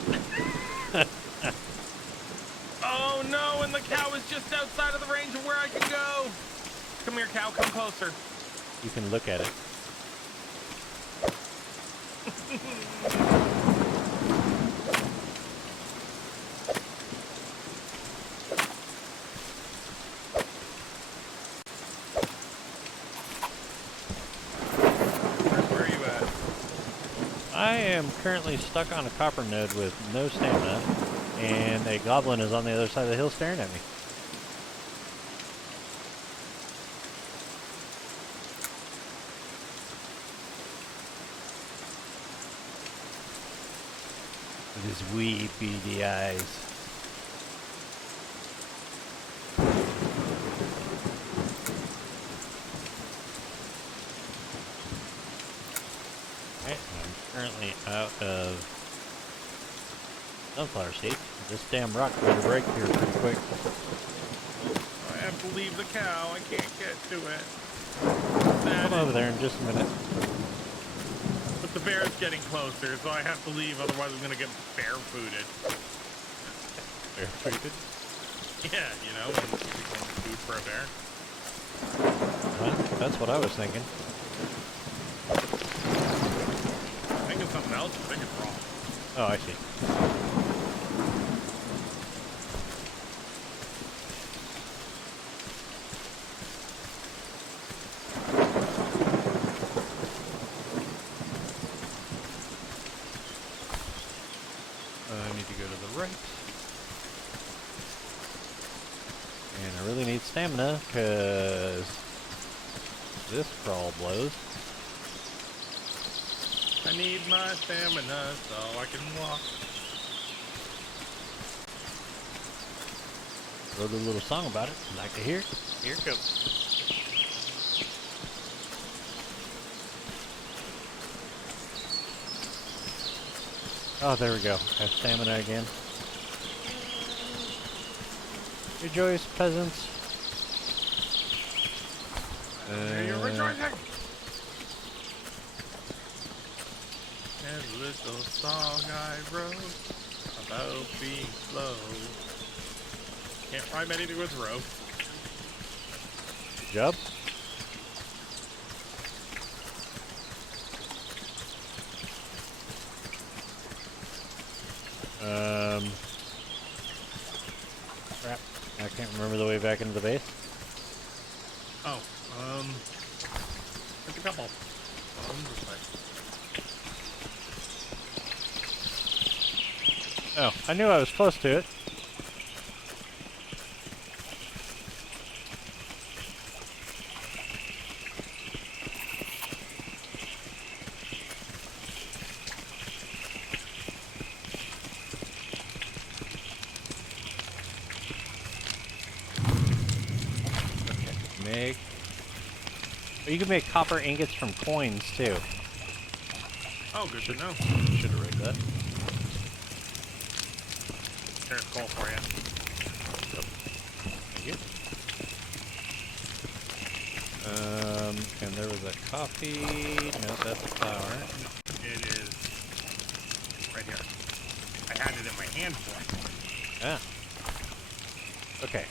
Oh no, and the cow is just outside of the range of where I can go. Come here, cow, come closer. You can look at it. Where are you at? I am currently stuck on a copper node with no stamina, and a goblin is on the other side of the hill staring at me. With his wee beady eyes. Okay, I'm currently out of sunflower seeds. This damn rock better break here pretty quick. I have to leave the cow. I can't get to it. Come over there in just a minute. But the bear's getting closer, so I have to leave, otherwise I'm gonna get bear-fooded. Bear-fooded? Yeah, you know, when you become food for a bear. Well, that's what I was thinking. I'm thinking something else, I'm thinking wrong. Oh, I see. I need to go to the right. And I really need stamina, because this crawl blows. I need my stamina so I can walk. Wrote a little song about it. Like to hear it? Here it goes. Oh, there we go. I have stamina again. Rejoice, peasants. You're rejoicing! And a little song I wrote about being slow. Can't rhyme anything with rope. Good job. Crap. I can't remember the way back into the base. Oh, there's a couple. This way. Oh, I knew I was close to it. You can make copper ingots from coins too. Oh, good to know. Should have rigged that. There's coal for you. Yep. Thank you. And there was a coffee. No, that's flour. It is right here. I had it in my hand for Ah. Okay.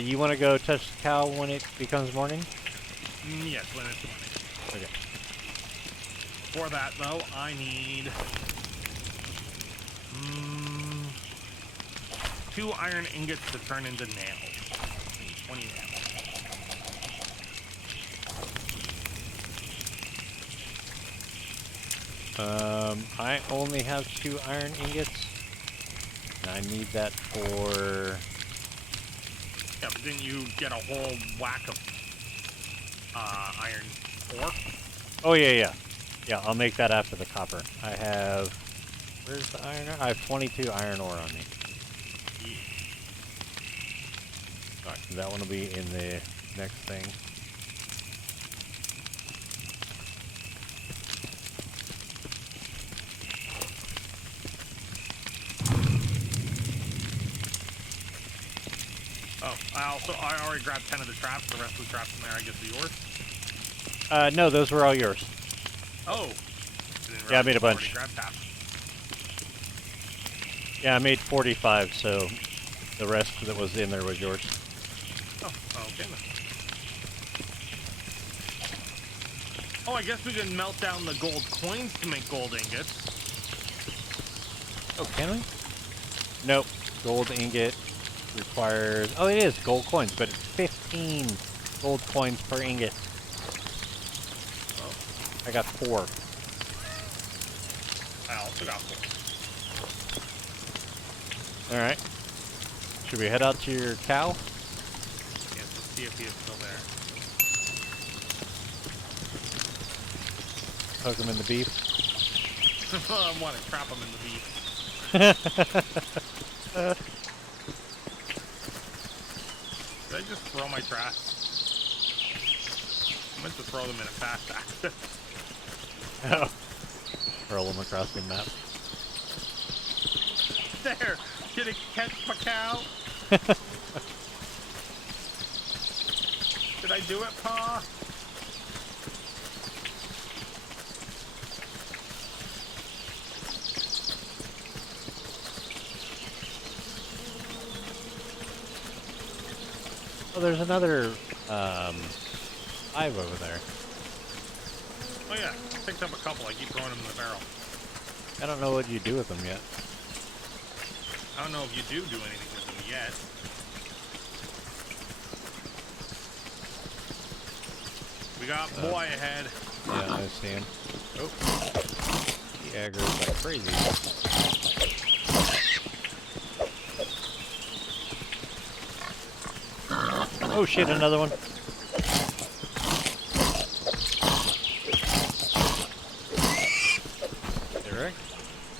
You want to go touch the cow when it becomes morning? Yes, when it's morning. Okay. For that, though, I need 2 iron ingots to turn into nails. I need 20 nails. I only have 2 iron ingots. And I need that for... Yeah, but didn't you get a whole whack of iron ore? Oh, yeah, yeah. Yeah, I'll make that after the copper. I have... Where's the iron ore? I have 22 iron ore on me. Alright, so that one will be in the next thing. Oh, I already grabbed 10 of the traps. The rest of the traps in there, I guess, are yours. No, those were all yours. Oh. Yeah, I made a bunch. Already grabbed half. Yeah, I made 45, so the rest that was in there was yours. Oh, okay then. Oh, I guess we can melt down the gold coins to make gold ingots. Oh, can we? Nope. Gold ingot requires... Oh, it is gold coins, but it's 15 gold coins per ingot. Oh. I got 4. I also got 4. Alright. Should we head out to your cow? Yes, let's see if he is still there. Poke him in the beef. I want to trap him in the beef. Did I just throw my traps? I meant to throw them in a fast access. Oh. Roll them across the map. There! Did it catch my cow? Did I do it, Pa? Oh, there's another, hive over there. Oh yeah, picked up a couple. I keep throwing them in the barrel. I don't know what you do with them yet. I don't know if you do anything with them yet. We got boy ahead. Yeah, I see him. Oh. He aggroed like crazy. Oh shit, another one. Derek?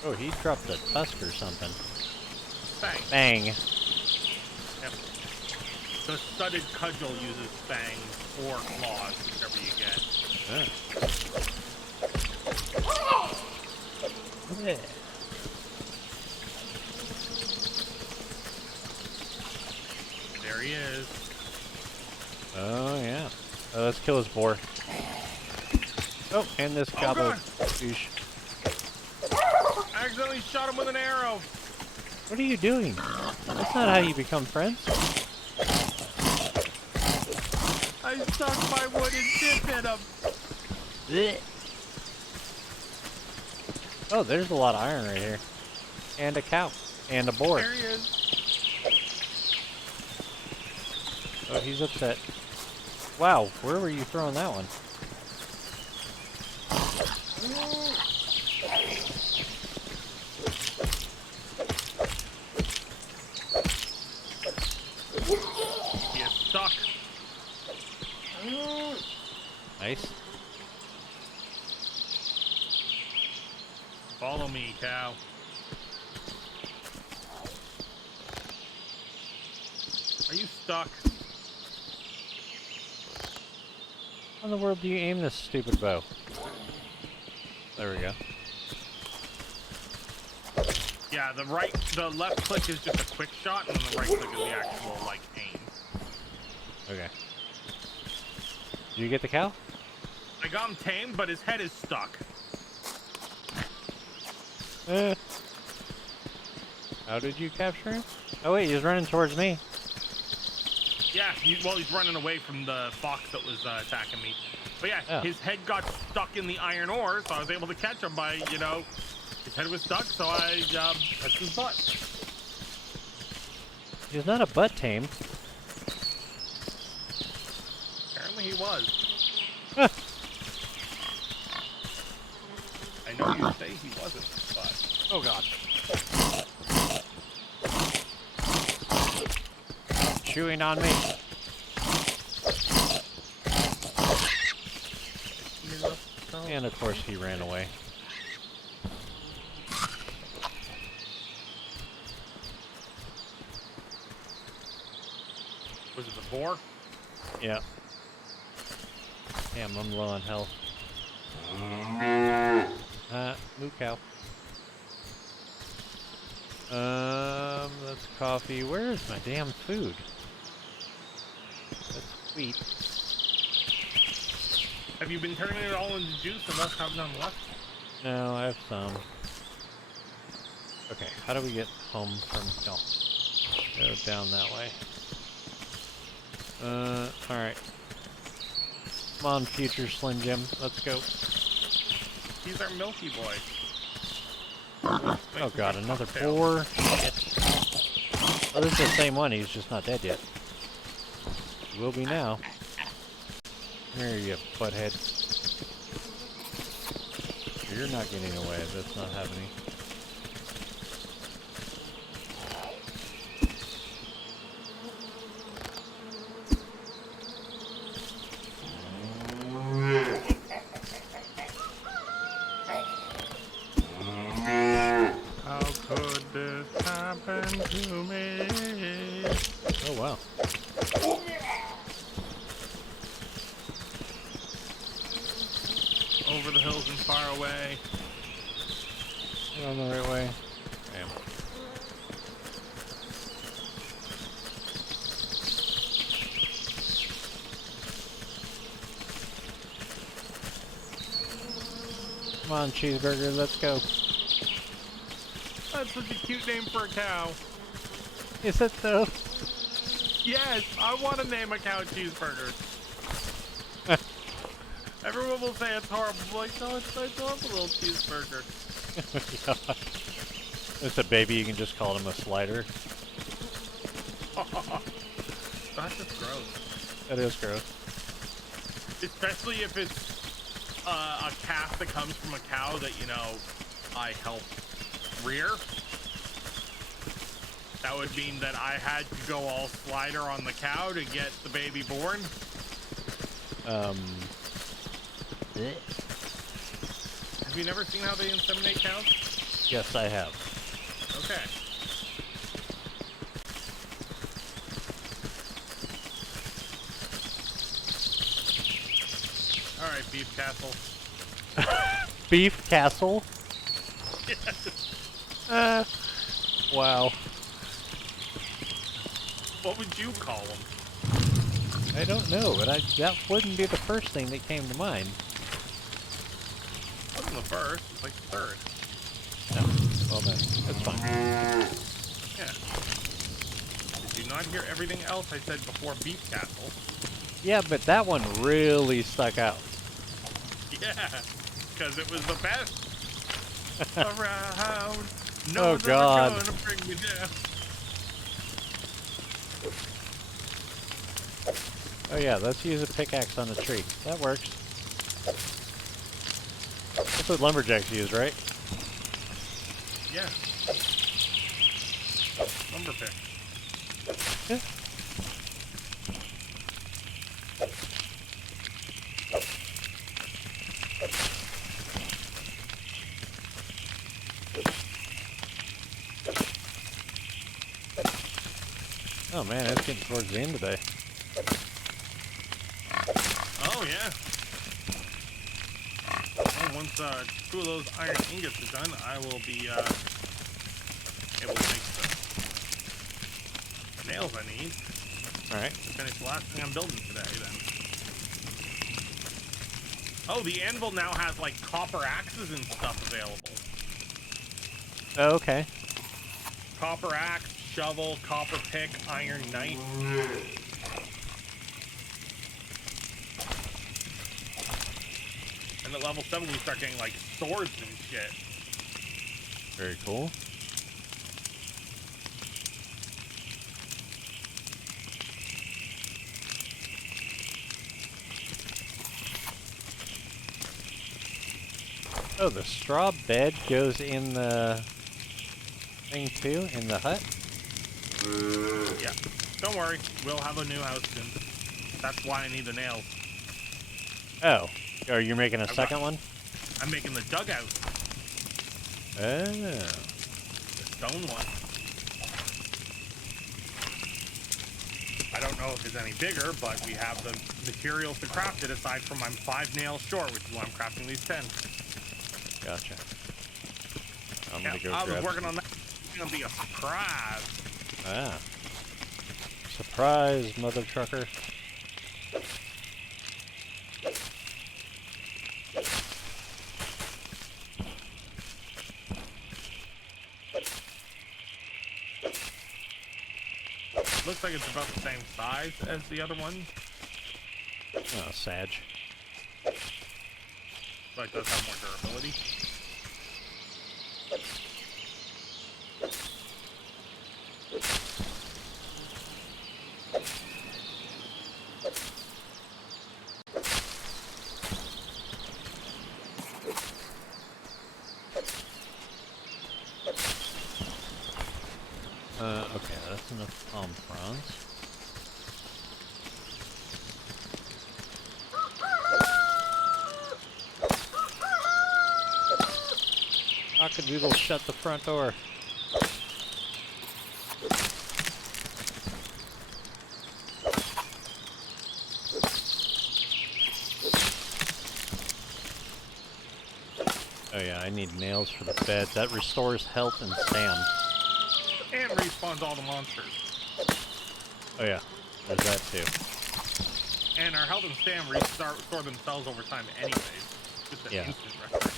Oh, he dropped a tusk or something. Bang. Bang. Yep. The studded cudgel uses fangs or claws, whichever you get. Yeah. There he is. Oh, yeah. Let's kill his boar. Oh, and this gobbo douche. I accidentally shot him with an arrow. What are you doing? That's not how you become friends. I stuck my wooden dip in him. Blech. Oh, there's a lot of iron right here. And a cow. And a boar. There he is. Oh, he's upset. Wow, where were you throwing that one? He is stuck. Nice. Follow me, cow. Are you stuck? How in the world do you aim this stupid bow? There we go. Yeah, the left click is just a quick shot, and then the right click is the actual, like, aim. Okay. Did you get the cow? I got him tamed, but his head is stuck. How did you capture him? Oh wait, he's running towards me. Yeah, he's running away from the fox that was attacking me. But yeah, his head got stuck in the iron ore, so I was able to catch him by, his head was stuck, so I touched his butt. He's not a butt tame. Apparently he was. Huh. I know you say he wasn't, but... Oh god. Chewing on me. And of course he ran away. Was it the boar? Yeah. Damn, I'm low on health. Moo cow. That's coffee. Where is my damn food? That's wheat. Have you been turning it all into juice and thus have none left? No, I have some. Okay, how do we get home from... No. Go down that way. Alright. Come on, future Slim Jim. Let's go. He's our Milky Boy. Oh god, another boar. Shit. Oh, this is the same one. He's just not dead yet. He will be now. Come here, you butthead. You're not getting away. That's not happening. How could this happen to me? Oh wow. Over the hills and far away. We're on the right way. Damn. Come on, cheeseburger, let's go. That's such a cute name for a cow. Is it though? Yes, I want to name a cow Cheeseburger. Everyone will say it's horrible. I'm like, no, it's nice. I love a little cheeseburger. It's a baby, you can just call him a slider. That's just gross. That is gross. Especially if it's a calf that comes from a cow that, you know, I helped rear. That would mean that I had to go all slider on the cow to get the baby born. Have you never seen how they inseminate cows? Yes, I have. Okay. All right, Beef Castle. Beef Castle? Yes. Wow. What would you call them? I don't know, but that wouldn't be the first thing that came to mind. Wasn't the first, it's like the third. No. Well then, that's fine. Yeah. Did you not hear everything else I said before Beef Castle? Yeah, but that one really stuck out. Yeah, because it was the best around. No Oh, one's God. ever gonna bring me down. Oh yeah, let's use a pickaxe on a tree. That works. That's what lumberjacks use, right? Yeah. Lumber pick. Yeah. Oh man, it's getting towards the end today. Oh yeah. Well, once 2 of those iron ingots are done, I will be able to make the nails I need Alright. to finish the last thing I'm building today then. Oh, the anvil now has like copper axes and stuff available. Oh, okay. Copper axe, shovel, copper pick, iron knife. And at level 7 we start getting like swords and shit. Very cool. Oh, the straw bed goes in the thing too, in the hut? Yeah. Don't worry, we'll have a new house soon. That's why I need the nails. Oh. Oh, you're making a I've second got- one? I'm making the dugout, Oh. the stone one. I don't know if it's any bigger, but we have the materials to craft it aside from I'm 5 nails short, which is why I'm crafting these 10. Gotcha. I'm Yeah, gonna go I was grab working some. on that. It's gonna be a surprise. Ah. Surprise, mother trucker. Looks like it's about the same size as the other one, Oh, Sag. but it does have more durability. Okay, that's enough palm fronds. Cockadoodle, shut the front door. Oh yeah, I need nails for the bed. That restores health and stam. And respawns all the monsters. Oh yeah, there's that too. And our health and stam restore themselves over time anyways. Just an Yeah. instant record.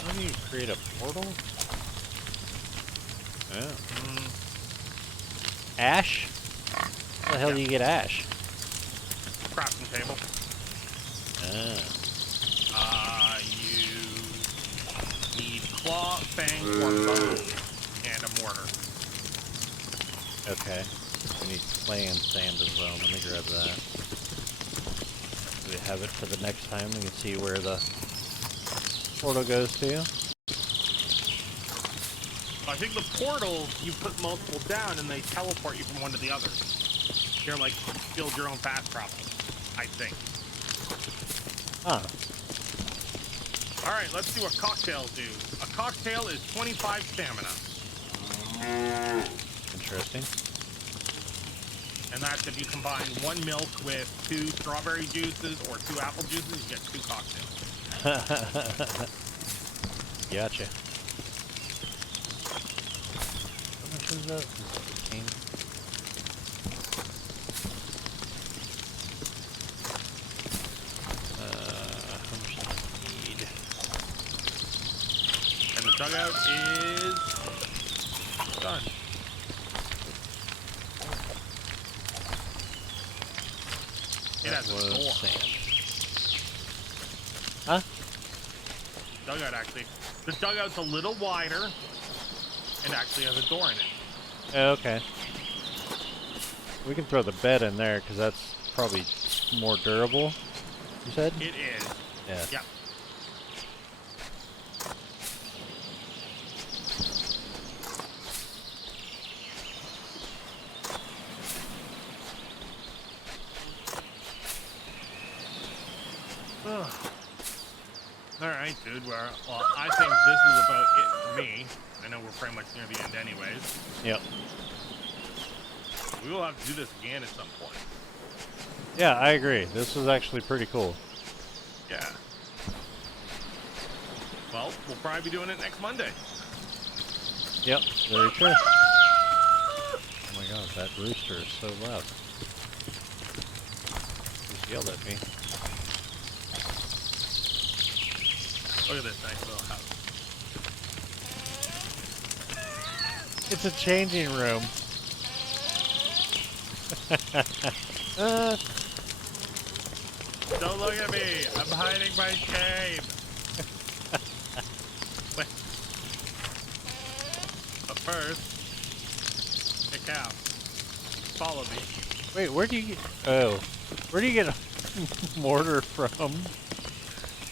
How do you create a portal? Oh. Ash? How the hell do you get ash? Crafting table. You need claw, fang, or bone, and a mortar. Okay. We need clay and sand as well. Let me grab that. Do we have it for the next time? We can see where the portal goes to. I think the portals, you put multiple down and they teleport you from one to the other. They're like build your own path problem, I think. Huh. Alright, let's see what cocktails do. A cocktail is 25 stamina. Interesting. And that's if you combine 1 milk with 2 strawberry juices or 2 apple juices, you get 2 cocktails. Gotcha. How much is that? 15. How much do I need? And the dugout is done. It has a door. Sand. Huh? Dugout actually. The dugout's a little wider and actually has a door in it. Oh, okay. We can throw the bed in there because that's probably more durable. You said? It is. Yeah. Yep. Alright, dude. Well, I think this is about it for me. I know we're pretty much near the end anyways. Yep. We will have to do this again at some point. Yeah, I agree. This was actually pretty cool. Yeah. Well, we'll probably be doing it next Monday. Yep, very true. Oh my god, that rooster is so loud. Just yelled at me. Look at this nice little house. It's a changing room. Don't look at me. I'm hiding my shame. Wait. But first, pick out. Follow me. Wait, where do you get... Oh. Where do you get a mortar from?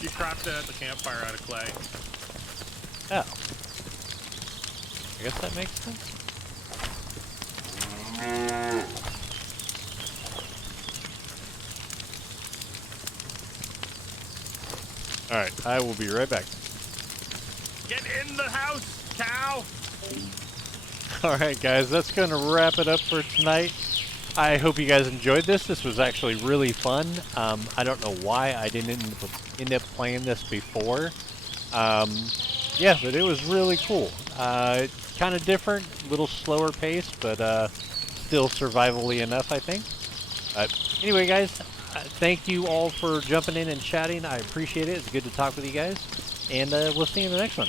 You crafted it at the campfire out of clay. Oh. I guess that makes sense. Alright, I will be right back. Get in the house, cow! Alright guys, that's going to wrap it up for tonight. I hope you guys enjoyed this. This was actually really fun. I don't know why I didn't end up playing this before. Yeah, but it was really cool. Kind of different, a little slower pace, but still survivally enough, I think. Anyway, guys, thank you all for jumping in and chatting. I appreciate it. It's good to talk with you guys. And we'll see you in the next one.